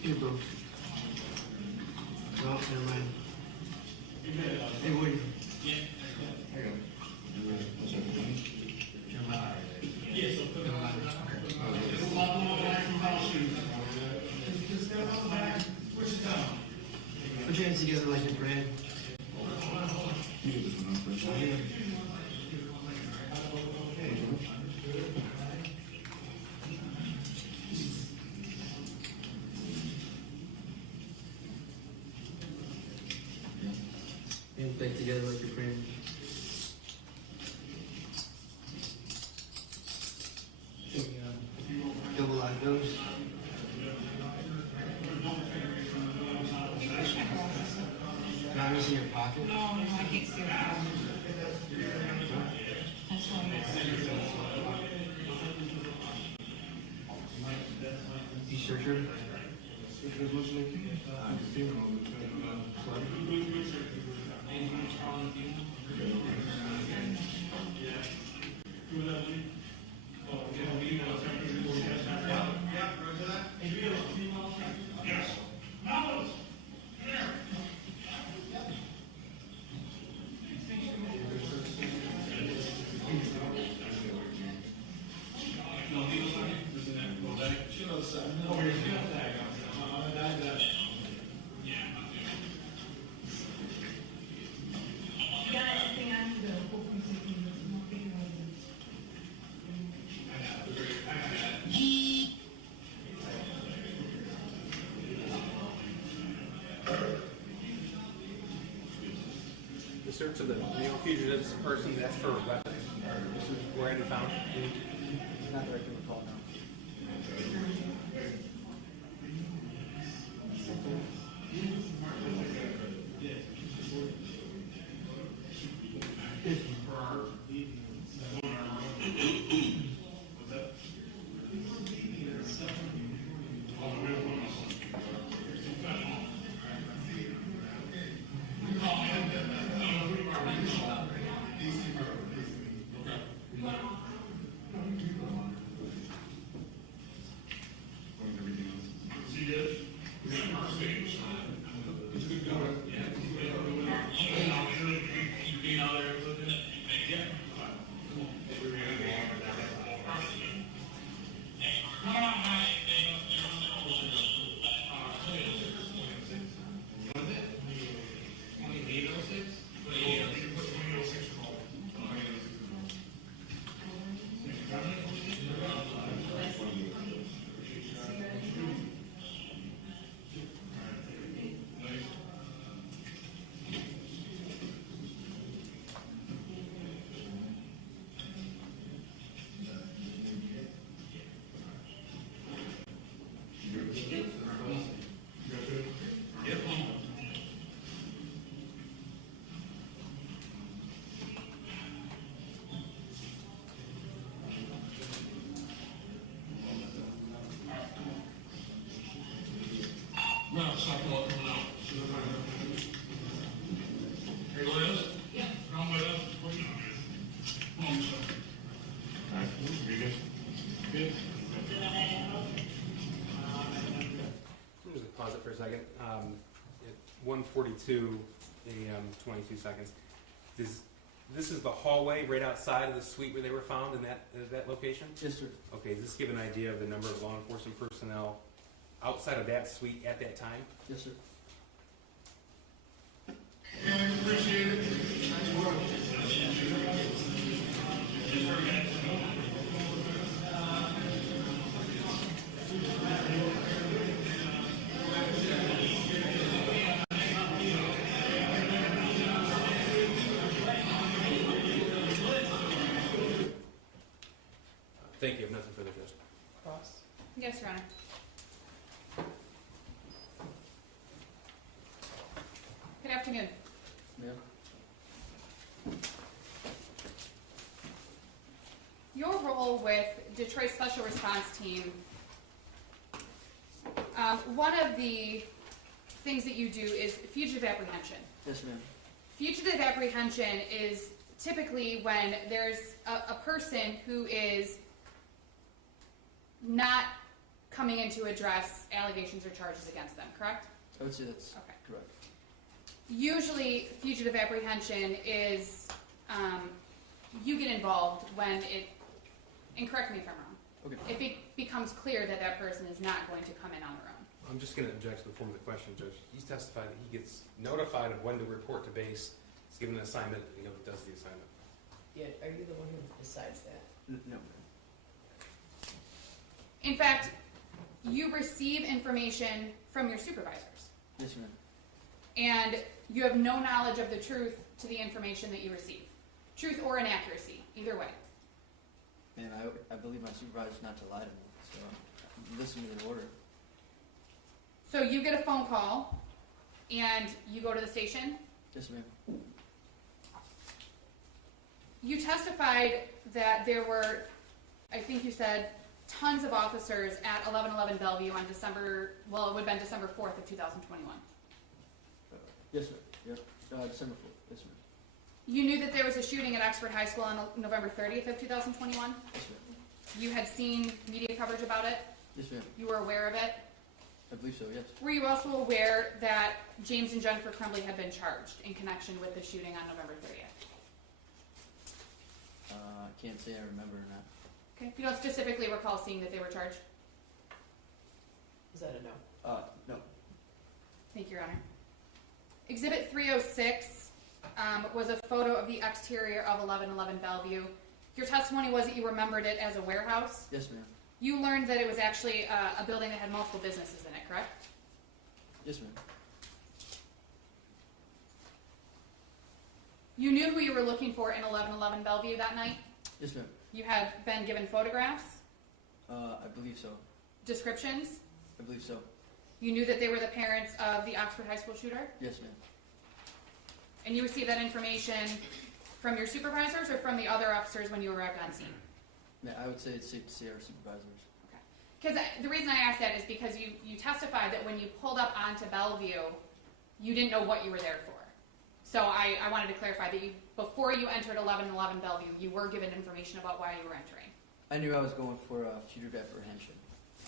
Hey, bro. No, never mind. Hey, Woody. Put your hands together like you're praying. Hands back together like you're praying. Double lock those. Diamonds in your pocket? No, I can't see it. That's You search her? The search of the male fugitive's person, that's for weapons. Where any found? Not that I can recall now. No, stop coming out. Hey, Liz? Yeah. Come with us. Come on, sir. All right, Regan. Good. I'm just gonna pause it for a second. At 1:42 a.m., 22 seconds. This is the hallway right outside of the suite where they were found in that location? Yes, sir. Okay, does this give an idea of the number of law enforcement personnel outside of that suite at that time? Yes, sir. Yeah, appreciate it. Nice work. Thank you. I have nothing further, Judge. Cross. Yes, Your Honor. Good afternoon. Yeah. Your role with Detroit Special Response Team, one of the things that you do is fugitive apprehension. Yes, ma'am. Fugitive apprehension is typically when there's a person who is not coming in to address allegations or charges against them, correct? I would say that's Okay. correct. Usually, fugitive apprehension is you get involved when it, and correct me if I'm wrong, Okay. if it becomes clear that that person is not going to come in on their own. I'm just going to object to the form of the question, Judge. He's testified that he gets notified of when to report to base. He's given an assignment, and he does the assignment. Yeah, are you the one who decides that? No. In fact, you receive information from your supervisors, Yes, ma'am. and you have no knowledge of the truth to the information that you receive. Truth or inaccuracy, either way. And I believe my supervisor's not to lie to me, so listen to the order. So you get a phone call, and you go to the station. Yes, ma'am. You testified that there were, I think you said, tons of officers at 1111 Bellevue on December 4th of 2021. Yes, sir. Yep. December 4th. Yes, ma'am. You knew that there was a shooting at Oxford High School on November 30th of 2021. Yes, ma'am. You had seen media coverage about it. Yes, ma'am. You were aware of it. I believe so, yes. Were you also aware that James and Jennifer Crumbley had been charged in connection with the shooting on November 30th? I can't say I remember or not. Okay. You don't specifically recall seeing that they were charged? Is that a no? No. Thank you, Your Honor. Exhibit 306 was a photo of the exterior of 1111 Bellevue. Your testimony was that you remembered it as a warehouse. Yes, ma'am. You learned that it was actually a building that had multiple businesses in it, correct? Yes, ma'am. You knew who you were looking for in 1111 Bellevue that night? Yes, ma'am. You had been given photographs, I believe so. descriptions. I believe so. You knew that they were the parents of the Oxford High School shooter? Yes, ma'am. And you received that information from your supervisors or from the other officers when you arrived on scene? Yeah, I would say it's safe to say our supervisors. Because the reason I asked that is because you testified that when you pulled up onto Bellevue, you didn't know what you were there for. So I wanted to clarify that before you entered 1111 Bellevue, you were given information about why you were entering I knew I was going for fugitive apprehension.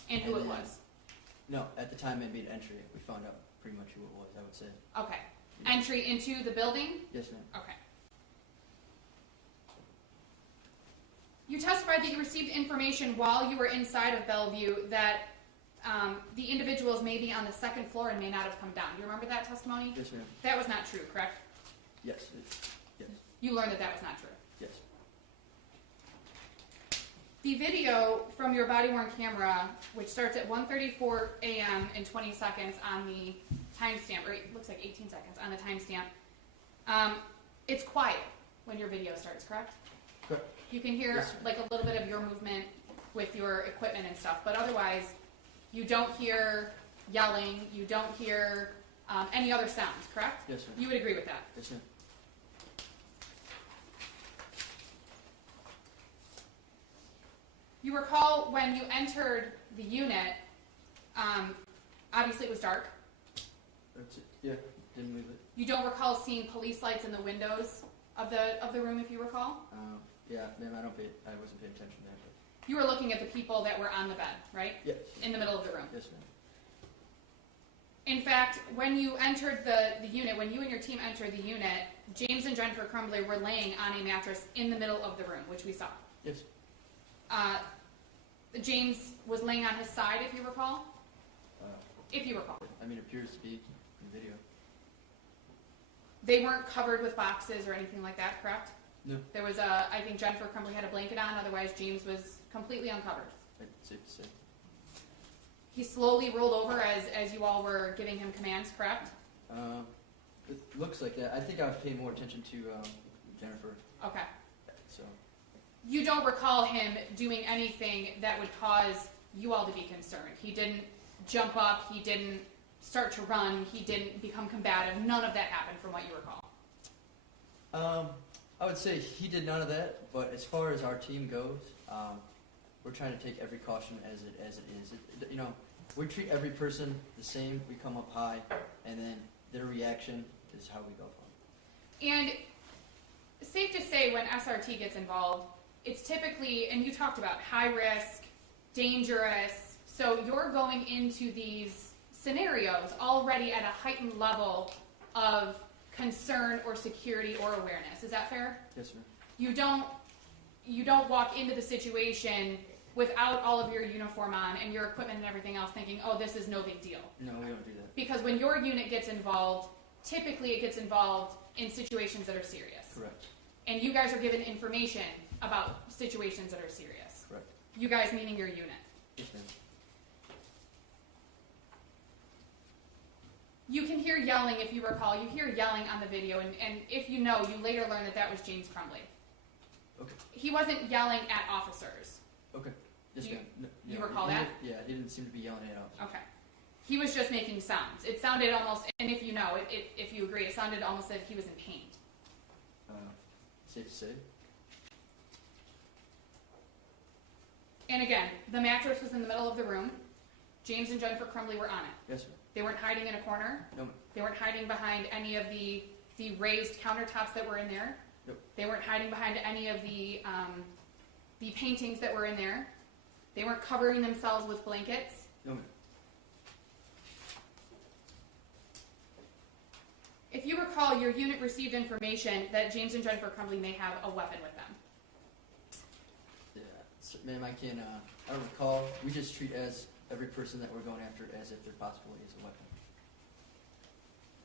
and who it And then- was. No, at the time I made entry, we found out pretty much who it was, I would say. Okay. Entry into the building? Yes, ma'am. Okay. You testified that you received information while you were inside of Bellevue that the individuals may be on the second floor and may not have come down. Do you remember that testimony? Yes, ma'am. That was not true, correct? Yes, yes, You learned that that was not true. yes. The video from your body-worn camera, which starts at 1:34 a.m. and 20 seconds on the timestamp, or it looks like 18 seconds on the timestamp, it's quiet when your video starts, correct? Correct. You can hear Yes. like a little bit of your movement with your equipment and stuff, but otherwise, you don't hear yelling, you don't hear any other sounds, correct? Yes, ma'am. You would agree with that? Yes, ma'am. You recall when you entered the unit, obviously it was dark. That's it. Yeah, didn't move it. You don't recall seeing police lights in the windows of the room, if you recall? Yeah, ma'am, I wasn't paying attention there, but You were looking at the people that were on the bed, right? yes. In the middle of the room. Yes, ma'am. In fact, when you entered the unit, when you and your team entered the unit, James and Jennifer Crumbley were laying on a mattress in the middle of the room, which we saw. Yes. James was laying on his side, if you recall? If you recall. I mean, it appears to be in the video. They weren't covered with boxes or anything like that, correct? No. There was I think Jennifer Crumbley had a blanket on, otherwise James was completely uncovered. It's safe to say. He slowly rolled over as you all were giving him commands, correct? It looks like that. I think I was paying more attention to Jennifer. Okay. So You don't recall him doing anything that would cause you all to be concerned. He didn't jump up, he didn't start to run, he didn't become combative. None of that happened from what you recall. I would say he did none of that. But as far as our team goes, we're trying to take every caution as it is. You know, we treat every person the same. We come up high, and then their reaction is how we go from. And safe to say, when SRT gets involved, it's typically, and you talked about high risk, dangerous, so you're going into these scenarios already at a heightened level of concern or security or awareness. Is that fair? Yes, ma'am. You don't walk into the situation without all of your uniform on and your equipment and everything else thinking, oh, this is no big deal. No, we don't do that. Because when your unit gets involved, typically it gets involved in situations that are serious. Correct. And you guys are given information about situations that are serious. Correct. You guys meaning your unit. Yes, ma'am. You can hear yelling, if you recall. You hear yelling on the video, and if you know, you later learn that that was James Crumbley. Okay. He wasn't yelling at officers. Okay. Yes, You- ma'am. No, you yeah, recall he that? didn't- Yeah, he didn't seem to be yelling at us. Okay. He was just making sounds. It sounded almost, and if you know, if you agree, it sounded almost like he was in pain. Safe to say. And again, the mattress was in the middle of the room. James and Jennifer Crumbley were on it. Yes, ma'am. They weren't hiding in a corner. No, ma'am. They weren't hiding behind any of the raised countertops that were in there. Nope. They weren't hiding behind any of the paintings that were in there. They weren't covering themselves with blankets. No, ma'am. If you recall, your unit received information that James and Jennifer Crumbley may have a weapon with them. Yeah, so, ma'am, I can't. I don't recall. We just treat as every person that we're going after as if there possibly is a weapon.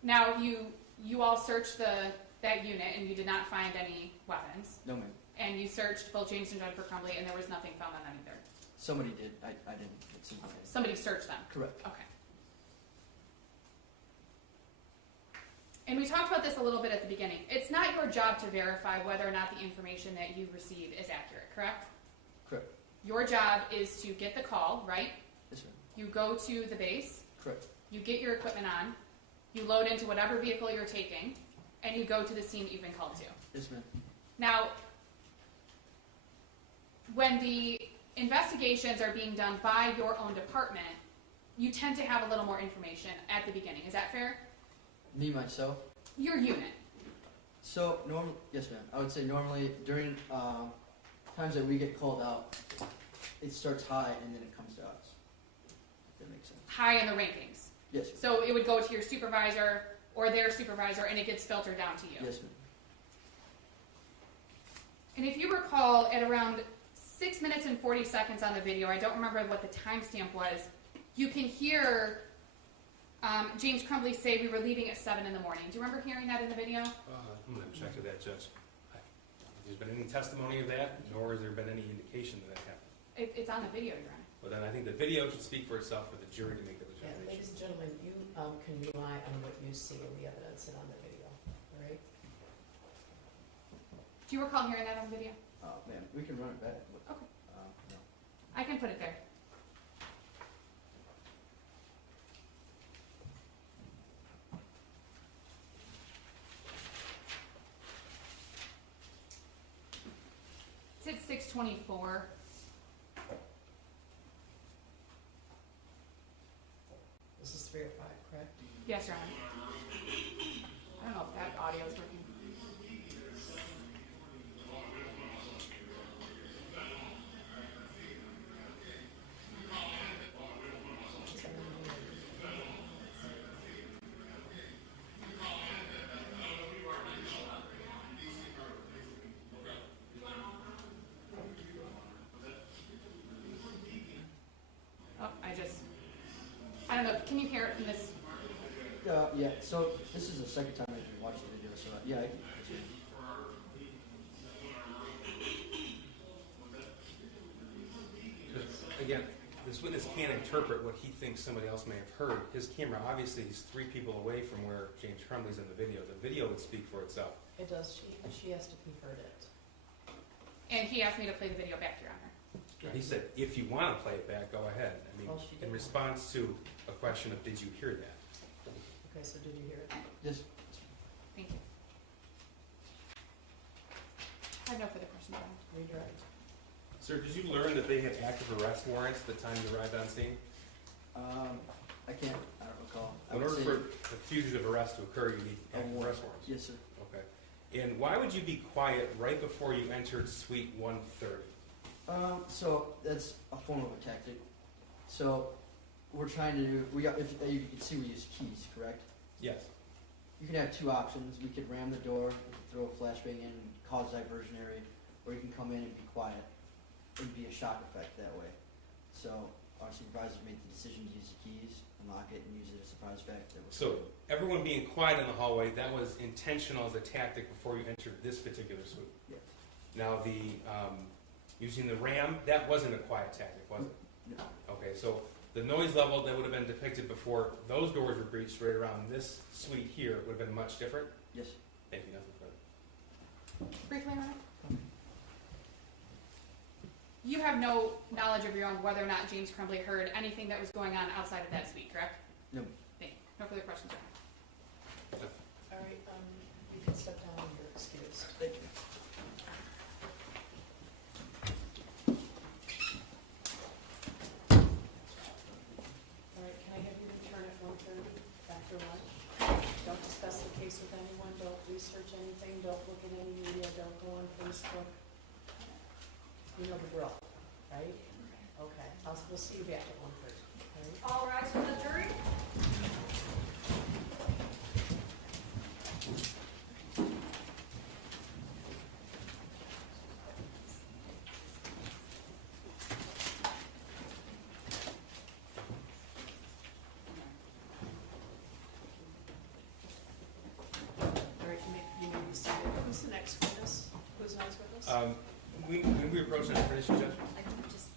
Now, you all searched that unit and you did not find any weapons. No, ma'am. And you searched both James and Jennifer Crumbley and there was nothing found on them either. Somebody did. I didn't. It seemed like it. Somebody searched them. Correct. Okay. And we talked about this a little bit at the beginning. It's not your job to verify whether or not the information that you receive is accurate, correct? Correct. Your job is to get the call, right? Yes, ma'am. You go to the base, Correct. you get your equipment on, you load into whatever vehicle you're taking, and you go to the scene that you've been called to. Yes, ma'am. Now, when the investigations are being done by your own department, you tend to have a little more information at the beginning. Is that fair? Me, myself. Your unit. So, yes, ma'am. I would say normally during times that we get called out, it starts high and then it comes to us. that makes sense. high in the rankings. Yes, So it would go to your supervisor or their supervisor, and it gets filtered down to you. yes, ma'am. And if you recall, at around 6 minutes and 40 seconds on the video, I don't remember what the timestamp was, you can hear James Crumbley say we were leaving at 7 in the morning. Do you remember hearing that in the video? I'm gonna check with that, Judge. There's been any testimony of that, nor has there been any indication that happened. It's on the video, Your Honor. But then I think the video should speak for itself for the jury to make the Yeah, determination. ladies and gentlemen, you can rely on what you see in the evidence and on the video, all right? Do you recall hearing that on the video? Man, we can run it back. But, Okay. no. I can put it there. It's at 6:24. This is 3 or 5, correct? Yes, Your Honor. I don't know if that audio is working. Oh, I don't know, can you hear it from this? Yeah, so this is the second time I've watched the video, so yeah, I can. Again, this witness can't interpret what he thinks somebody else may have heard. His camera obviously is 3 people away from where James Crumbley's in the video. The video would speak for itself. It does, she asked if he heard it. And he asked me to play the video back, Your Honor. He said, if you want to play it back, go ahead. I mean, Well, she in did. response to a question of, did you hear that? Okay, so did you hear it? Yes. Thank you. I have no further questions, Your Honor. Redirect. Sir, did you learn that they had active arrest warrants at the time you arrived on scene? I don't recall. I In would order say for the fugitive arrest to occur, you need a active warrant. arrest warrants. Yes, sir. Okay. And why would you be quiet right before you entered suite 130? So that's a form of a tactic. So we're trying to do, if you can see, we use keys, correct? Yes. You can have 2 options. We could ram the door, we could throw a flashbang in, cause diversionary, or you can come in and be quiet. It'd be a shock effect that way. So our supervisors made the decision to use the keys, unlock it, and use it as a surprise effect. So everyone being quiet in the hallway, that was intentional as a tactic before you entered this particular suite. Yes. Now the using the RAM, that wasn't a quiet tactic, was it? No. Okay, so the noise level that would have been depicted before those doors were breached right around this suite here would have been much different? Yes. Thank you, nothing further. Briefly, Your Honor? You have no knowledge of your own whether or not James Crumbley heard anything that was going on outside of that suite, correct? No. Thank you. No further questions, Your Honor. All right, you can step down, you're excused. Thank you. All right, can I have you return at 1:30 after lunch? Don't discuss the case with anyone, don't research anything, don't look at any media, don't go on Facebook. You know the drill, right? Okay, we'll see you back at 1:30, all right? All rise for the jury. All right, you may be seated. Who's the next witness? Who's next witness? When we approach that finish, Judge? I can just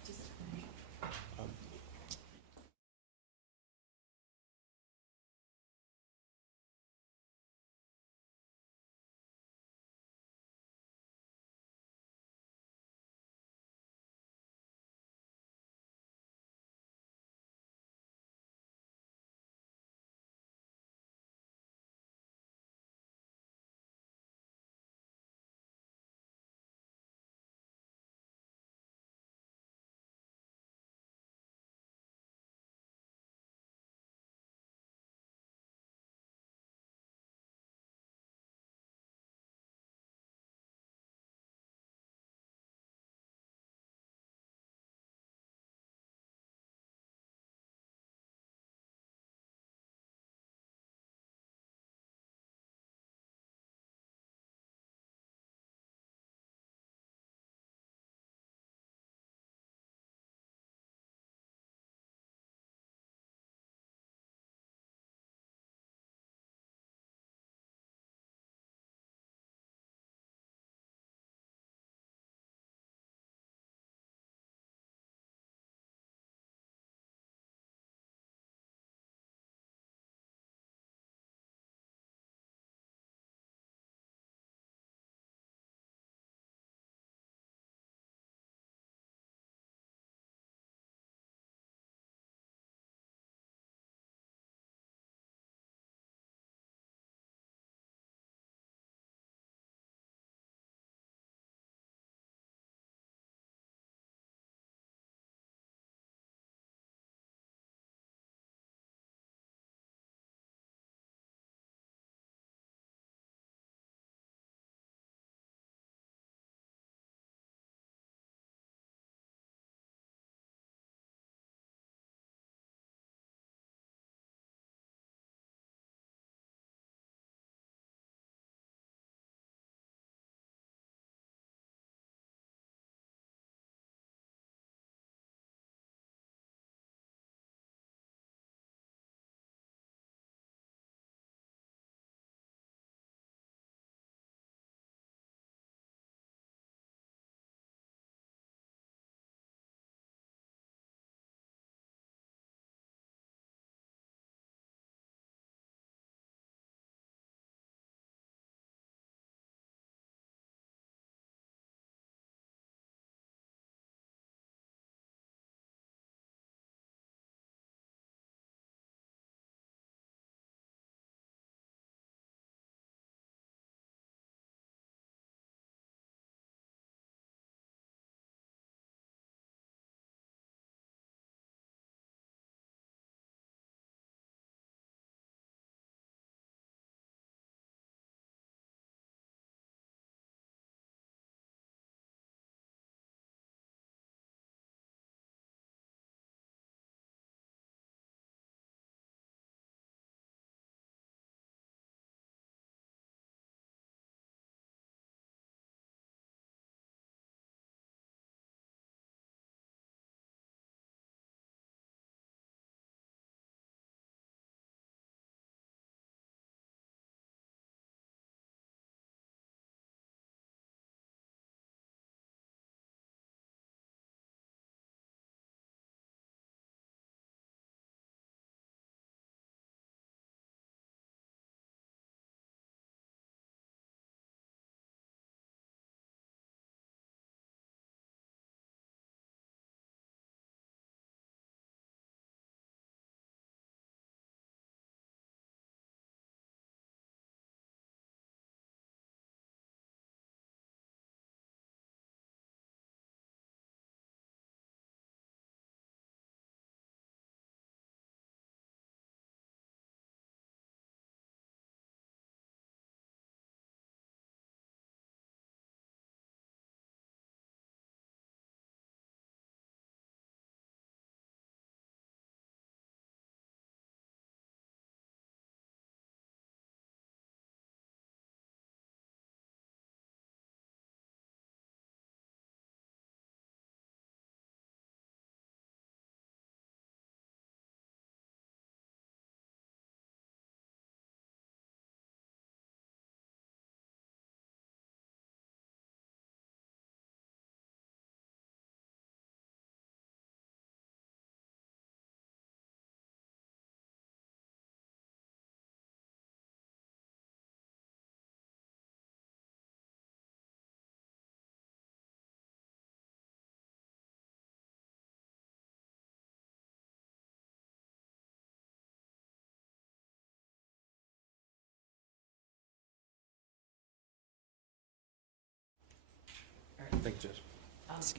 Thank you, Judge.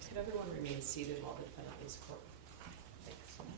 Could everyone remain seated while the defendant leaves court? Thanks.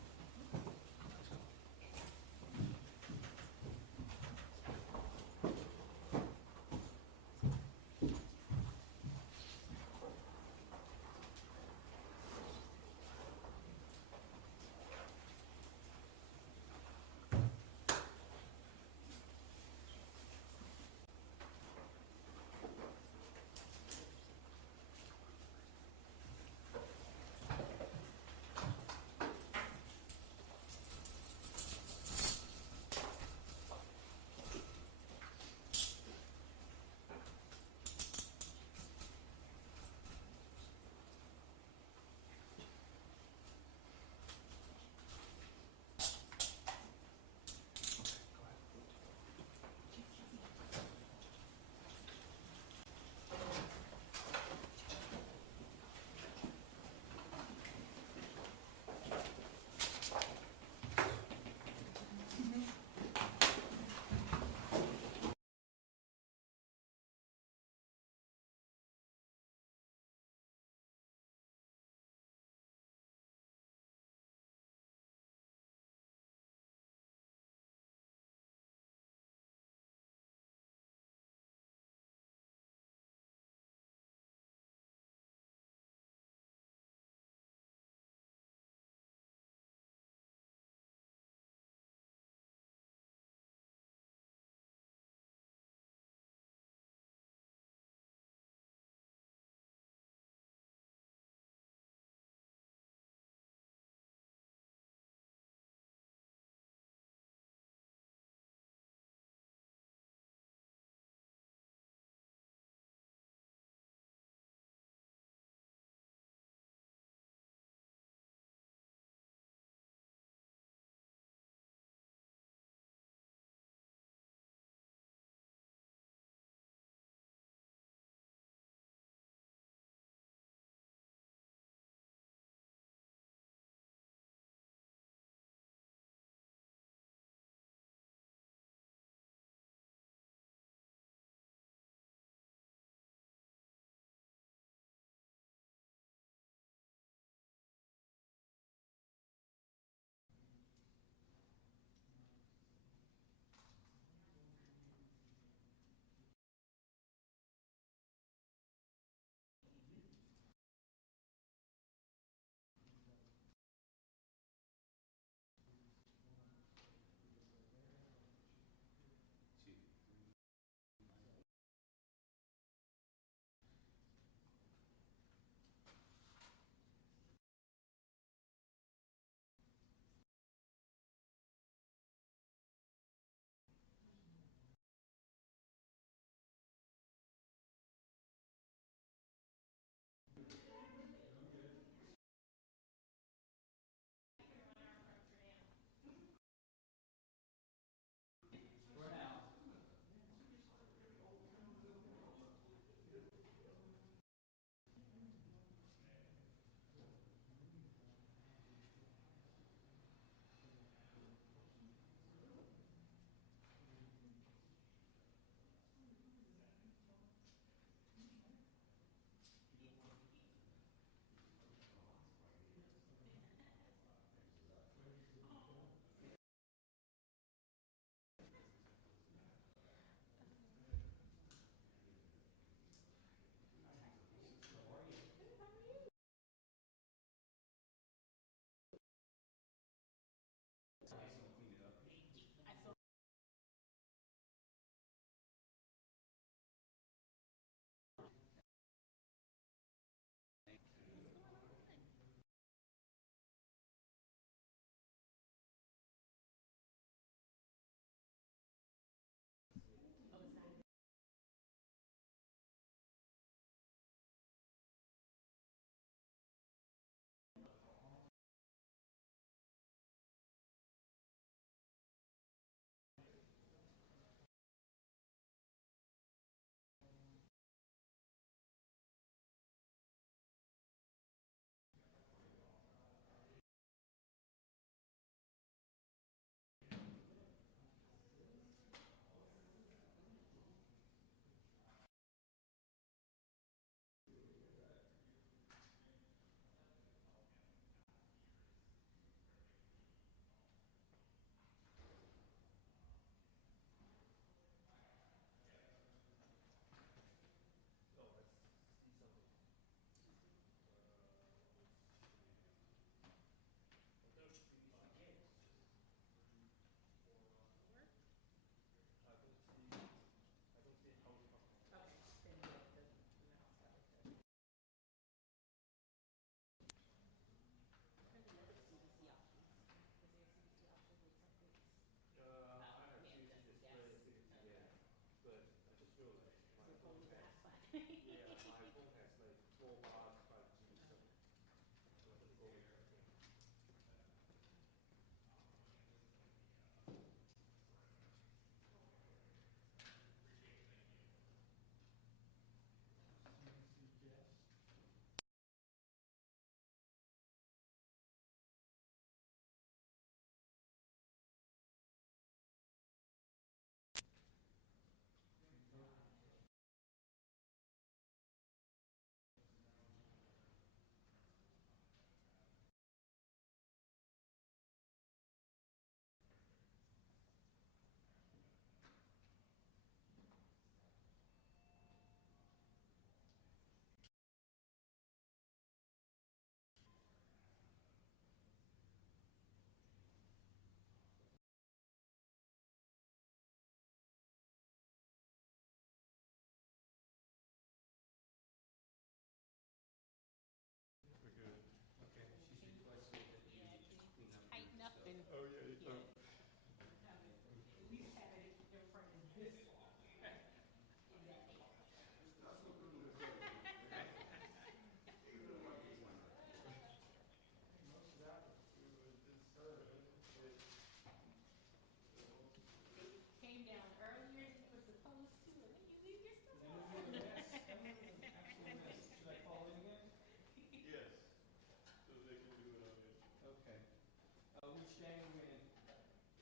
Chang in?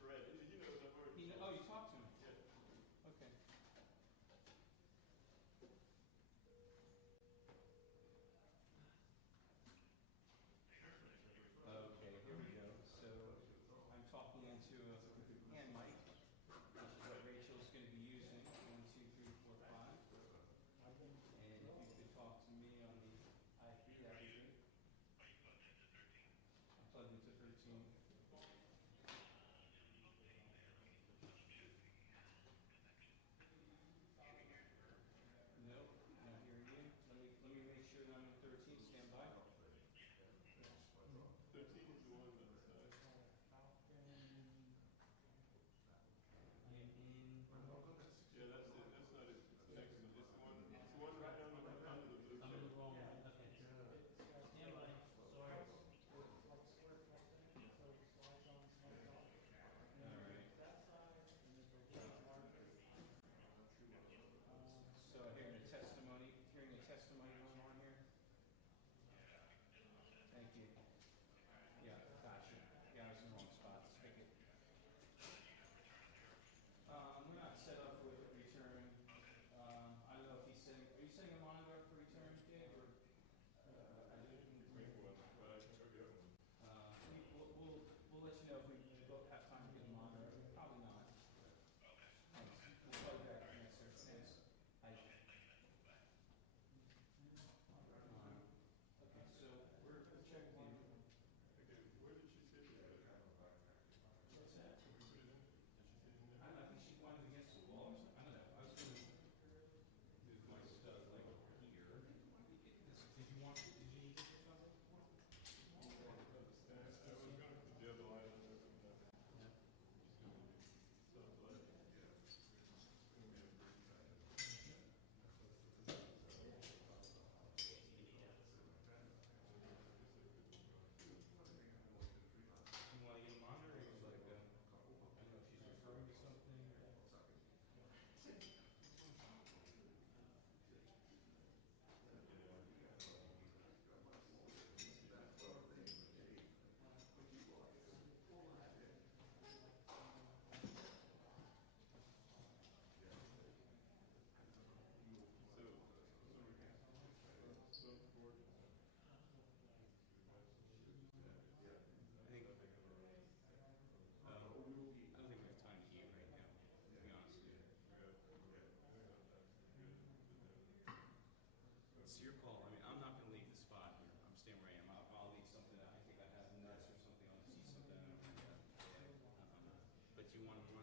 Right, he knows I've already. Oh, you talked to him? Yeah. Okay. Okay, here we go. So I'm talking into a hand mic, which is what Rachel's going to be using. 1, 2, 3, 4, 5. And if you could talk to me on the IP, that'd be great. I'm plugged into 13. Nope, not hearing you. Let me make sure that I'm in 13. Stand by. 13 is the one that's, I am in. yeah, that's it, that's not it, it's the next one, it's the one right under the blue. I'm in the wrong one. Okay. Stand by. Sorry. All right. So hearing a testimony going on here. Thank you. Yeah, gotcha. Yeah, I was in the wrong spot. Let's make it. We're not set up with return. I don't know if he's setting. Are you setting a monitor up for return, Dave, or? I didn't. Make one, but I can go get one. We'll let you know if we both have time to get a monitor. Probably not. Thanks. We'll plug that in. Yes, sir. Thanks. Okay, so we're checking in. Okay, where did she sit it? What's that? Did she sit in there? I think she wanted against the wall or something. I don't know. I was going to do my stuff like here. Did you want to? Did you need to do something? I was going to the other line. You want to get a monitor, or was like, I don't know if she's referring to something. I don't think we have time to eat right now, to be honest with you. It's your call. I mean, I'm not going to leave the spot here. I'm staying where I am. I'll leave something that I think I have nuts or something. I'll see something. But you want to